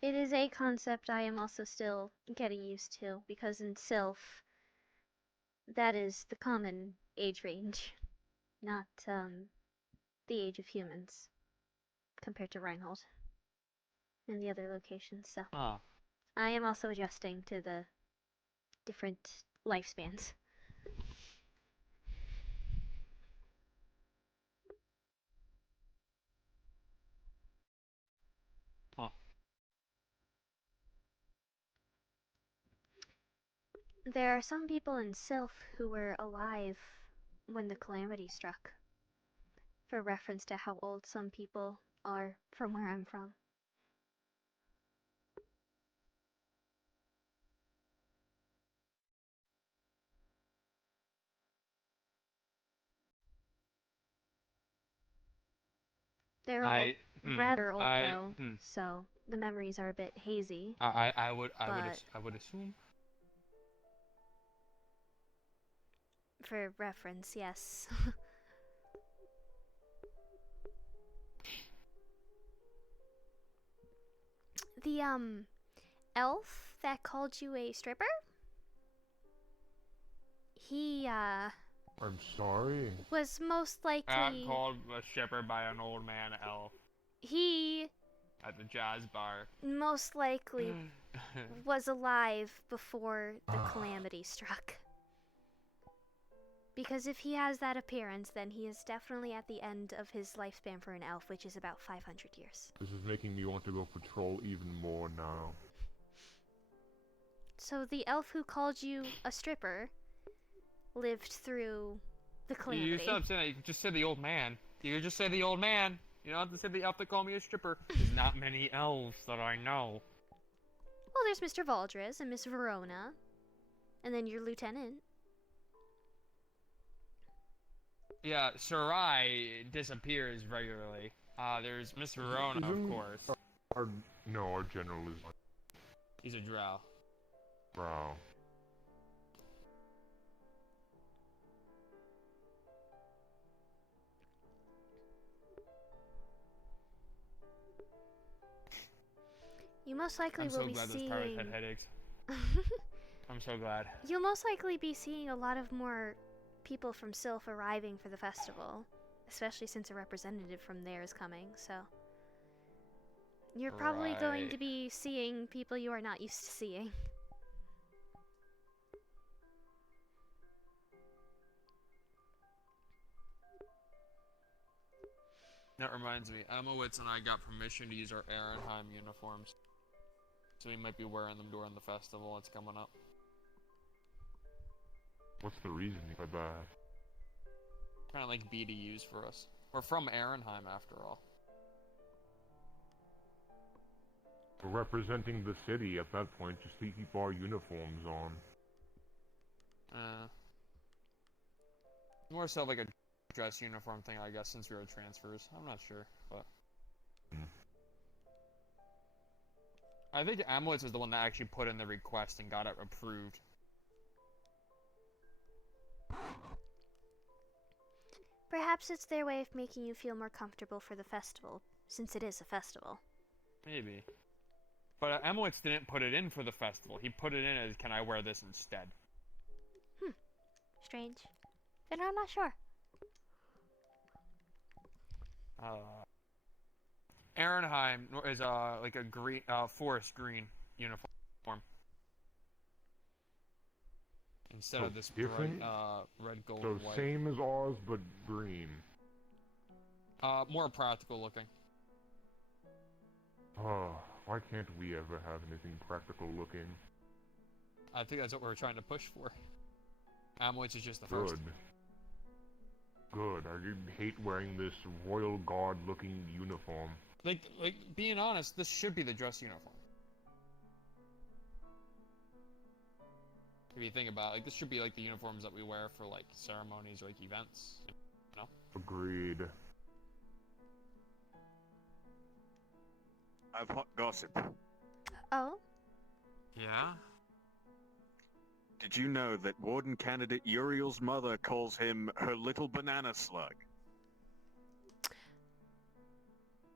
It is a concept I am also still getting used to, because in Sylph, that is the common age range, not the age of humans, compared to Reinhold and the other locations, so I am also adjusting to the different lifespans. There are some people in Sylph who were alive when the calamity struck, for reference to how old some people are from where I'm from. They're all rather old though, so the memories are a bit hazy. I would assume. For reference, yes. The elf that called you a stripper? He I'm sorry. was most likely Got called a stripper by an old man elf he at the jazz bar. most likely was alive before the calamity struck. Because if he has that appearance, then he is definitely at the end of his lifespan for an elf, which is about 500 years. This is making me want to go patrol even more now. So the elf who called you a stripper lived through the calamity. You stop saying that. You can just say the old man. You can just say the old man. You don't have to say the elf that called me a stripper. There's not many elves that I know. Well, there's Mr. Valdres and Miss Verona, and then your lieutenant. Yeah, Sarai disappears regularly. There's Miss Verona, of course. Our general is... He's a drow. Bro. You most likely I'm will so be glad those seeing... pirates had headaches. I'm so glad. You'll most likely be seeing a lot of more people from Sylph arriving for the festival, especially since a representative from there is coming, so... You're probably going to be seeing people you are not used to seeing. That reminds me, Amowitz and I got permission to use our Ehrenheim uniforms. So we might be wearing them during the festival that's coming up. What's the reasoning for that? Kind of like BDUs for us. We're from Ehrenheim after all. We're representing the city at that point, just to keep our uniforms on. More so like a dress uniform thing, I guess, since we were transfers. I'm not sure, but... I think Amowitz was the one that actually put in the request and got it approved. Perhaps it's their way of making you feel more comfortable for the festival, since it is a festival. Maybe. But Amowitz didn't put it in for the festival. He put it in as, can I wear this instead? Strange. Then I'm not sure. Ehrenheim is like a green, forest green uniform. Instead So of this different? bright, red, gold, So white. same as ours, but green. More practical looking. Oh, why can't we ever have anything practical looking? I think that's what we're trying to push for. Amowitz is just the Good. first. Good. I hate wearing this royal guard looking uniform. Like, being honest, this should be the dress uniform. If you think about it, like, this should be like the uniforms that we wear for like ceremonies or like events, you know? Agreed. I've hot gossip. Oh? Yeah? Did you know that Warden candidate Uriel's mother calls him her little banana slug?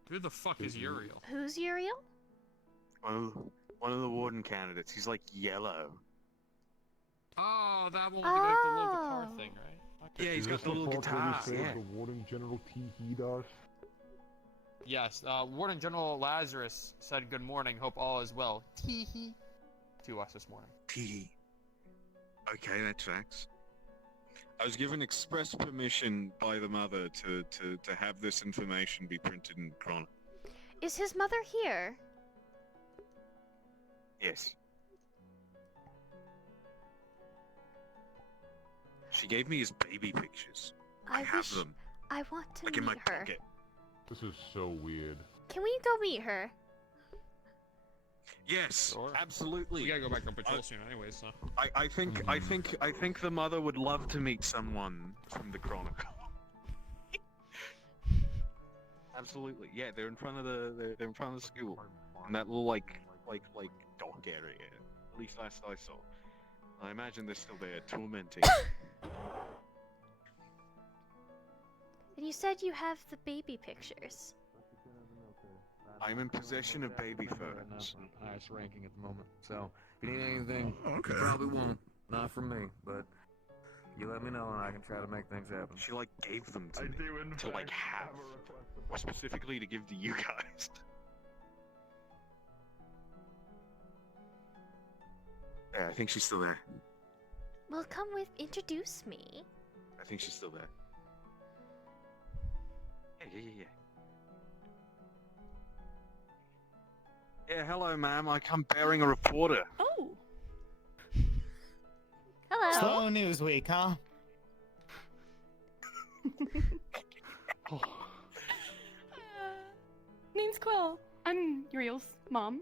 Who the fuck is Uriel? Who's Uriel? One of the Warden candidates. He's like yellow. Oh, that one with like the little guitar thing, right? Okay. Yeah, he's Is got this the little part where guitar. he says Yeah. the Warden General T-heed us? Yes, Warden General Lazarus said good morning, hope all is well. Tee-hee. To us this morning. Tee. Okay, that tracks. I was given express permission by the mother to have this information be printed in Chronicle. Is his mother here? Yes. She gave me his baby pictures. I have wish them. I want to Like in my meet her. pocket. This is so weird. Can we go meet her? Yes, absolutely. We gotta go back on patrol soon anyways, so... I think the mother would love to meet someone from the Chronicle. Absolutely, yeah. They're in front of they're in front of the school, in that little like dock area. At least last I saw. I imagine they're still there tormenting. And you said you have the baby pictures. I'm in possession of baby photos. Highest ranking at the moment. So if you need anything, Okay. you probably won't. Not from me, but You let me know and I can try to make things happen. She like gave them to me to like have, or specifically to give to you guys. Yeah, I think she's still there. Well, come with. Introduce me. I think she's still there. Yeah. Yeah, hello, ma'am. I'm bearing a reporter. Oh. Hello. Slow news week, huh? Name's Quill. I'm Uriel's mom.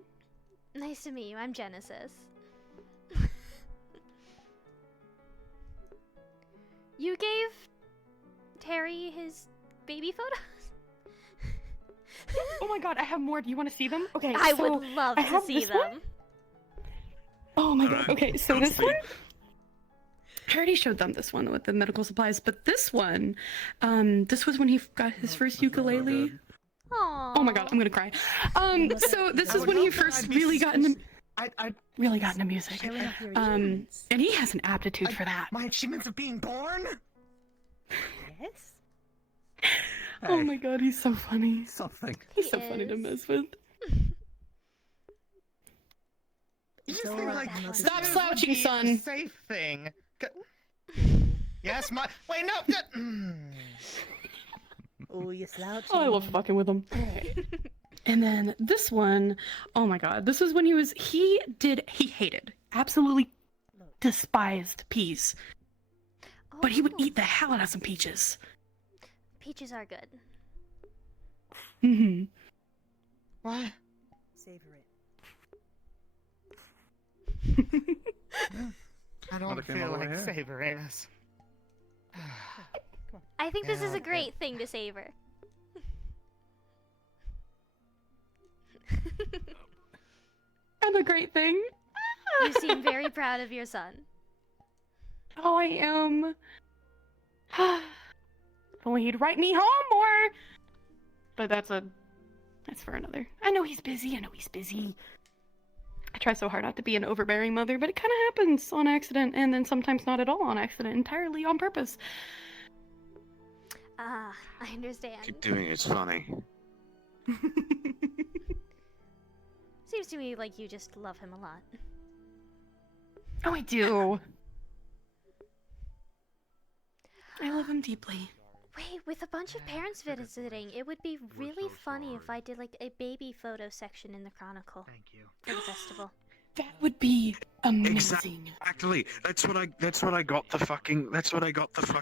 Nice to meet you. I'm Genesis. You gave Terry his baby photos? Oh my god, I have more. Do you want to see them? Okay, I so would love I to have see this them. one. Oh my god. Okay, so this one. I already showed them this one with the medical supplies, but this one, this was when he got his first ukulele. Aww. Oh my god, I'm gonna cry. So this is when he first really got into. I really got into music. And he has an aptitude for that. My achievements of being born? Yes. Oh my god, he's so funny. Something. He's so funny to mess with. You just think like Stop this slouching, would be son. a safe thing. Yes, my wait, no. Oh, you slouching. Oh, I love fucking with him. And then this one, oh my god, this was when he hated, absolutely despised peas. But he would eat the hell out of some peaches. Peaches are good. Mm-hmm. What? Savor it. I don't feel like savoring this. I think this is Yeah, a great thing to savor. And a great thing. You seem very proud of your son. Oh, I am. If only he'd write me home more. But that's for another. I know he's busy. I try so hard not to be an overbearing mother, but it kind of happens on accident, and then sometimes not at all on accident, entirely on purpose. Ah, I understand. Keep doing it. It's funny. Seems to me like you just love him a lot. Oh, I do. I love him deeply. Wait, with a bunch of parents visiting, it would be really funny if I did like a baby photo section in the Chronicle. Thank you. For the festival. That would be amazing. Exactly. That's what I got the fucking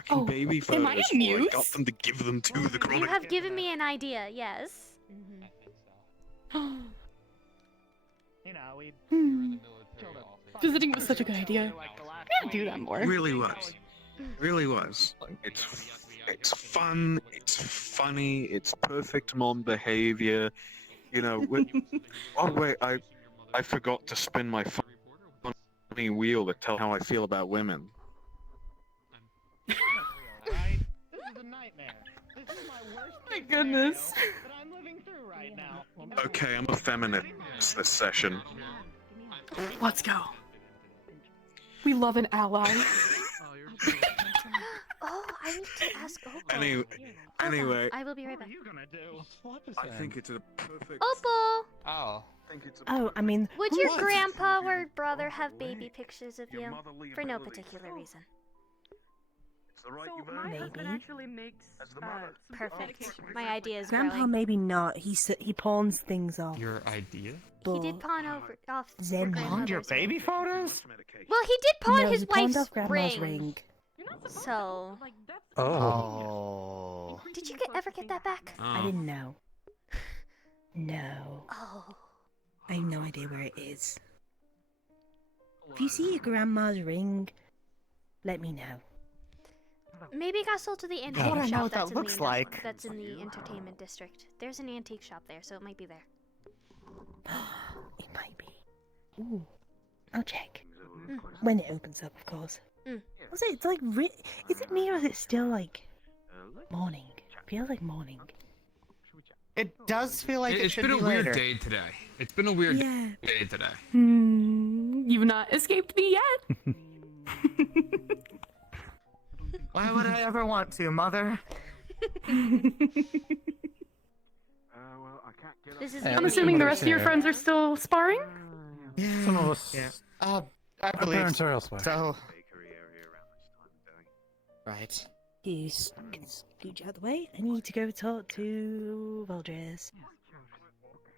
Oh, baby am photos I a for. I muse? got them to give them to the You Chronicle. have given me an idea, yes. You know, we Visiting was such a good idea. I gotta do that more. It really was. Really was. It's fun. It's funny. It's perfect mom behavior. You know. Oh wait, I forgot to spin my funny wheel to tell how I feel about women. right? This is a nightmare. This is my worst My goodness. that I'm living through right now. Okay, I'm a feminist this session. Let's go. We love an ally. Oh, I need to ask Opal. Anyway, I will be right back. I think it's a perfect. Opal! Oh. Oh, I mean, Would your grandpa or brother have baby pictures of you? motherly For no abilities. particular reason. It's the right So you've my earned. husband actually makes As the mother. some Perfect. publications My with, idea is Grandpa growing. maybe not. He pawns things off. Your idea? He did pawn off Zen your pawned Pawned your grandmother's baby photos? Well, he did pawn No, his he pawned wife's off Grandma's ring. So, Oh. did you ever get that back? I didn't know. No. Oh. I have no idea where it is. If you see your grandma's ring, let me know. Maybe it got sold to the I antique wanna know shop what that that's in looks the like. that's in the entertainment district. There's an antique shop there, so it might be there. It might be. Ooh. I'll check. When it opens up, of course. Also, it's like, is it me or is it still like morning? Feels like morning. It does feel like it It's should been a be weird later. day today. It's been a weird Yeah. day today. You've not escaped me yet. Why would I ever want to, Mother? Well, I can't get This is up. I'm assuming the rest of your friends are still sparring? Some of us. Yeah. I Our believe parents are elsewhere. so. Bakery area around this time of day. Right. You can scooch out the way. I need to go talk to Valdres.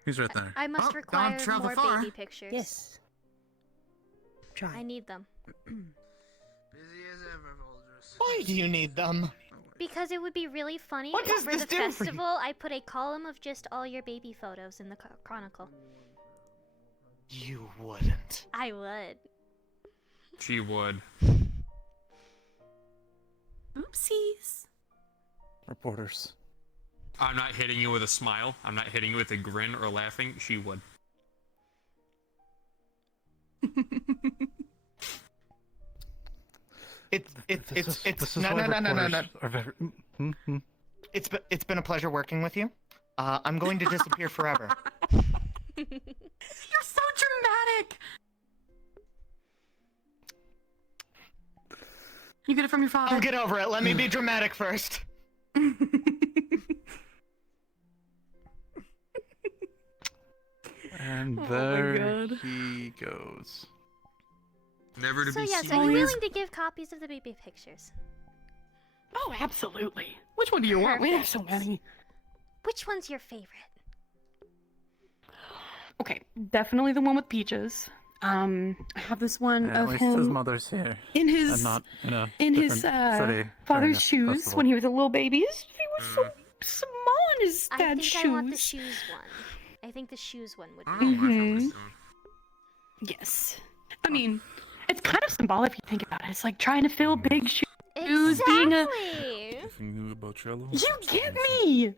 He's right there. I must Well, require don't travel more far. baby pictures. Yes. Try. I need them. Why do you need them? Because it would be really funny What if does for this the do for you? festival I put a column of just all your baby photos in the chronicle. You wouldn't. I would. She would. Oopsies. Reporters. I'm not hitting you with a smile. I'm not hitting you with a grin or laughing. She would. It's no. It's been a pleasure working with you. I'm going to disappear forever. You're so dramatic. You get it from your father. I'll get over it. Let me be dramatic first. And Oh my there God. he goes. Never to So be yes, seen. are you willing to give copies of the baby pictures? Oh, absolutely. Which one do you want? We have so many. Which one's your favorite? Okay, definitely the one with peaches. I have this one Yeah, at of least his him mother's here. in his And not in a in his different city during father's a shoes festival. when he was a little baby. He was so small in his I dad's think shoes. I want the shoes one. I think the shoes one would Oh, be. Mhm. Yes. I mean, it's kind of symbolic if you think about it. It's like trying to fill big shoes, being a. Exactly. Anything new about Shallow? You get me.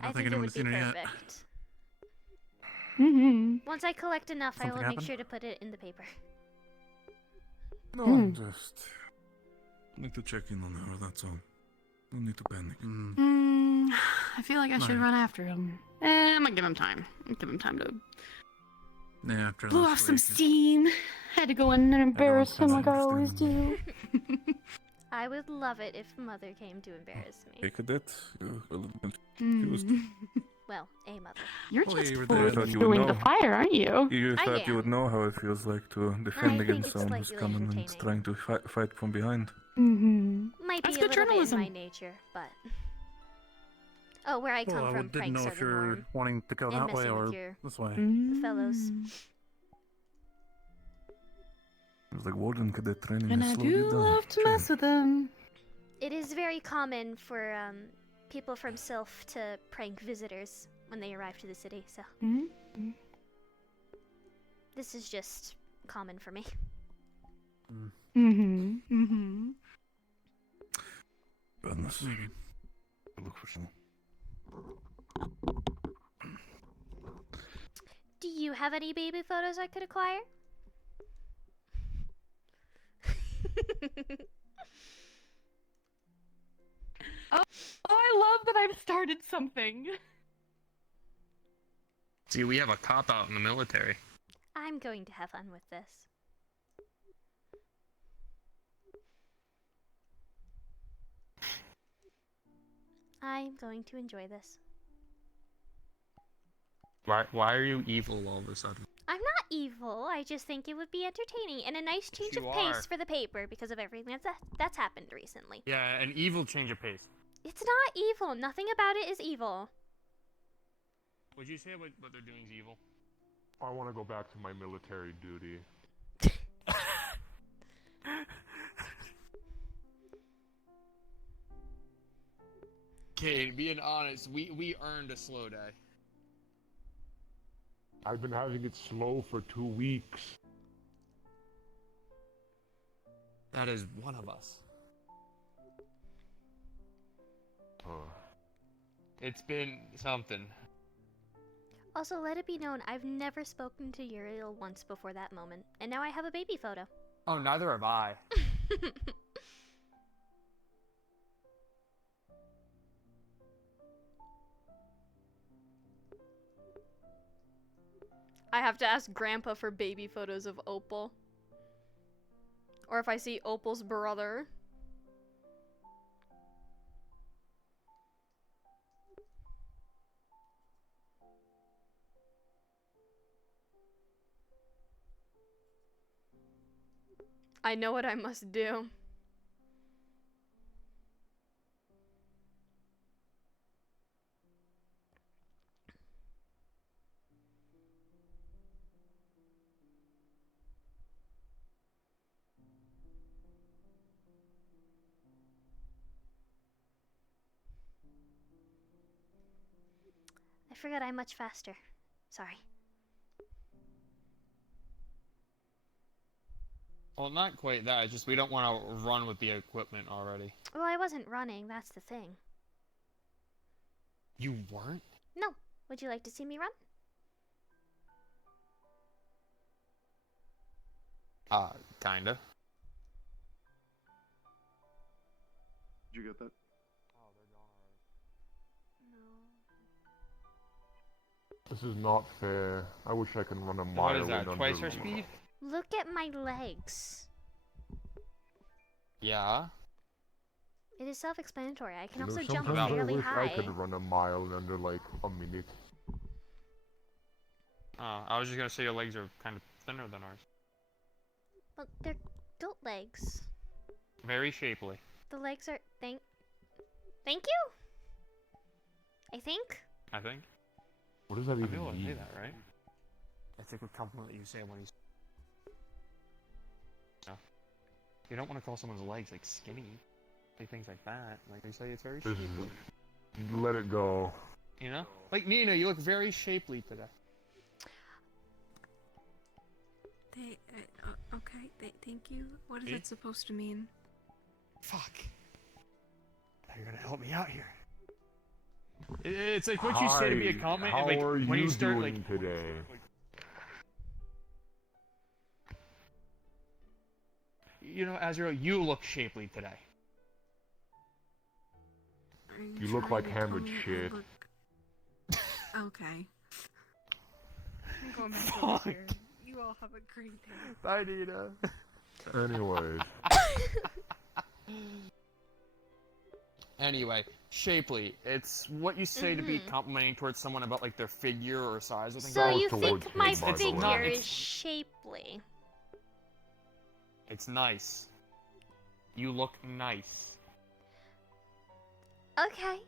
I think it would be perfect. Mm-hmm. Once I collect enough, I will Something make happened? sure to put it in the paper. No, Hmm. just need to check in on her, that's all. No need to panic. I feel like I should No. run after him. I'm gonna give him time. Give him time to Yeah, after blow last off some week, steam. Had to go in and embarrass him like I always do. I would love it if Mother came to embarrass me. Hey, cadet, you were a little confused. Well, a mother. You're Oh, just you were full there. I of thought you would fueling the know. fire, aren't you? You I thought you would am. know how it feels like to defend think against it's someone who's slightly coming and entertaining. trying to fight from behind. Mm-hmm. Might That's be a good little journalism. bit in my nature, but. Oh, where I come Well, I from, didn't pranks know are if the you're norm. wanting to go And that way messing with or your this way. fellows. It was like Warden Cadet training And has I slowed you do down. love to mess with them. It is very common for people from Sylph to prank visitors when they arrive to the city, so Mm-hmm. this is just common for me. Mm-hmm. Mm-hmm. Goodness. Look for some. Do you have any baby photos I could acquire? Oh, I love that I've started something. See, we have a cop out in the military. I'm going to have fun with this. I'm going to enjoy this. Why are you evil all of a sudden? I'm not evil. I just think it would be entertaining and a nice change You of pace are. for the paper because of everything that's happened recently. Yeah, an evil change of pace. It's not evil. Nothing about it is evil. Would you say what they're doing is evil? I want to go back to my military duty. Okay, being honest, we earned a slow day. I've been having it slow for 2 weeks. That is one of us. It's been something. Also, let it be known, I've never spoken to Uriel once before that moment, and now I have a baby photo. Oh, neither have I. I have to ask Grandpa for baby photos of Opal. Or if I see Opal's brother. I know what I must do. I forgot I'm much faster. Sorry. Well, not quite that. It's just we don't want to run with the equipment already. Well, I wasn't running, that's the thing. You weren't? No. Would you like to see me run? Kinda. Did you get that? This is not fair. I wish I could run a mile. What is that? in Twice under... our speed? Look at my legs. Yeah. It is self-explanatory. I can You know, also jump sometimes fairly I wish high. I could run a mile in under like a minute. I was just gonna say your legs are kind of thinner than ours. Well, they're built legs. Very shapely. The legs are thank you. I think. I think. What does that I even feel mean? say that, right? It's like a compliment that you say when he's. No. You don't want to call someone's legs like skinny. Say things like that. Like you say, it's very This shapely. is... Let it go. You know? Like Nina, you look very shapely today. Okay, thank you. What is See? it supposed to mean? Fuck. Now you're gonna help me out here. It's like what you say to be a compliment. How Like are when you you start doing like. today? You know, Azrael, you look shapely today. You look like trying to tell hammered me I shit. look- Okay. I'm going back over here. You all have a great day. Bye, Nina. Anyways. Anyway, shapely. It's what you say to be complimenting towards someone about like their figure or size or things. So like you that. think my But it's figure not- is it's- shapely? It's nice. You look nice. Okay.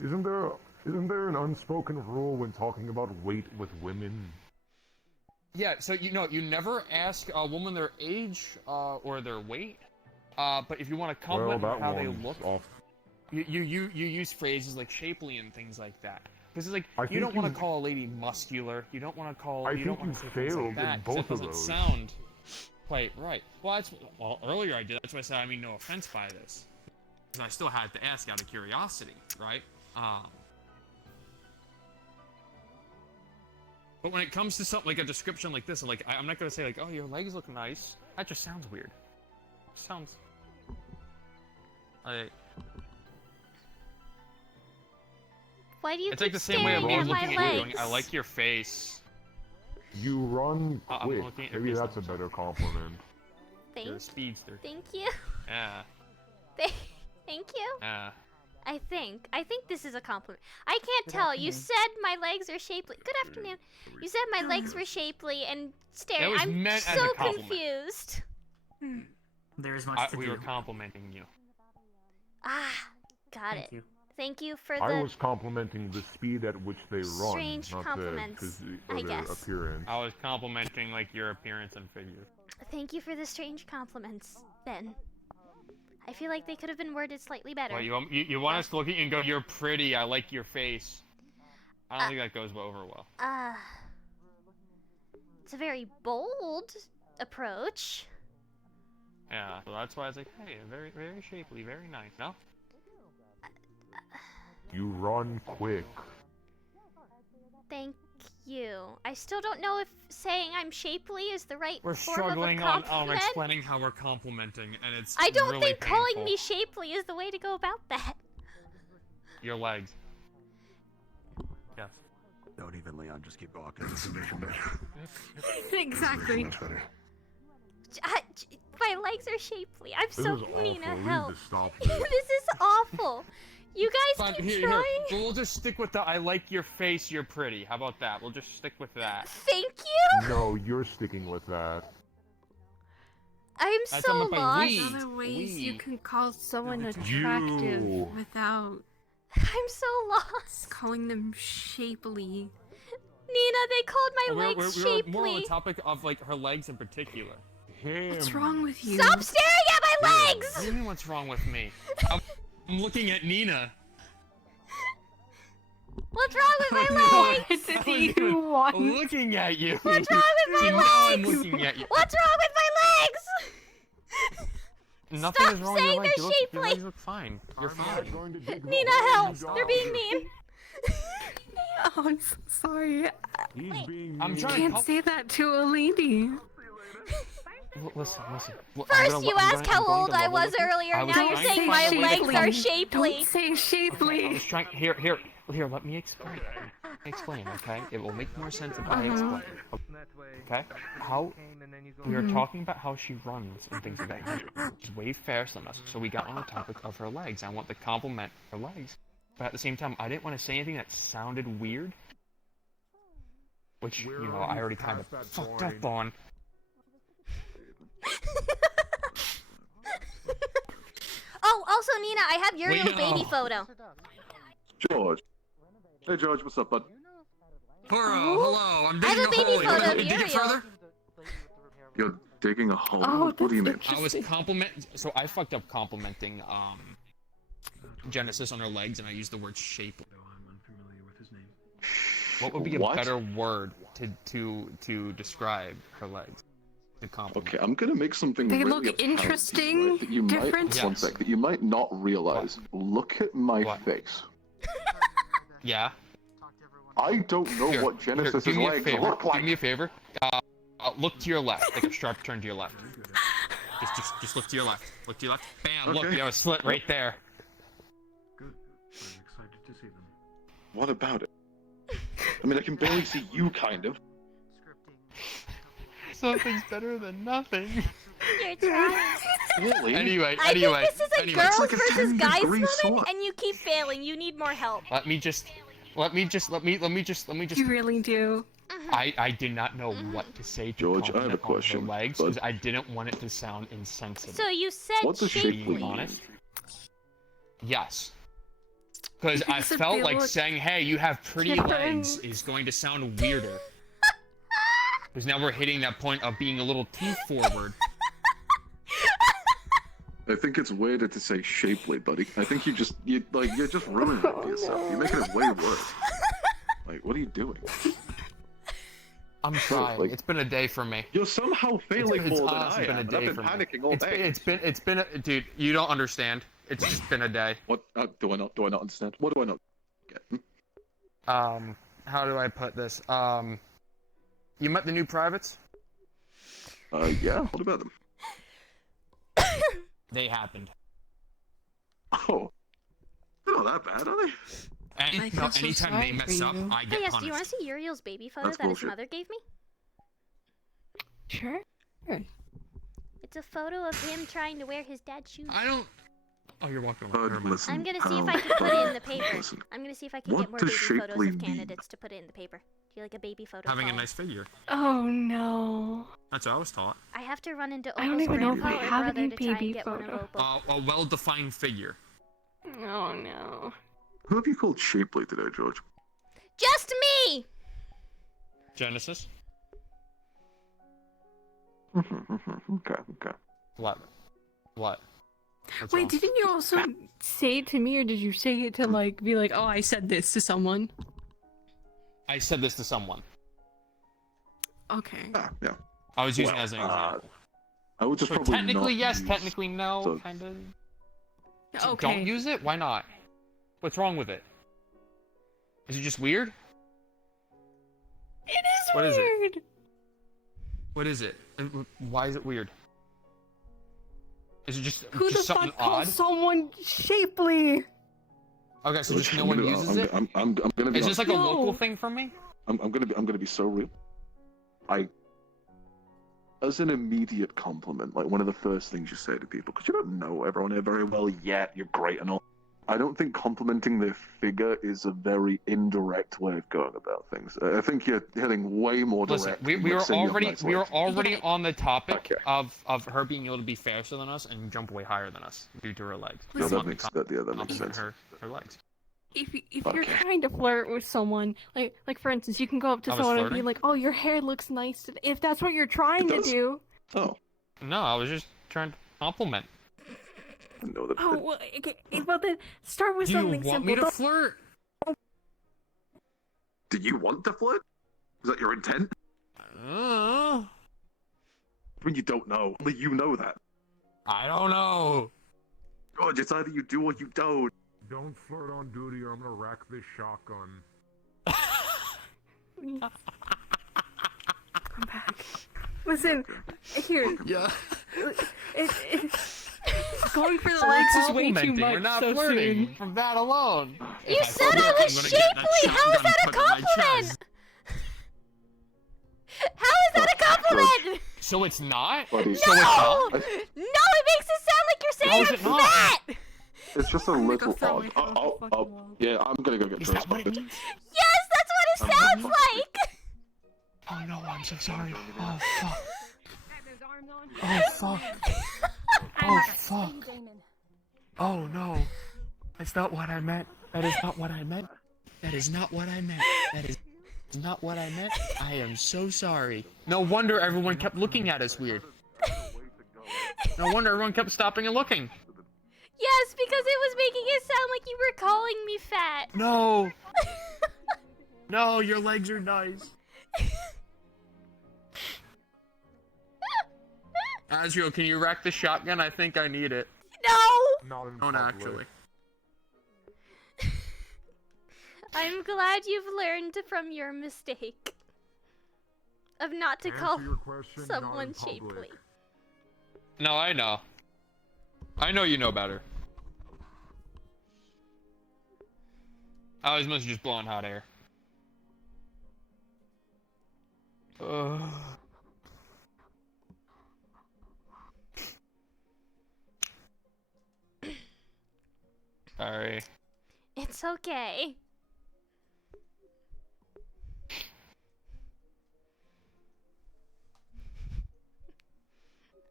Isn't there an unspoken rule when talking about weight with women? Yeah, so you know, you never ask a woman their age or their weight. But if you want to compliment Well, that how they one's look, off. you use phrases like shapely and things like that. Because it's like I you think don't want you- to call a lady muscular. You don't want to call. I you don't think want you to say things failed like that, in 'cause both it of doesn't those. sound quite right. Well, earlier I did. That's why I said I mean no offense by this. Because I still had to ask out of curiosity, right? But when it comes to something like a description like this, like I'm not gonna say like, oh, your legs look nice. That just sounds weird. Sounds like. Why do you It's keep like the same way I'm staring always at my looking at you legs? going, I like your face. You run I'm quick. looking at your Maybe face that's a better compliment. You're a speedster. Thank you. Yeah. Thank you. Yeah. I think this is a compliment. I can't tell. You said my legs are shapely. Good afternoon. You said my legs were shapely and staring. was I'm meant as so a compliment. confused. There is much to We do. were complimenting you. Ah, got Thank it. you. Thank you for I the was complimenting the speed at which they run, Strange not compliments, or I their guess. appearance. I was complimenting like your appearance and figure. Thank you for the strange compliments, Ben. I feel like they could have been worded slightly better. Well, you want us to look at you and go, you're pretty, I like your face. I don't think that goes over well. It's a very bold approach. Yeah, so that's why I was like, hey, very, very shapely, very nice. No? You run quick. Thank you. I still don't know if saying I'm shapely is the right We're form struggling of a on compliment. explaining how we're complimenting, and it's I don't really think calling painful. me shapely is the way to go about that. Your legs. Yes. Don't even, Leon. Just keep walking. Exactly. My legs are shapely. I'm This so is awful. Nina, We help. need to stop This is awful. You guys Fine, keep here. trying. We'll just stick with the I like your face, you're pretty. How about that? We'll just stick with that. Thank you. No, you're sticking with that. I'm That's so what I meant by lost. we. Other ways you We. can call someone attractive You. without I'm so lost. calling them shapely. Nina, they called my We're legs more on the shapely. topic of like her legs in particular. What's wrong with you? Stop staring at my What legs! do you mean what's wrong with me? I'm looking at Nina. What's wrong with my legs? What do you want? Looking at you. What's wrong with You my know I'm legs? looking at you. What's wrong with my legs? Nothing Stop is wrong with your saying legs. they're Your shapely. legs look fine. You're fine. Nina, help! They're being mean. Oh, I'm so sorry. I'm You trying to can't help. say that to a lady. Listen. First, you asked how old I was earlier. I was Now you're trying to saying find my a way to legs are find- shapely. Don't say shapely. I was trying. Here. Let me explain. Okay? It will make more sense if I explain. Okay? How we were talking about how she runs and things like that. She's way faster than us, so we got on the topic of her legs. I want to compliment her legs, but at the same time, I didn't want to say anything that sounded weird, which I already kind of fucked up on. Oh, also, Nina, I have Uriel's Wait, baby no. photo. George. Hey, George, what's up, bud? Horo, hello. I'm I have digging a baby hole. You photo wanna of dig it Uriel. further? You're digging a hole? Oh, What do you that's mean? I was So I fucked up complimenting Genesis on her legs, and I used the word shape. What would be a What? better word to describe her legs? To compliment. Okay, I'm gonna make something They really look apparent to you, interesting, right, that you different. might, one sec, that you might not realize. Look at my What? face. Yeah. I don't know Here, what here, Genesis's do me a legs favor. look like. Do me a favor. Look to your left. Take a sharp turn to your left. Just look to your left. Look to your left. Bam! Look, Okay. you have a slit right there. Good. I'm excited to see them. What about it? I mean, I can barely see you, kind of. Something's better than nothing. You're trying. Really? Anyway. I think this is a anyway. girls like a versus guys 10-degree moment, sword. and you keep failing. You need more help. Let me just. You really do. I did not know what to say to George, I have a compliment on her question, legs bud. because I didn't want it to sound insensitive. So you said What does shapely. shapely Being mean? honest. Yes. Because I Because if felt they like look saying, "Hey, you have pretty different. legs," is going to sound weirder. Because now we're hitting that point of being a little too forward. I think it's weirder to say shapely, buddy. I think you're just ruining it for yourself. You're making it way worse. Like, what are you doing? I'm trying. like- It's been a day for me. You're somehow failing It's more than honestly I been a am, and day I've been for me. panicking all day. It's been a, dude. You don't understand. It's just been a day. What do I not understand? What do I not get? How do I put this? You met the new privates? Yeah. What about them? They happened. Oh, they're not that bad, are they? I feel so Anytime sorry they mess for up, you. I Oh get yes, do you want punished. to see Uriel's baby photo That's that his bullshit. mother gave me? Sure. It's a photo of him trying to wear his dad's shoes. I don't. Oh, you're walking Bud, away. Never mind. listen, I'm gonna see if pal, I can put it in the bud, paper. listen. I'm gonna see if I can What get more does baby photos shapely of mean? candidates to put it in the paper. Do you like a baby photo? Having a phone? nice figure. Oh no. That's what I was taught. I have to run into I don't Opal's even know if grandpa I or have brother any to try baby and get one of photo. Opal. A well-defined figure. Oh no. Who have you called shapely today, George? Just me! Genesis. Okay. What? What's Wait, wrong? didn't you also say it to me, or did you say it to like be like, "Oh, I said this to someone"? I said this to someone. Okay. Yeah. I was using it as an example. I would just So probably technically not yes, use- technically no, so- kind of. Okay. Don't use it? Why not? What's wrong with it? Is it just weird? It is What is it? weird. What is it? Why is it weird? Is it just, Who the just something fuck calls odd? someone shapely? Okay, so just George, no I'm one gonna- uses it? I'm gonna be Is this honest. like a No. local thing for me? I'm gonna be so real. As an immediate compliment, like one of the first things you say to people, because you don't know everyone here very well yet, you're great and all. I don't think complimenting their figure is a very indirect way of going about things. I think you're heading way more direct. Listen, we like were saying you have already nice we were legs. already on the topic of her being able to be faster than us and jump way higher than us due to her legs. No, We that want to makes sense. her legs. If you're trying to flirt with someone, like for instance, you can go up to I was someone and be flirting? like, "Oh, your hair looks nice today." If that's what you're trying to do. Oh. No, I was just trying to compliment. No, that. Oh, well, okay, well then start with Do you something want simple. me to Don't- flirt? Do you want to flirt? Is that your intent? When you don't know, only you know that. I don't know. God, it's either you do or you don't. Don't flirt on duty or I'm gonna rack this shotgun. Come back. Listen, here. Yeah. Going for the legs is way too Complimenting, much We're not so flirting soon. from that alone. You said I was shapely! How is that a compliment? How is that a compliment? So it's not? Buddy. No! So it's not? No, it makes it sound like you're How saying is I'm it not? fat! It's just a little throw odd. myself Yeah, I'm gonna go get Is dressed. that what it means? Yes, that's what it sounds like! Oh no, I'm so sorry. Oh fuck. Those arms on. Oh fuck. Oh fuck. Oh no. That's not what I meant. That is not what I meant. That is not what I meant. That is not what I meant. I am so sorry. No wonder everyone kept looking at us weird. No wonder everyone kept stopping and looking. Yes, because it was making it sound like you were calling me fat. No. No, your legs are nice. Azriel, can you rack the shotgun? I think I need it. No! Not in Don't public. actually. I'm glad you've learned from your mistake. Of not to Answer call your question, not in someone public. shapely. No, I know. I know you know better. I was mostly just blowing hot air. Sorry. It's okay.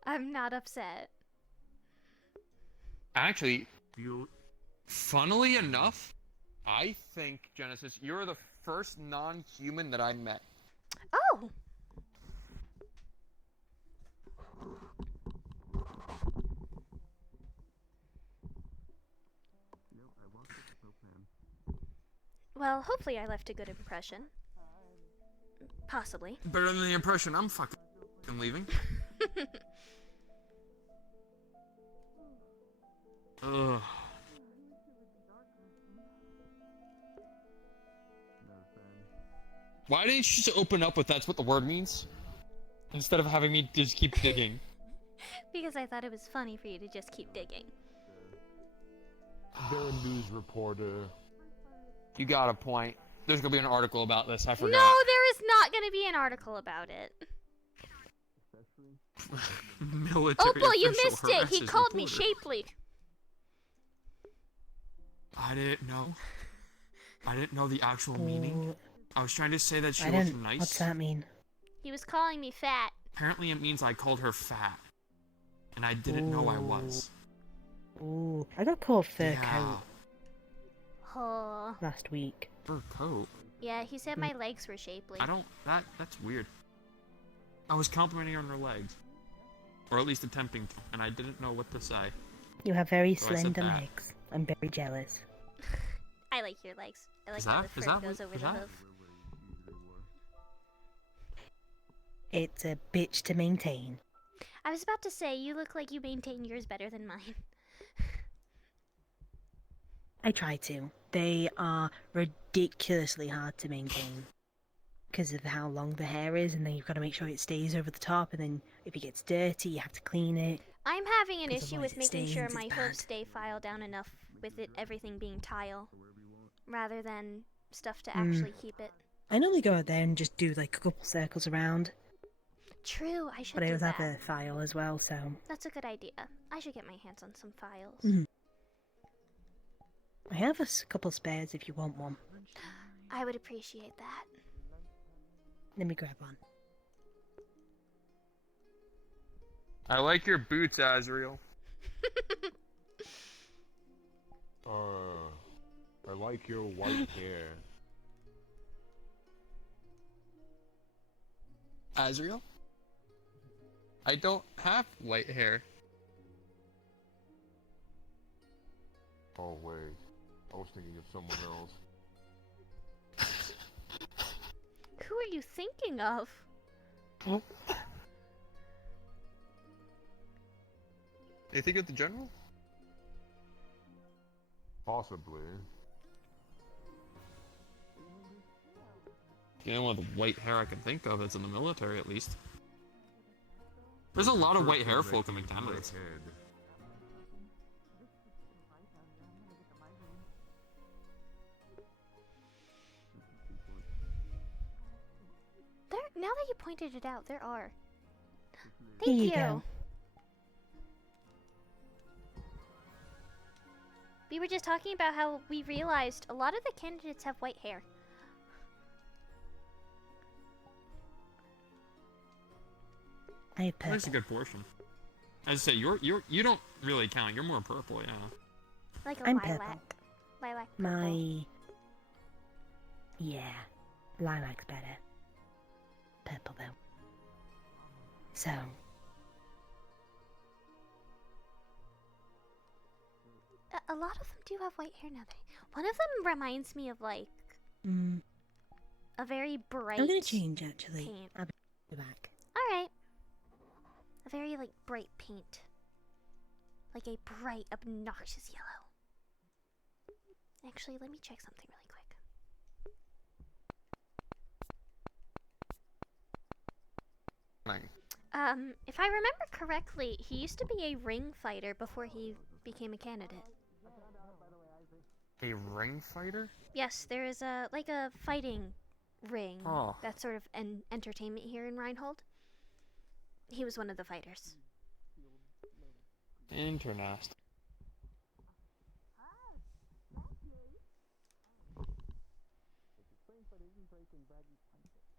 I'm not upset. Actually, funnily enough, I think, Genesis, you're the first non-human that I met. Oh! Well, hopefully I left a good impression. Possibly. Better than the impression I'm fucking leaving. Ugh. Why didn't you just open up with that's what the word means? Instead of having me just keep digging. Because I thought it was funny for you to just keep digging. They're a news reporter. You got a point. There's gonna be an article about this, I forgot. No, there is not going to be an article about it. Military Opal, you official missed it! He harasses called me reporter. shapely. I didn't know. I didn't know the actual meaning. I was trying to say that she I was don't. nice. What's that mean? He was calling me fat. Apparently it means I called her fat. And I didn't know I was. Ooh, I got called fur Yeah. coat Oh. last week. Fur coat? Yeah, he said my legs were shapely. I don't... That's weird. I was complimenting her on her legs. Or at least attempting to. And I didn't know what to say. You have very So I said slender that. legs. I'm very jealous. I like your legs. I like Is how that- the is fur that goes what- over is the that- hoof. It's a bitch to maintain. I was about to say, you look like you maintain yours better than mine. I try to. They are ridiculously hard to maintain. Because of how long the hair is, and then you've got to make sure it stays over the top, and then if it gets dirty, you have to clean it. I'm having an 'Cause issue otherwise with it making sure stains, my it's hooves bad. stay filed down enough with it everything being tile. Rather than stuff to Mm. actually keep it. I normally go out there and just do like a couple circles around, True, I should but I do always that. have a file as well, so... That's a good idea. I should get my hands on some files. Mhm. I have a couple spares if you want one. I would appreciate that. Let me grab one. I like your boots, Azriel. I like your white hair. Azriel? I don't have white hair. Oh wait, I was thinking of someone else. Who are you thinking of? You think of the general? Possibly. The only one with white hair I can think of is in the military, at least. There's a lot of white hair folk in candidates. There. Now that you pointed it out, there are. Here Thank you you. go. We were just talking about how we realized a lot of the candidates have white hair. I have purple. That's a good portion. As I say, you don't really count. You're more purple, yeah. Like a I'm lilac. purple. Lilac purple. My... Yeah. Lilac's better. Purple, though. So... A lot of them do have white hair now. One of them reminds me of like a very bright. I'm gonna change, actually. Paint. I'll be back. All right. A very like bright paint, like a bright, obnoxious yellow. Actually, let me check something really quick. If I remember correctly, he used to be a ring fighter before he became a candidate. A ring fighter? Yes, there is a like a fighting ring. Oh. That's sort of an entertainment here in Reinhold. He was one of the fighters. Internast.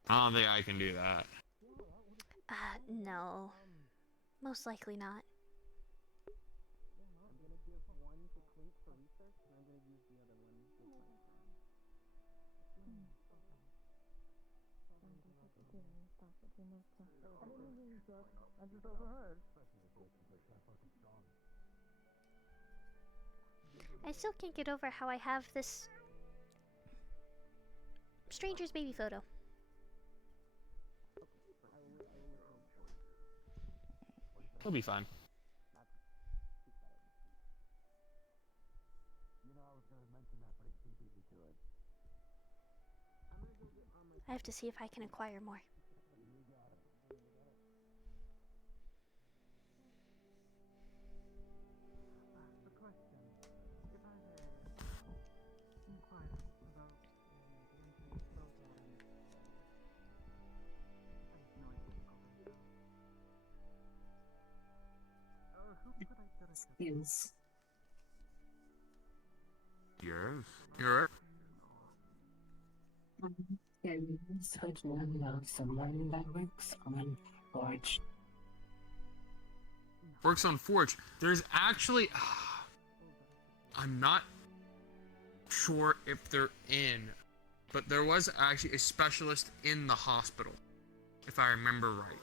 I don't think I can do that. No. Most likely not. I still can't get over how I have this stranger's baby photo. He'll be fine. I have to see if I can acquire more. Yes. You're right. Someone that works on Forge. Works on Forge. There's actually... I'm not sure if they're in, but there was actually a specialist in the hospital, if I remember right.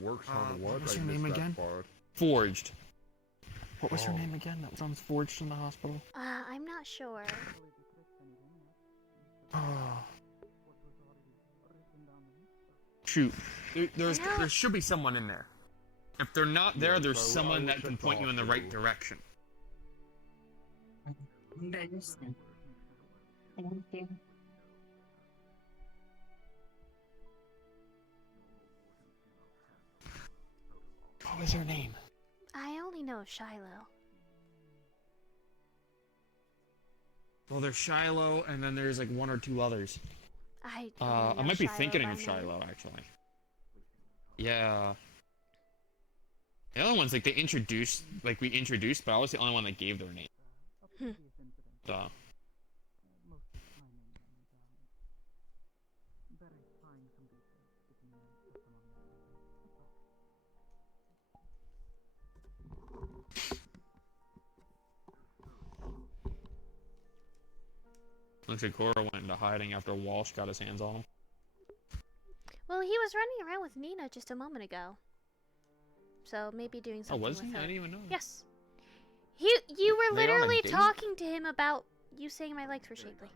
Works on what? What was I her name missed that again? part. Forged. What was her name again? That was on Forged in the hospital. I'm not sure. Shoot. There should be someone in there. If they're not there, there's someone that can point you in the right direction. Understand. Thank you. What was her name? I only know Shiloh. Well, there's Shiloh, and then there's like one or two others. I might be thinking of Shiloh, actually. Yeah. The other ones, like, we introduced, but I was the only one that gave their name. So. Looks like Cora went into hiding after Walsh got his hands on him. Well, he was running around with Nina just a moment ago. So maybe doing something was with he? her. I didn't even know. Yes. You were They on a literally date? talking to him about you saying my legs were shapely.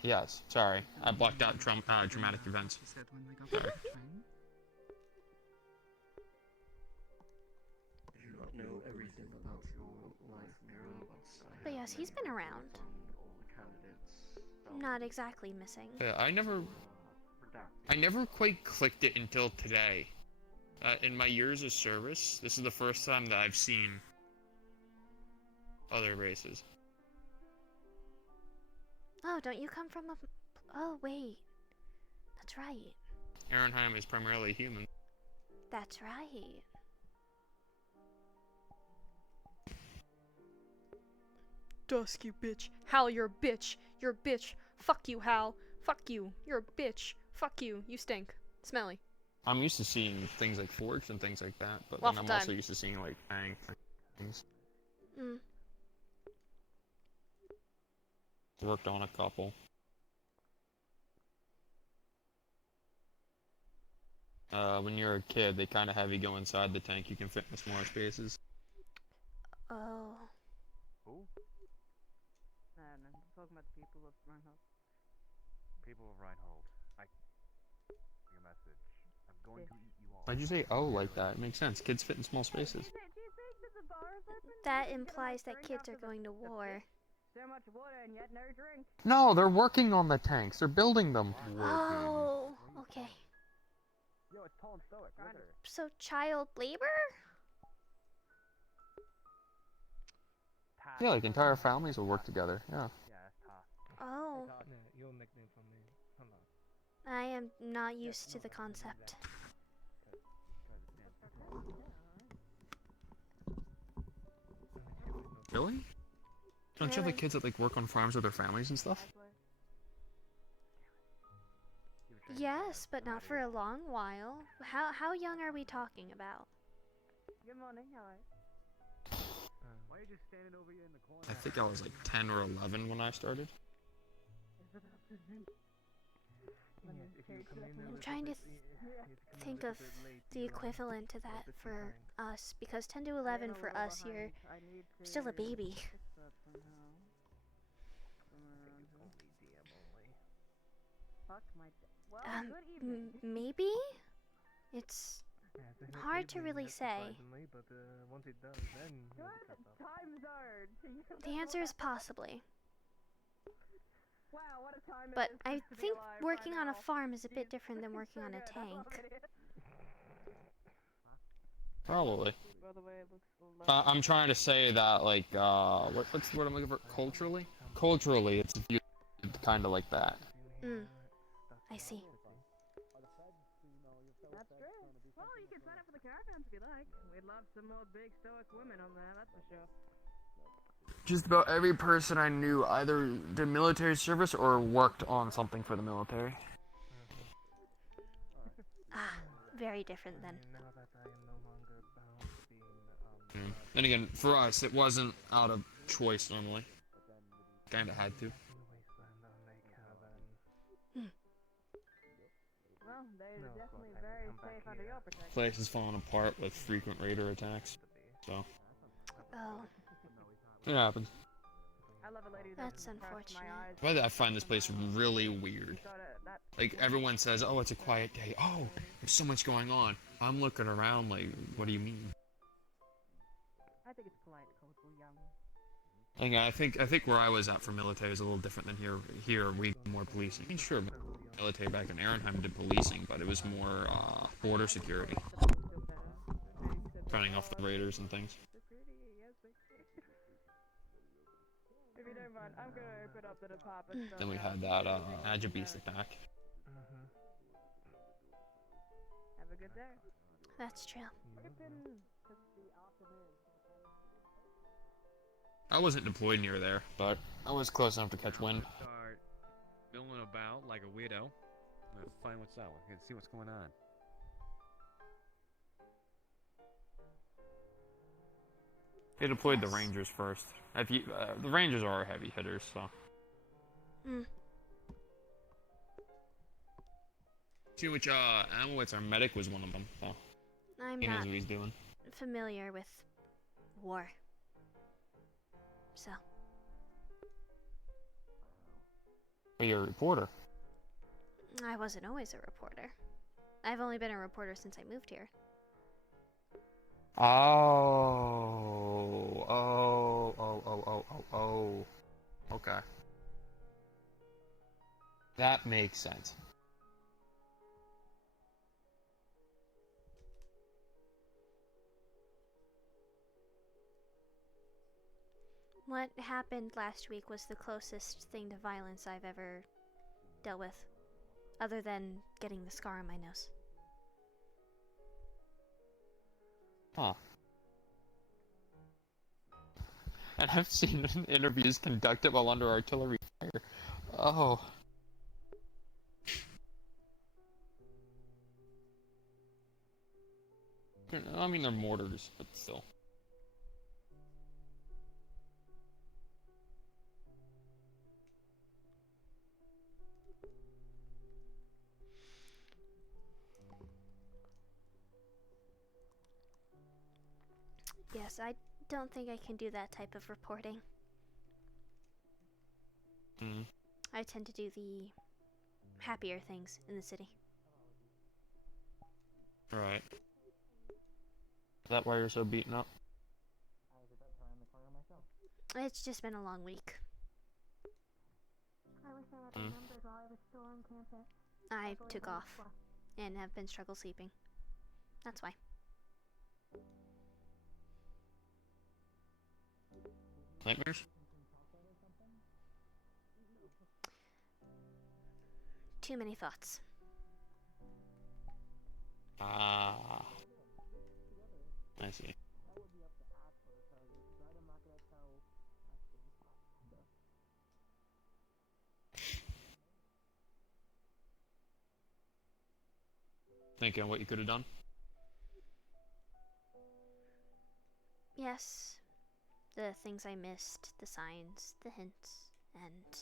Yes, sorry. I blocked out dramatic events. Sorry. But yes, he's been around. Not exactly missing. Yeah, I never quite clicked it until today. In my years of service, this is the first time that I've seen other races. Oh, don't you come from a... Oh, wait. That's right. Ehrenheim is primarily human. That's right. Dusk, you bitch. Hal, you're a bitch. You're a bitch. Fuck you, Hal. Fuck you. You're a bitch. Fuck you. You stink. Smelly. I'm used to seeing things like Forge and things like that, but Waffle then I'm time. also used to seeing like Fang things. Mm. Worked on a couple. When you're a kid, they kind of have you go inside the tank. You can fit in smaller spaces. Oh. Who? No, I'm talking about the people of Reinhold. People of Reinhold. Your message. I'm going to eat you all. Why'd you say oh like that? It makes sense. Kids fit in small spaces. That implies that kids are going to war. So much water and yet no drink. No, they're working on the tanks. They're building them. Oh, okay. Yo, it's tall and stoic. Look at her. So child labor? Yeah, like entire families will work together. Yeah. Oh. Your nickname for me. Hold on. I am not used to the concept. Really? Don't you have the kids that like work on farms with their families and stuff? Yes, but not for a long while. How young are we talking about? Good morning, how are you? Why are you just standing over here in the corner? I think I was like 10 or 11 when I started. I'm trying to think of the equivalent to that for us, because 10 to 11 for us, you're still a baby. Maybe? It's hard to really say. The answer is possibly. But I think working on a farm is a bit different than working on a tank. Probably. I'm trying to say that, like, what's the word I'm looking for? Culturally? Culturally, it's viewed kind of like that. I see. That's true. Well, you can sign up for the caravans if you like. We'd love some more big stoic women on there, that's for sure. Just about every person I knew either did military service or worked on something for the military. Ah, very different then. And again, for us, it wasn't out of choice normally. Kinda had to. Well, they're definitely very safe under your protection. Place is falling apart with frequent raider attacks. So, Oh, it happens. I love a lady that's unfortunate. By the way, I find this place really weird. Like, everyone says, oh, it's a quiet day. Oh, there's so much going on. I'm looking around like, what do you mean? I think it's polite to call people young. I think where I was at for military is a little different than here. Here, we do more policing. I mean, sure, military back in Ehrenheim did policing, but it was more border security. Fending off the raiders and things. If you don't mind, I'm gonna open up the department. Then we had that Agibist attack. Have a good day. That's true. I wasn't deployed near there, but I was close enough to catch wind. Start milling about like a weirdo. I'm gonna find what's out. I'm gonna see what's going on. They deployed the Rangers first. If you, the Rangers are heavy hitters, so. Mm. See which Amowitz, our medic, was one of them. So I'm he knows not what he's doing. familiar with war. So, But you're a reporter. I wasn't always a reporter. I've only been a reporter since I moved here. Oh. Okay. That makes sense. What happened last week was the closest thing to violence I've ever dealt with, other than getting the scar on my nose. Huh. And I've seen interviews conducted while under artillery fire. Oh. I mean, they're mortars, but still. Yes, I don't think I can do that type of reporting. Hmm. I tend to do the happier things in the city. Right. Is that why you're so beaten up? It's just been a long week. I wish I had Mm. remembered while I was still on campus. I took off and have been struggle sleeping. That's why. Nightmares? Too many thoughts. Ah. I see. Thinking what you could have done? Yes, the things I missed, the signs, the hints, and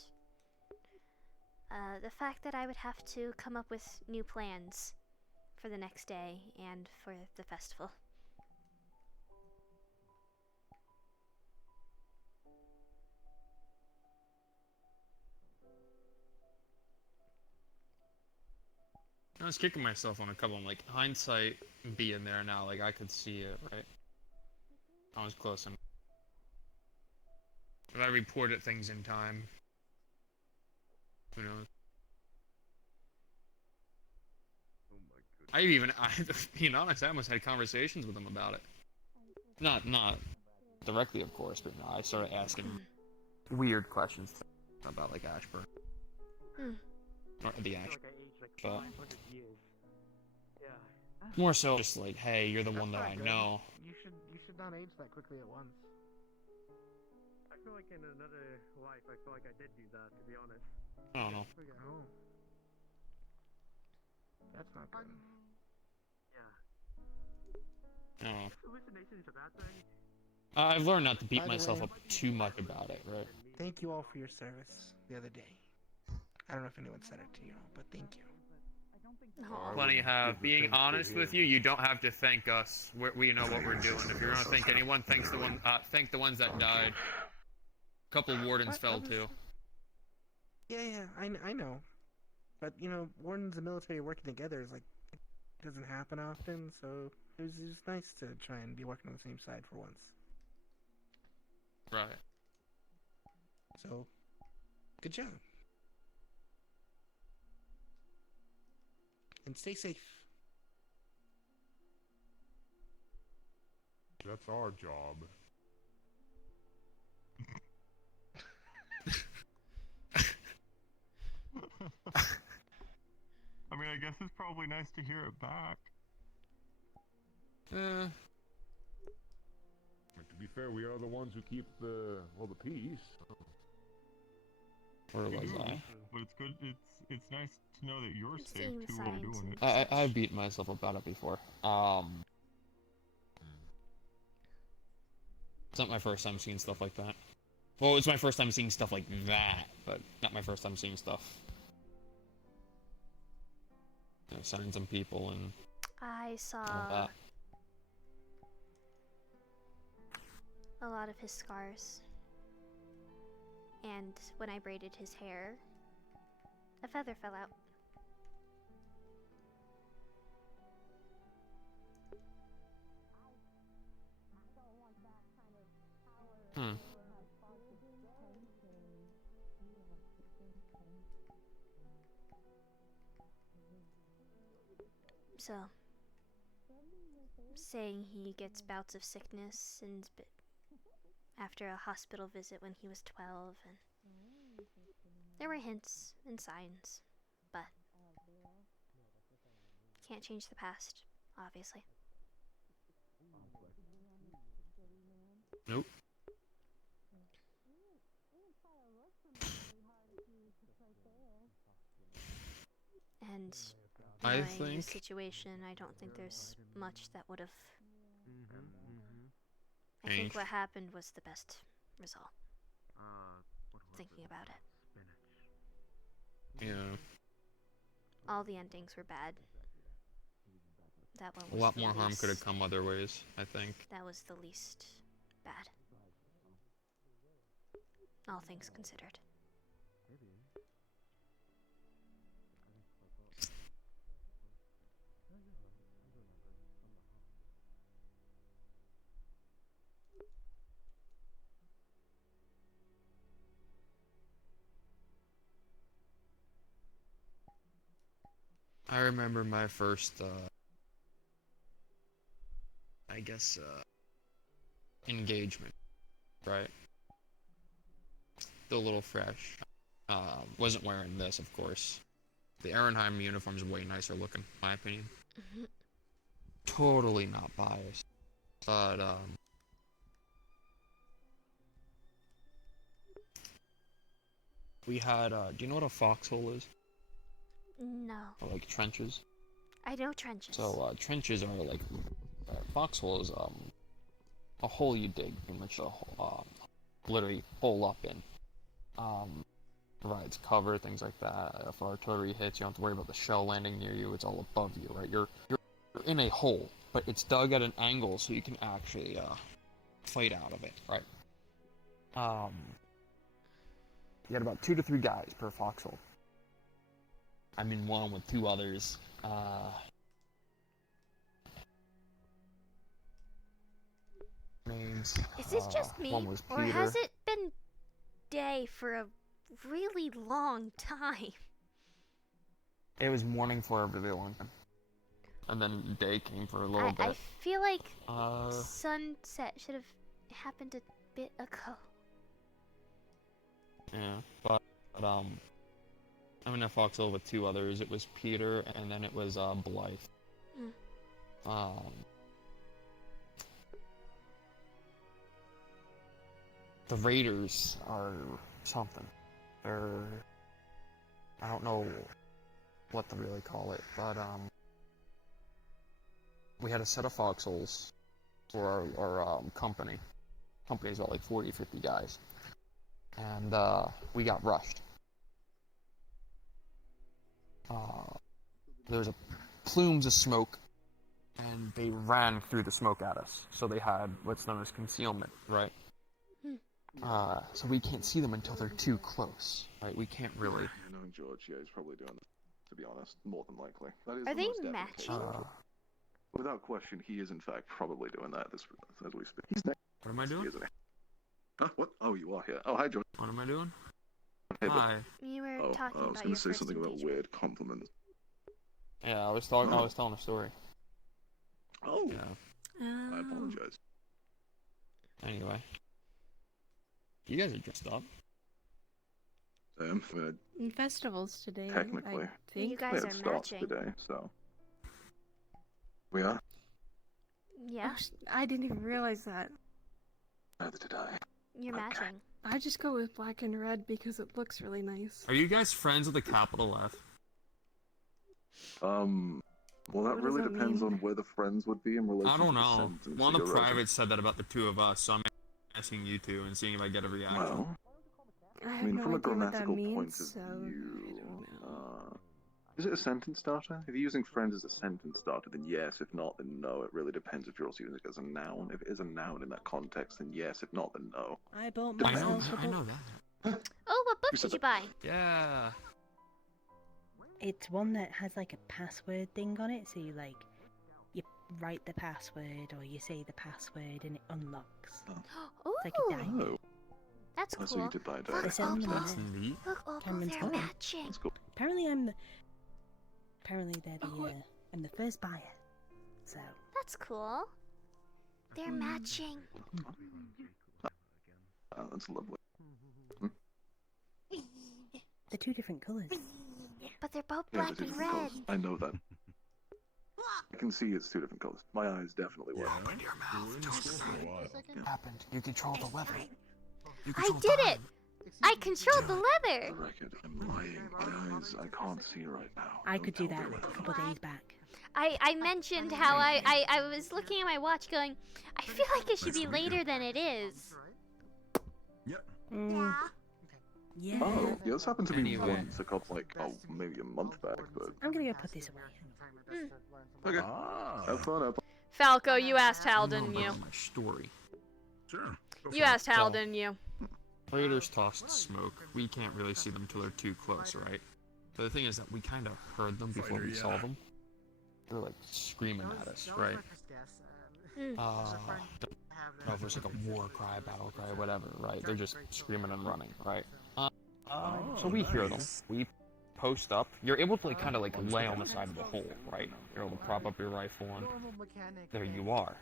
the fact that I would have to come up with new plans for the next day and for the festival. I was kicking myself on a couple. Like, hindsight being there now, like, I could see it, right? I was close enough. If I reported things in time, who knows? Being honest, I almost had conversations with him about it. Not directly, of course, but I started asking weird questions about, like, Ashburn. Or the Ash. But more so just like, hey, you're the one that I know. You should not age that quickly at once. I feel like in another life, I feel like I did do that, to be honest. I don't know. Oh. That's not good. Yeah. I don't know. Hallucinations a bad thing? I've learned not to beat By the myself way- up too much about it, right? Thank you all for your service the other day. I don't know if anyone said it to you, but thank you. Plenty have. Being honest with you, you don't have to thank us. We know what we're doing. If you're gonna thank anyone, thank the ones that died. A couple wardens fell too. Yeah, I know. But, you know, wardens and military working together is like, it doesn't happen often, so it was just nice to try and be working on the same side for once. Right. So, good job. And stay safe. That's our job. I mean, I guess it's probably nice to hear it back. To be fair, we are the ones who keep the peace. Where We was do, I? but it's good. It's nice to know that you're safe Seeing too while signs doing and it. I've beaten myself about it before. It's not my first time seeing stuff like that. Well, it's my first time seeing stuff like that, but not my first time seeing stuff. You know, signs on people and I all saw that. a lot of his scars. And when I braided his hair, a feather fell out. Hmm. So, saying he gets bouts of sickness and after a hospital visit when he was 12, and there were hints and signs, but can't change the past, obviously. Nope. And I knowing the think- situation, I don't think there's much that would have. I Changed. think what happened was the best result. Thinking about it, Yeah. all the endings were bad. That one A was lot the more harm could have least- come other ways, I think. That was the least bad. All things considered. I remember my first, I guess, engagement, right? Still a little fresh. Wasn't wearing this, of course. The Ehrenheim uniform's way nicer looking, in my opinion. Totally not biased. But, we had, do you know what a foxhole is? No. Or like trenches? I know trenches. So, trenches are like, foxhole is, a hole you dig, pretty much literally hole up in. Provides cover, things like that. If artillery hits, you don't have to worry about the shell landing near you, it's all above you, right? You're in a hole, but it's dug at an angle so you can actually, fight out of it, right? You had about 2 to 3 guys per foxhole. I'm in one with 2 others. Names. Is this just me, One was or Peter. has it been day for a really long time? It was morning for a really long time. And then day came for a little bit. I feel like Uh, sunset should have happened a bit ago. Yeah, but I'm in a foxhole with 2 others. It was Peter, and then it was Blythe. The Raiders are something. They're, I don't know what to really call it, but we had a set of foxholes for our company. Company's got like 40, 50 guys. And we got rushed. There was plumes of smoke, and they ran through the smoke at us. So they had what's known as concealment, right? So we can't see them until they're too close, right? We can't really. Knowing George, yeah, he's probably doing this, to be honest, more than likely. That is Are the they most definite matching? case. Without question, he is in fact probably doing that as we speak. He's next. What am I doing? Isn't he? Huh? What? Oh, you are here. Oh, hi, George. What am I doing? Hey, but- Hi. You were Oh, talking I was about going your to say first something about engagement. weird compliments. Yeah, I was talking. I was telling a story. Oh. Yeah. I apologize. Anyway, you guys are dressed up. In festivals today, Technically. I think. You guys we are had starts matching. today, so we are. Yeah. I didn't even realize that. Neither did I. You're matching. I just go with black and red because it looks really nice. Are you guys friends with a capital F? Well, that What does really that depends mean? on where the friends would be in relation I to don't the know. sentence. One of the you're right. privates said that about the two of us, so I'm asking you two and seeing if I get a reaction. Well, I I have mean, no from a idea what that grammatical point means, of so view, is it a sentence starter? If you're using friends as a sentence starter, then yes. If not, then no. It really depends if you're also using it as a noun. If it is a noun in that context, then yes. If not, then no. I bought Depends. myself a I book. know that. Oh, what book Who said did you that? buy? Yeah. It's one that has like a password thing on it, so you write the password or you say the password and it unlocks. Ooh, It's like a diamond. Oh. that's Oh, cool. so you did buy it. They're selling them That's there. neat. Look, Opal, Cameron's they're got them. matching. That's cool. Apparently they're I'm the first buyer. So That's cool. They're matching. Oh, that's lovely. they're two different colours. But they're both Yeah, black they're and different red. colours. I know that. I can see it's two different colours. My eyes definitely work. Open your mouth. What happened? You control the weather. I did it! I controlled the leather! For the record, I'm lying. My eyes, I can't see right now. I could do that a couple of days back. I mentioned how I was looking at my watch going, I feel like it should be later than it is. Yeah. Oh, yeah, this happened to me Anyway. once, a couple, maybe a month back, but... I'm gonna go put this away. Okay. Have fun, Apple. Falco, you asked Hal, I know didn't you? about my story. Sure. You asked Hal, So- didn't you? Raiders tossed smoke. We can't really see them till they're too close, right? But the thing is that we kind of heard them before we saw them. They were like screaming at us, right? I don't know if it's like a war cry, battle cry, whatever, right? They're just screaming and running, right? So we hear them. We post up. You're able to kind of lay on the side of the hole, right? You're able to prop up your rifle and there you are.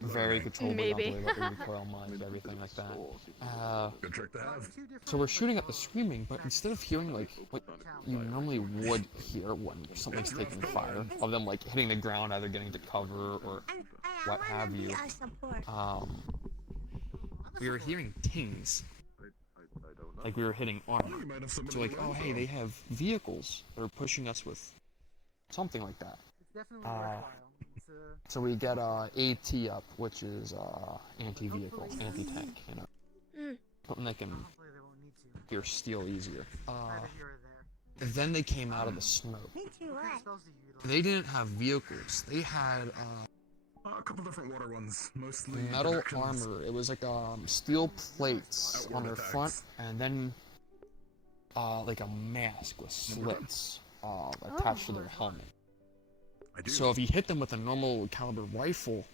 Very controllable, Maybe. not the recoil mines, everything like that. Good trick to have. So we're shooting at the screaming, but instead of hearing what you normally would hear when something's taking fire, of them hitting the ground, either getting to cover or what have you, we were hearing tings. Like we were hitting armor. So oh hey, they have vehicles that are pushing us with something like that. So we get AT up, which is anti-vehicle, anti-tank, something that can pierce steel easier. Then they came out of the smoke. They didn't have vehicles. They had A couple different water ones, mostly metal projections. armor. It was like steel plates on their front, and then a mask with slits attached to their helmet. So if you hit them with a normal caliber rifle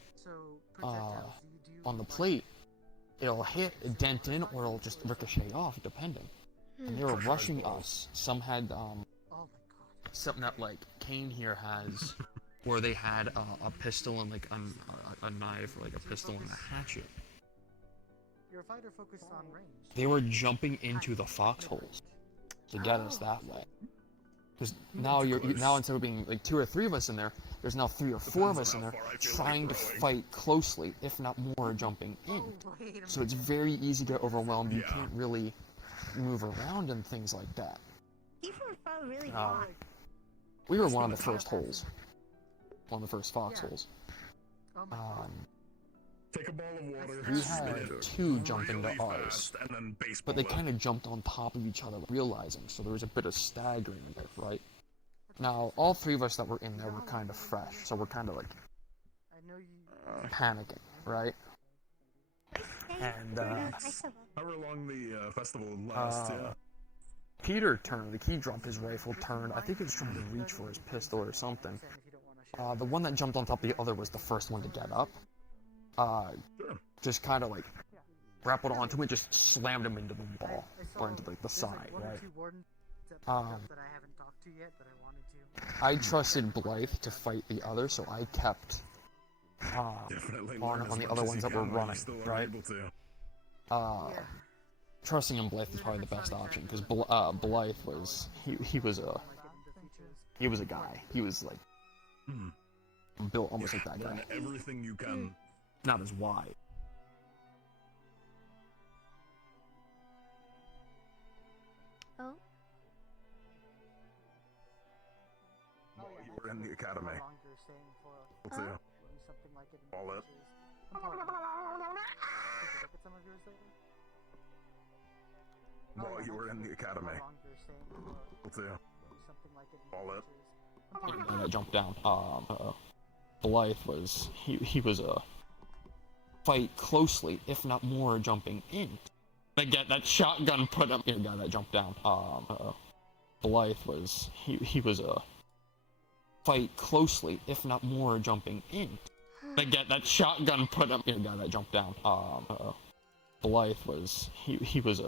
on the plate, it'll hit, dent in, or it'll just ricochet off, depending. And they were rushing us. Some had something that Kane here has, where they had a pistol and a knife, or a pistol and a hatchet. Your fighter focused on range. They were jumping into the foxholes to get us that way. Because now now instead of being 2 or 3 of us in there, there's now 3 or 4 of us in there trying to fight closely, if not more, jumping in. So it's very easy to get overwhelmed. You can't really move around and things like that. We were one of the first holes. One of the first foxholes. Take a ball of water. We had 2 jump into ours, and then but they kind of jumped on top of each other, realizing, so there was a bit of staggering there, right? Now, all 3 of us that were in there were kind of fresh, so we're kind of panicking, right? And However long the festival lasts, yeah. Peter turned, he dropped his rifle, turned, I think he was trying to reach for his pistol or something. The one that jumped on top of the other was the first one to get up. Just kind of grappled onto it, just slammed him into the wall, or into the side, right? I trusted Blythe to fight the other, so I kept on the other ones that were running, right? Trusting in Blythe is probably the best option, because Blythe was he was a guy. He was built almost like that guy. Learn everything you can. Not as wide. We're in the academy. How long you're staying for? We'll do. Maybe something like it. All it. Take a look at some of yours later. While you were in the academy. How long you're staying for? We'll do. Maybe something like it. All it. I jumped down. Blythe was he was fight closely, if not more, jumping in. I get that shotgun put up. Here, guy that jumped down. Blythe was he was fight closely, if not more, jumping in. I get that shotgun put up. Here, guy that jumped down. Blythe was he was